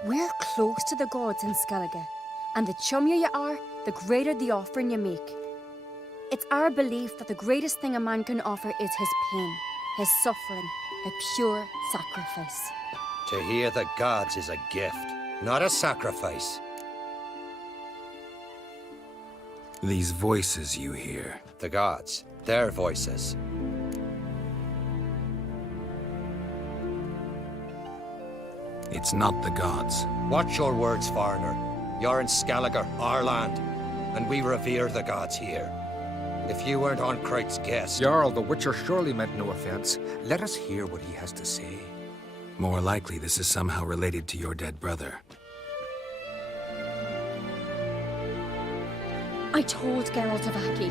We're close to the gods in Skellige, and the chummier you are, the greater the offering you make. It's our belief that the greatest thing a man can offer is his pain, his suffering, a pure sacrifice. To hear the gods is a gift, not a sacrifice. These voices you hear. The gods, their voices. It's not the gods. Watch your words, foreigner. You're in Skellige, our land, and we revere the gods here. If you weren't on Kright's guest... Jarl, the Witcher surely meant no offense. Let us hear what he has to say. More likely this is somehow related to your dead brother. I told Geralt of Aki.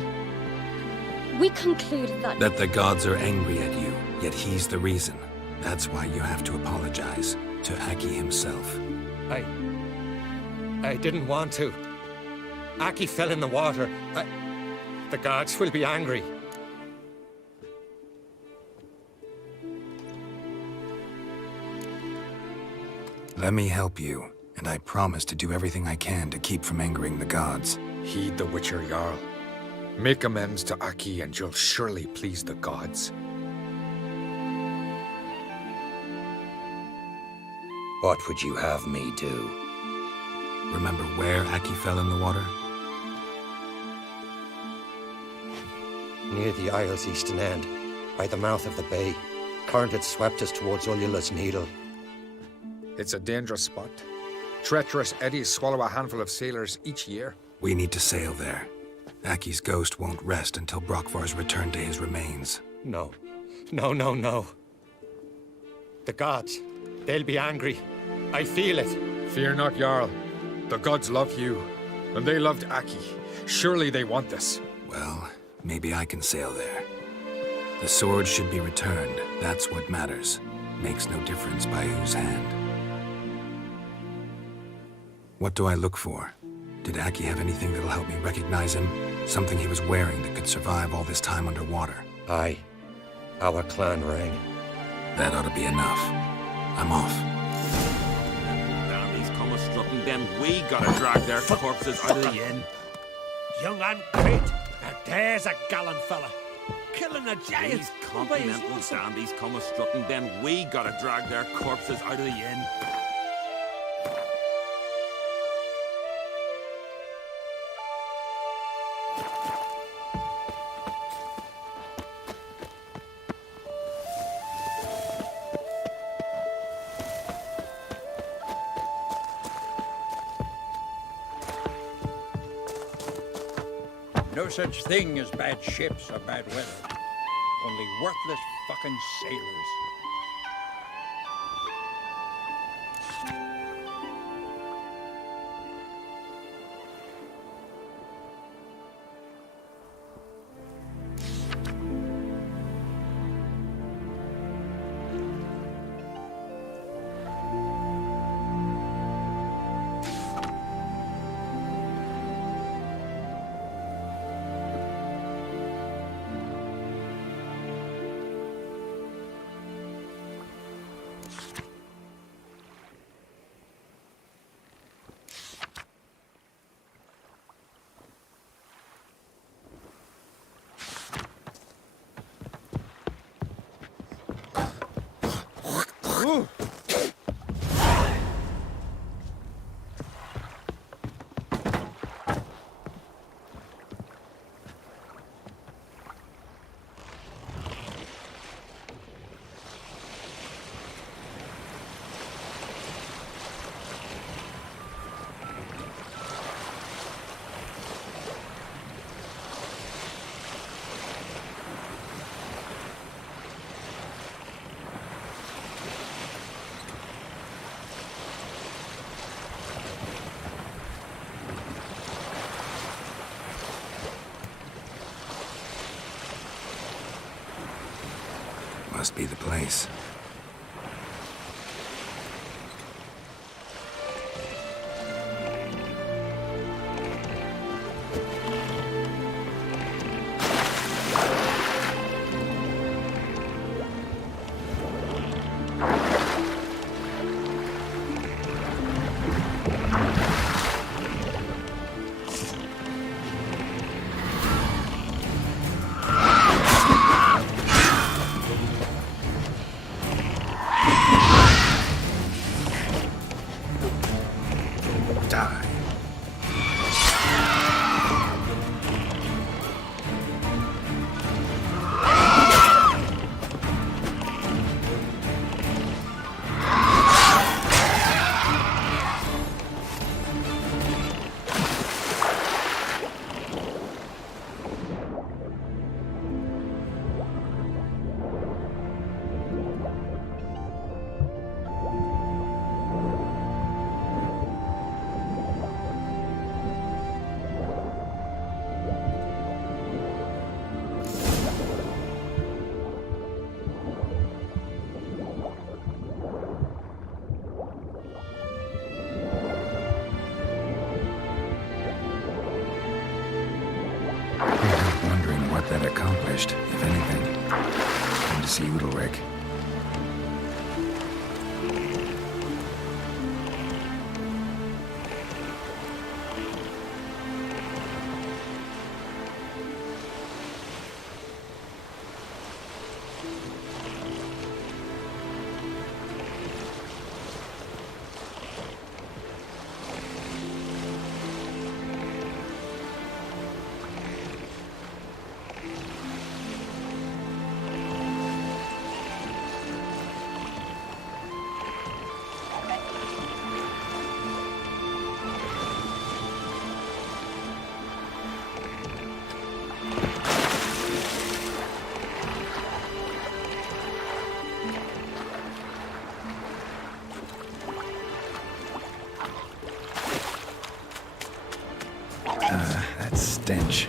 We concluded that... That the gods are angry at you, yet he's the reason. That's why you have to apologize to Aki himself. I didn't want to. Aki fell in the water. The gods will be angry. Let me help you, and I promise to do everything I can to keep from angering the gods. Heed the Witcher, Jarl. Make amends to Aki and you'll surely please the gods. What would you have me do? Remember where Aki fell in the water? Near the Isle's eastern end, by the mouth of the bay. Current had swept us towards Ullula's Needle. It's a dangerous spot. Treacherous eddies swallow a handful of sailors each year. We need to sail there. Aki's ghost won't rest until Brokvar's returned to his remains. No. No. The gods, they'll be angry. I feel it. Fear not, Jarl. The gods love you, and they loved Aki. Surely they want this. Well, maybe I can sail there. The sword should be returned. That's what matters. Makes no difference by whose hand. What do I look for? Did Aki have anything that'll help me recognize him? Something he was wearing that could survive all this time underwater? Aye. Our clan ring. That ought to be enough. I'm off. Damn, these come strutting, then we gotta drag their corpses out of the inn. Young and great, Now there's a gallant fella. Killing a giant. These continental dandies come a strutting, then we gotta drag their corpses out of the inn. No such thing as bad ships or bad weather. Only worthless fucking sailors. Must be the place. That accomplished, if anything. Time to see Udalric. That stench.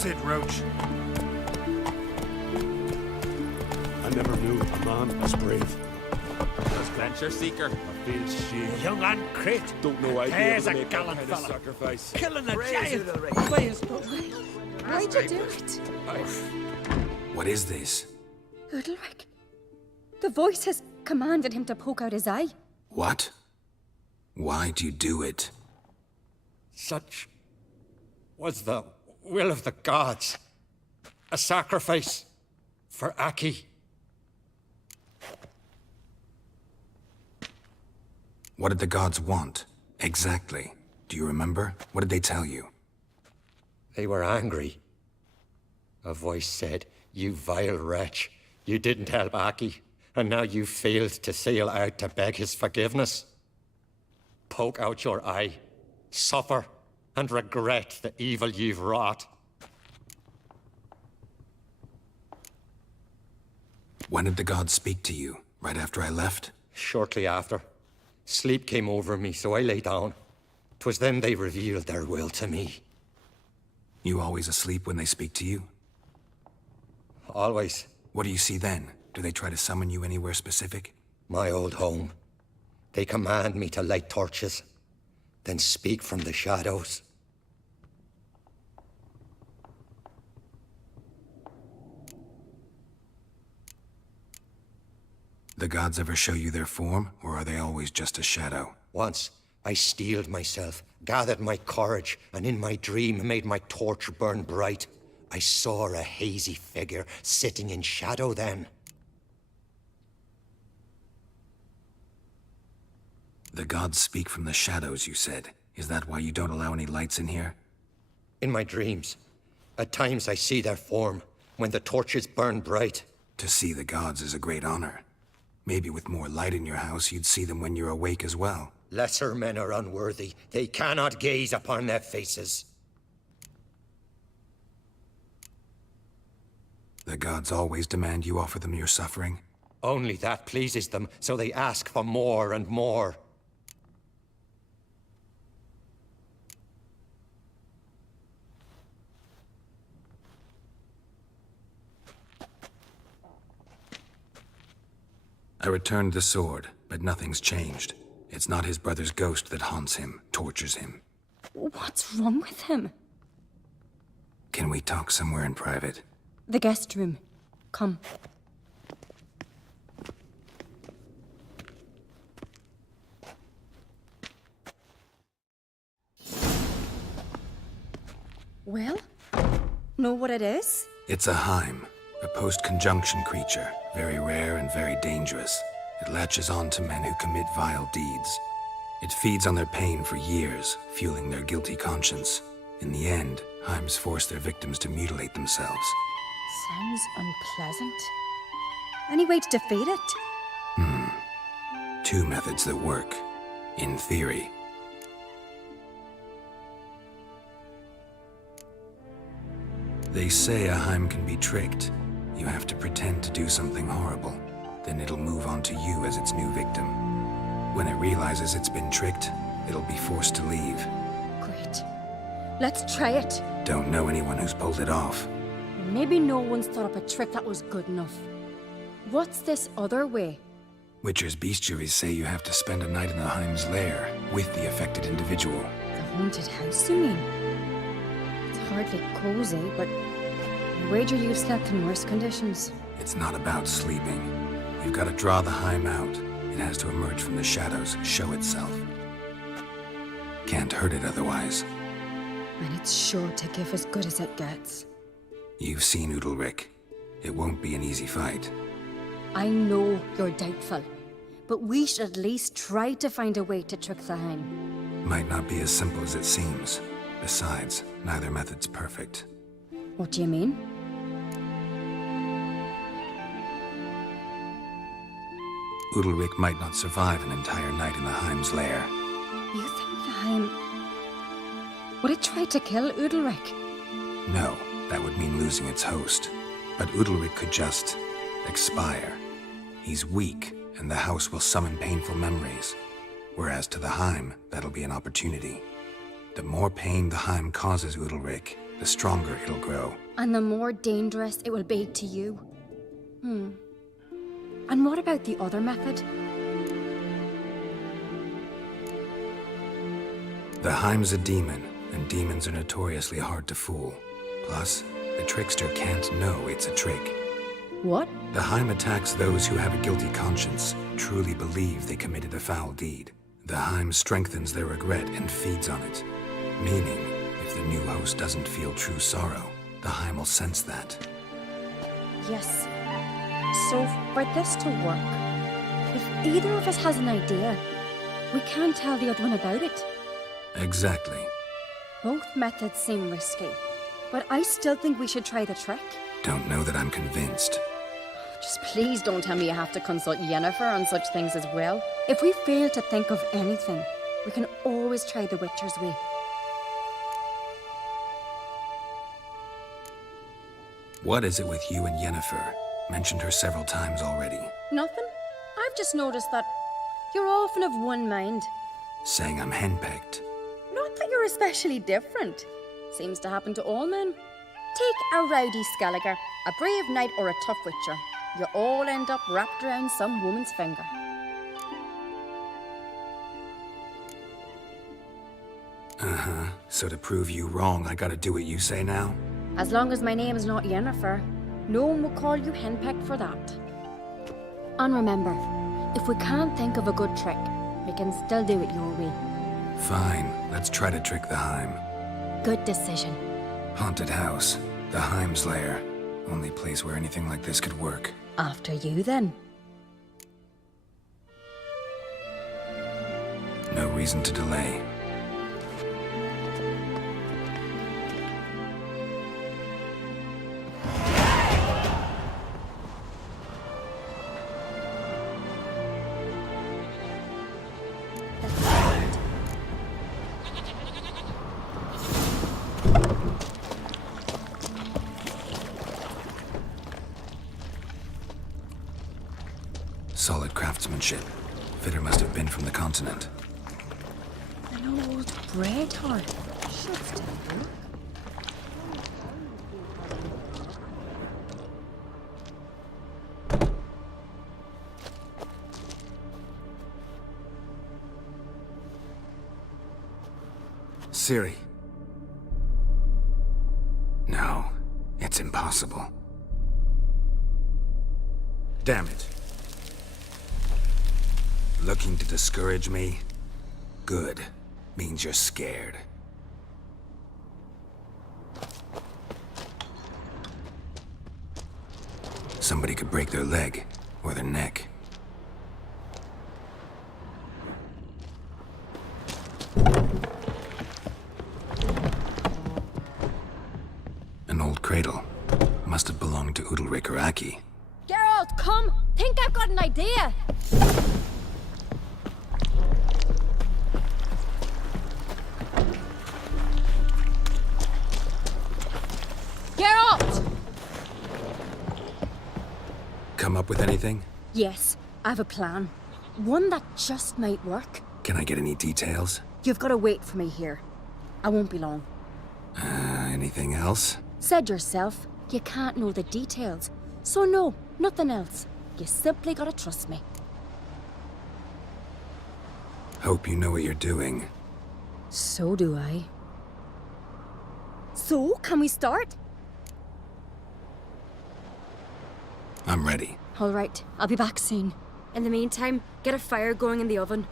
That's it, Roach. I never knew a man as brave. Adventure seeker. I feel shame. Young and crit. Don't know I'd be able There's to a make that gallant kind of fella. sacrifice. Killing a Praise giant. Udalric. Please. Why'd you do it? What is this? Udalric. The voice has commanded him to poke out his eye. What? Why'd you do it? Such was the will of the gods. A sacrifice for Aki. What did the gods want? Exactly. Do you remember? What did they tell you? They were angry. A voice said, "You vile wretch, you didn't help Aki, and now you failed to sail out to beg his forgiveness. Poke out your eye, suffer, and regret the evil you've wrought." When did the gods speak to you? Right after I left? Shortly after. Sleep came over me, so I lay down. 'Twas then they revealed their will to me. You always asleep when they speak to you? Always. What do you see then? Do they try to summon you anywhere specific? My old home. They command me to light torches, then speak from the shadows. The gods ever show you their form, or are they always just a shadow? Once, I steeled myself, gathered my courage, and in my dream made my torch burn bright. I saw a hazy figure sitting in shadow then. The gods speak from the shadows, you said. Is that why you don't allow any lights in here? In my dreams. At times I see their form, when the torches burn bright. To see the gods is a great honor. Maybe with more light in your house, you'd see them when you're awake as well. Lesser men are unworthy. They cannot gaze upon their faces. The gods always demand you offer them your suffering? Only that pleases them, so they ask for more and more. I returned the sword, but nothing's changed. It's not his brother's ghost that haunts him, tortures him. What's wrong with him? Can we talk somewhere in private? The guest room. Come. Well, know what it is? It's a Heim, a post-conjunction creature, very rare and very dangerous. It latches on to men who commit vile deeds. It feeds on their pain for years, fueling their guilty conscience. In the end, Heims force their victims to mutilate themselves. Sounds unpleasant. Any way to defeat it? Two methods that work, in theory. They say a Heim can be tricked. You have to pretend to do something horrible. Then it'll move on to you as its new victim. When it realizes it's been tricked, it'll be forced to leave. Great. Let's try it. Don't know anyone who's pulled it off. Maybe no one's thought up a trick that was good enough. What's this other way? Witcher's bestiaries say you have to spend a night in the Heim's lair with the affected individual. The haunted house, you mean? It's hardly cozy, but I wager you've slept in worse conditions. It's not about sleeping. You've got to draw the Heim out. It has to emerge from the shadows, show itself. Can't hurt it otherwise. And it's sure to give as good as it gets. You've seen Udalric. It won't be an easy fight. I know you're doubtful, but we should at least try to find a way to trick the Heim. Might not be as simple as it seems. Besides, neither method's perfect. What do you mean? Udalric might not survive an entire night in the Heim's lair. You think the Heim... would it try to kill Udalric? No, that would mean losing its host. But Udalric could just... expire. He's weak, and the house will summon painful memories. Whereas to the Heim, that'll be an opportunity. The more pain the Heim causes Udalric, the stronger it'll grow. And the more dangerous it will be to you. And what about the other method? The Heim's a demon, and demons are notoriously hard to fool. Plus, the trickster can't know it's a trick. What? The Heim attacks those who have a guilty conscience, truly believe they committed a foul deed. The Heim strengthens their regret and feeds on it. Meaning, if the new host doesn't feel true sorrow, the Heim will sense that. Yes. So, for this to work, if either of us has an idea, we can't tell the other one about it. Exactly. Both methods seem risky, but I still think we should try the trick. Don't know that I'm convinced. Just please don't tell me you have to consult Yennefer on such things as well. If we fail to think of anything, we can always try the Witcher's way. What is it with you and Yennefer? Mentioned her several times already. Nothing. I've just noticed that you're often of one mind. Saying I'm henpecked. Not that you're especially different. Seems to happen to all men. Take a rowdy Skelliger, a brave knight, or a tough witcher. You all end up wrapped around some woman's finger. Uh-huh. So to prove you wrong, I gotta do what you say now? As long as my name is not Yennefer, no one will call you henpecked for that. And remember, if we can't think of a good trick, we can still do it your way. Fine. Let's try to trick the Heim. Good decision. Haunted house. The Heim's lair. Only place where anything like this could work. After you, then. No reason to delay. Solid craftsmanship. Fitter must have been from the continent. An old bread heart. Should still work. Ciri. No, it's impossible. Damn it. Looking to discourage me? Good. Means you're scared. Somebody could break their leg, or their neck. An old cradle. Must have belonged to Udalric or Aki. Geralt, come! Think I've got an idea! Geralt! Come up with anything? Yes, I have a plan. One that just might work. Can I get any details? You've got to wait for me here. I won't be long. Anything else? Said yourself, you can't know the details. So no, nothing else. You simply gotta trust me. Hope you know what you're doing. So do I. So, can we start? I'm ready. All right, I'll be back soon. In the meantime, get a fire going in the oven.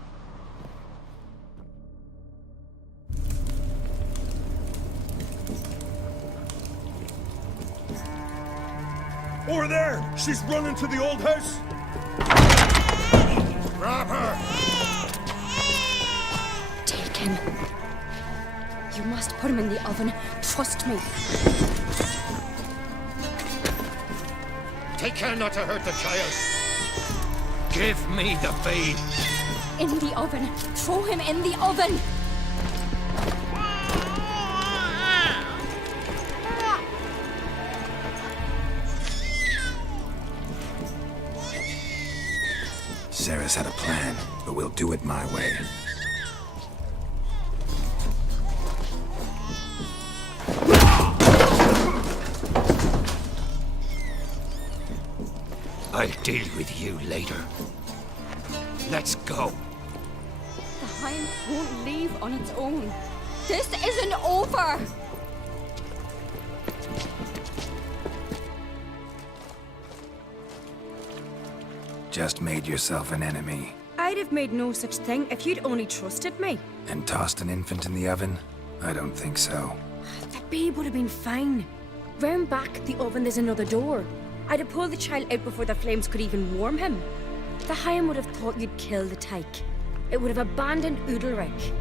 Over there! She's running to the old house! Grab her! Take him. You must put him in the oven. Trust me. Take care not to hurt the child. Give me the feed. In the oven. Throw him in the oven. Sarah's had a plan, but we'll do it my way. I'll deal with you later. Let's go. The Hind won't leave on its own. This isn't over! Just made yourself an enemy I'd have made no such thing if you'd only trusted me. and tossed an infant in the oven? I don't think so. The babe would have been fine. Round back the oven there's another door. I'd have pulled the child out before the flames could even warm him. The Hind would have thought you'd kill the tyke. It would have abandoned Udalric.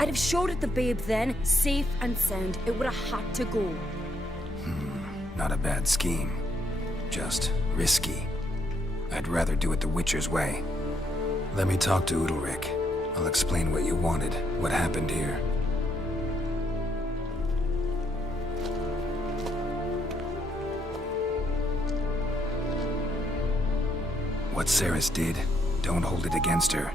I'd have showed it the babe then, safe and sound. It would have had to go. Not a bad scheme. Just risky. I'd rather do it the Witcher's way. Let me talk to Udalric. I'll explain what you wanted, what happened here. What Ceres did, don't hold it against her.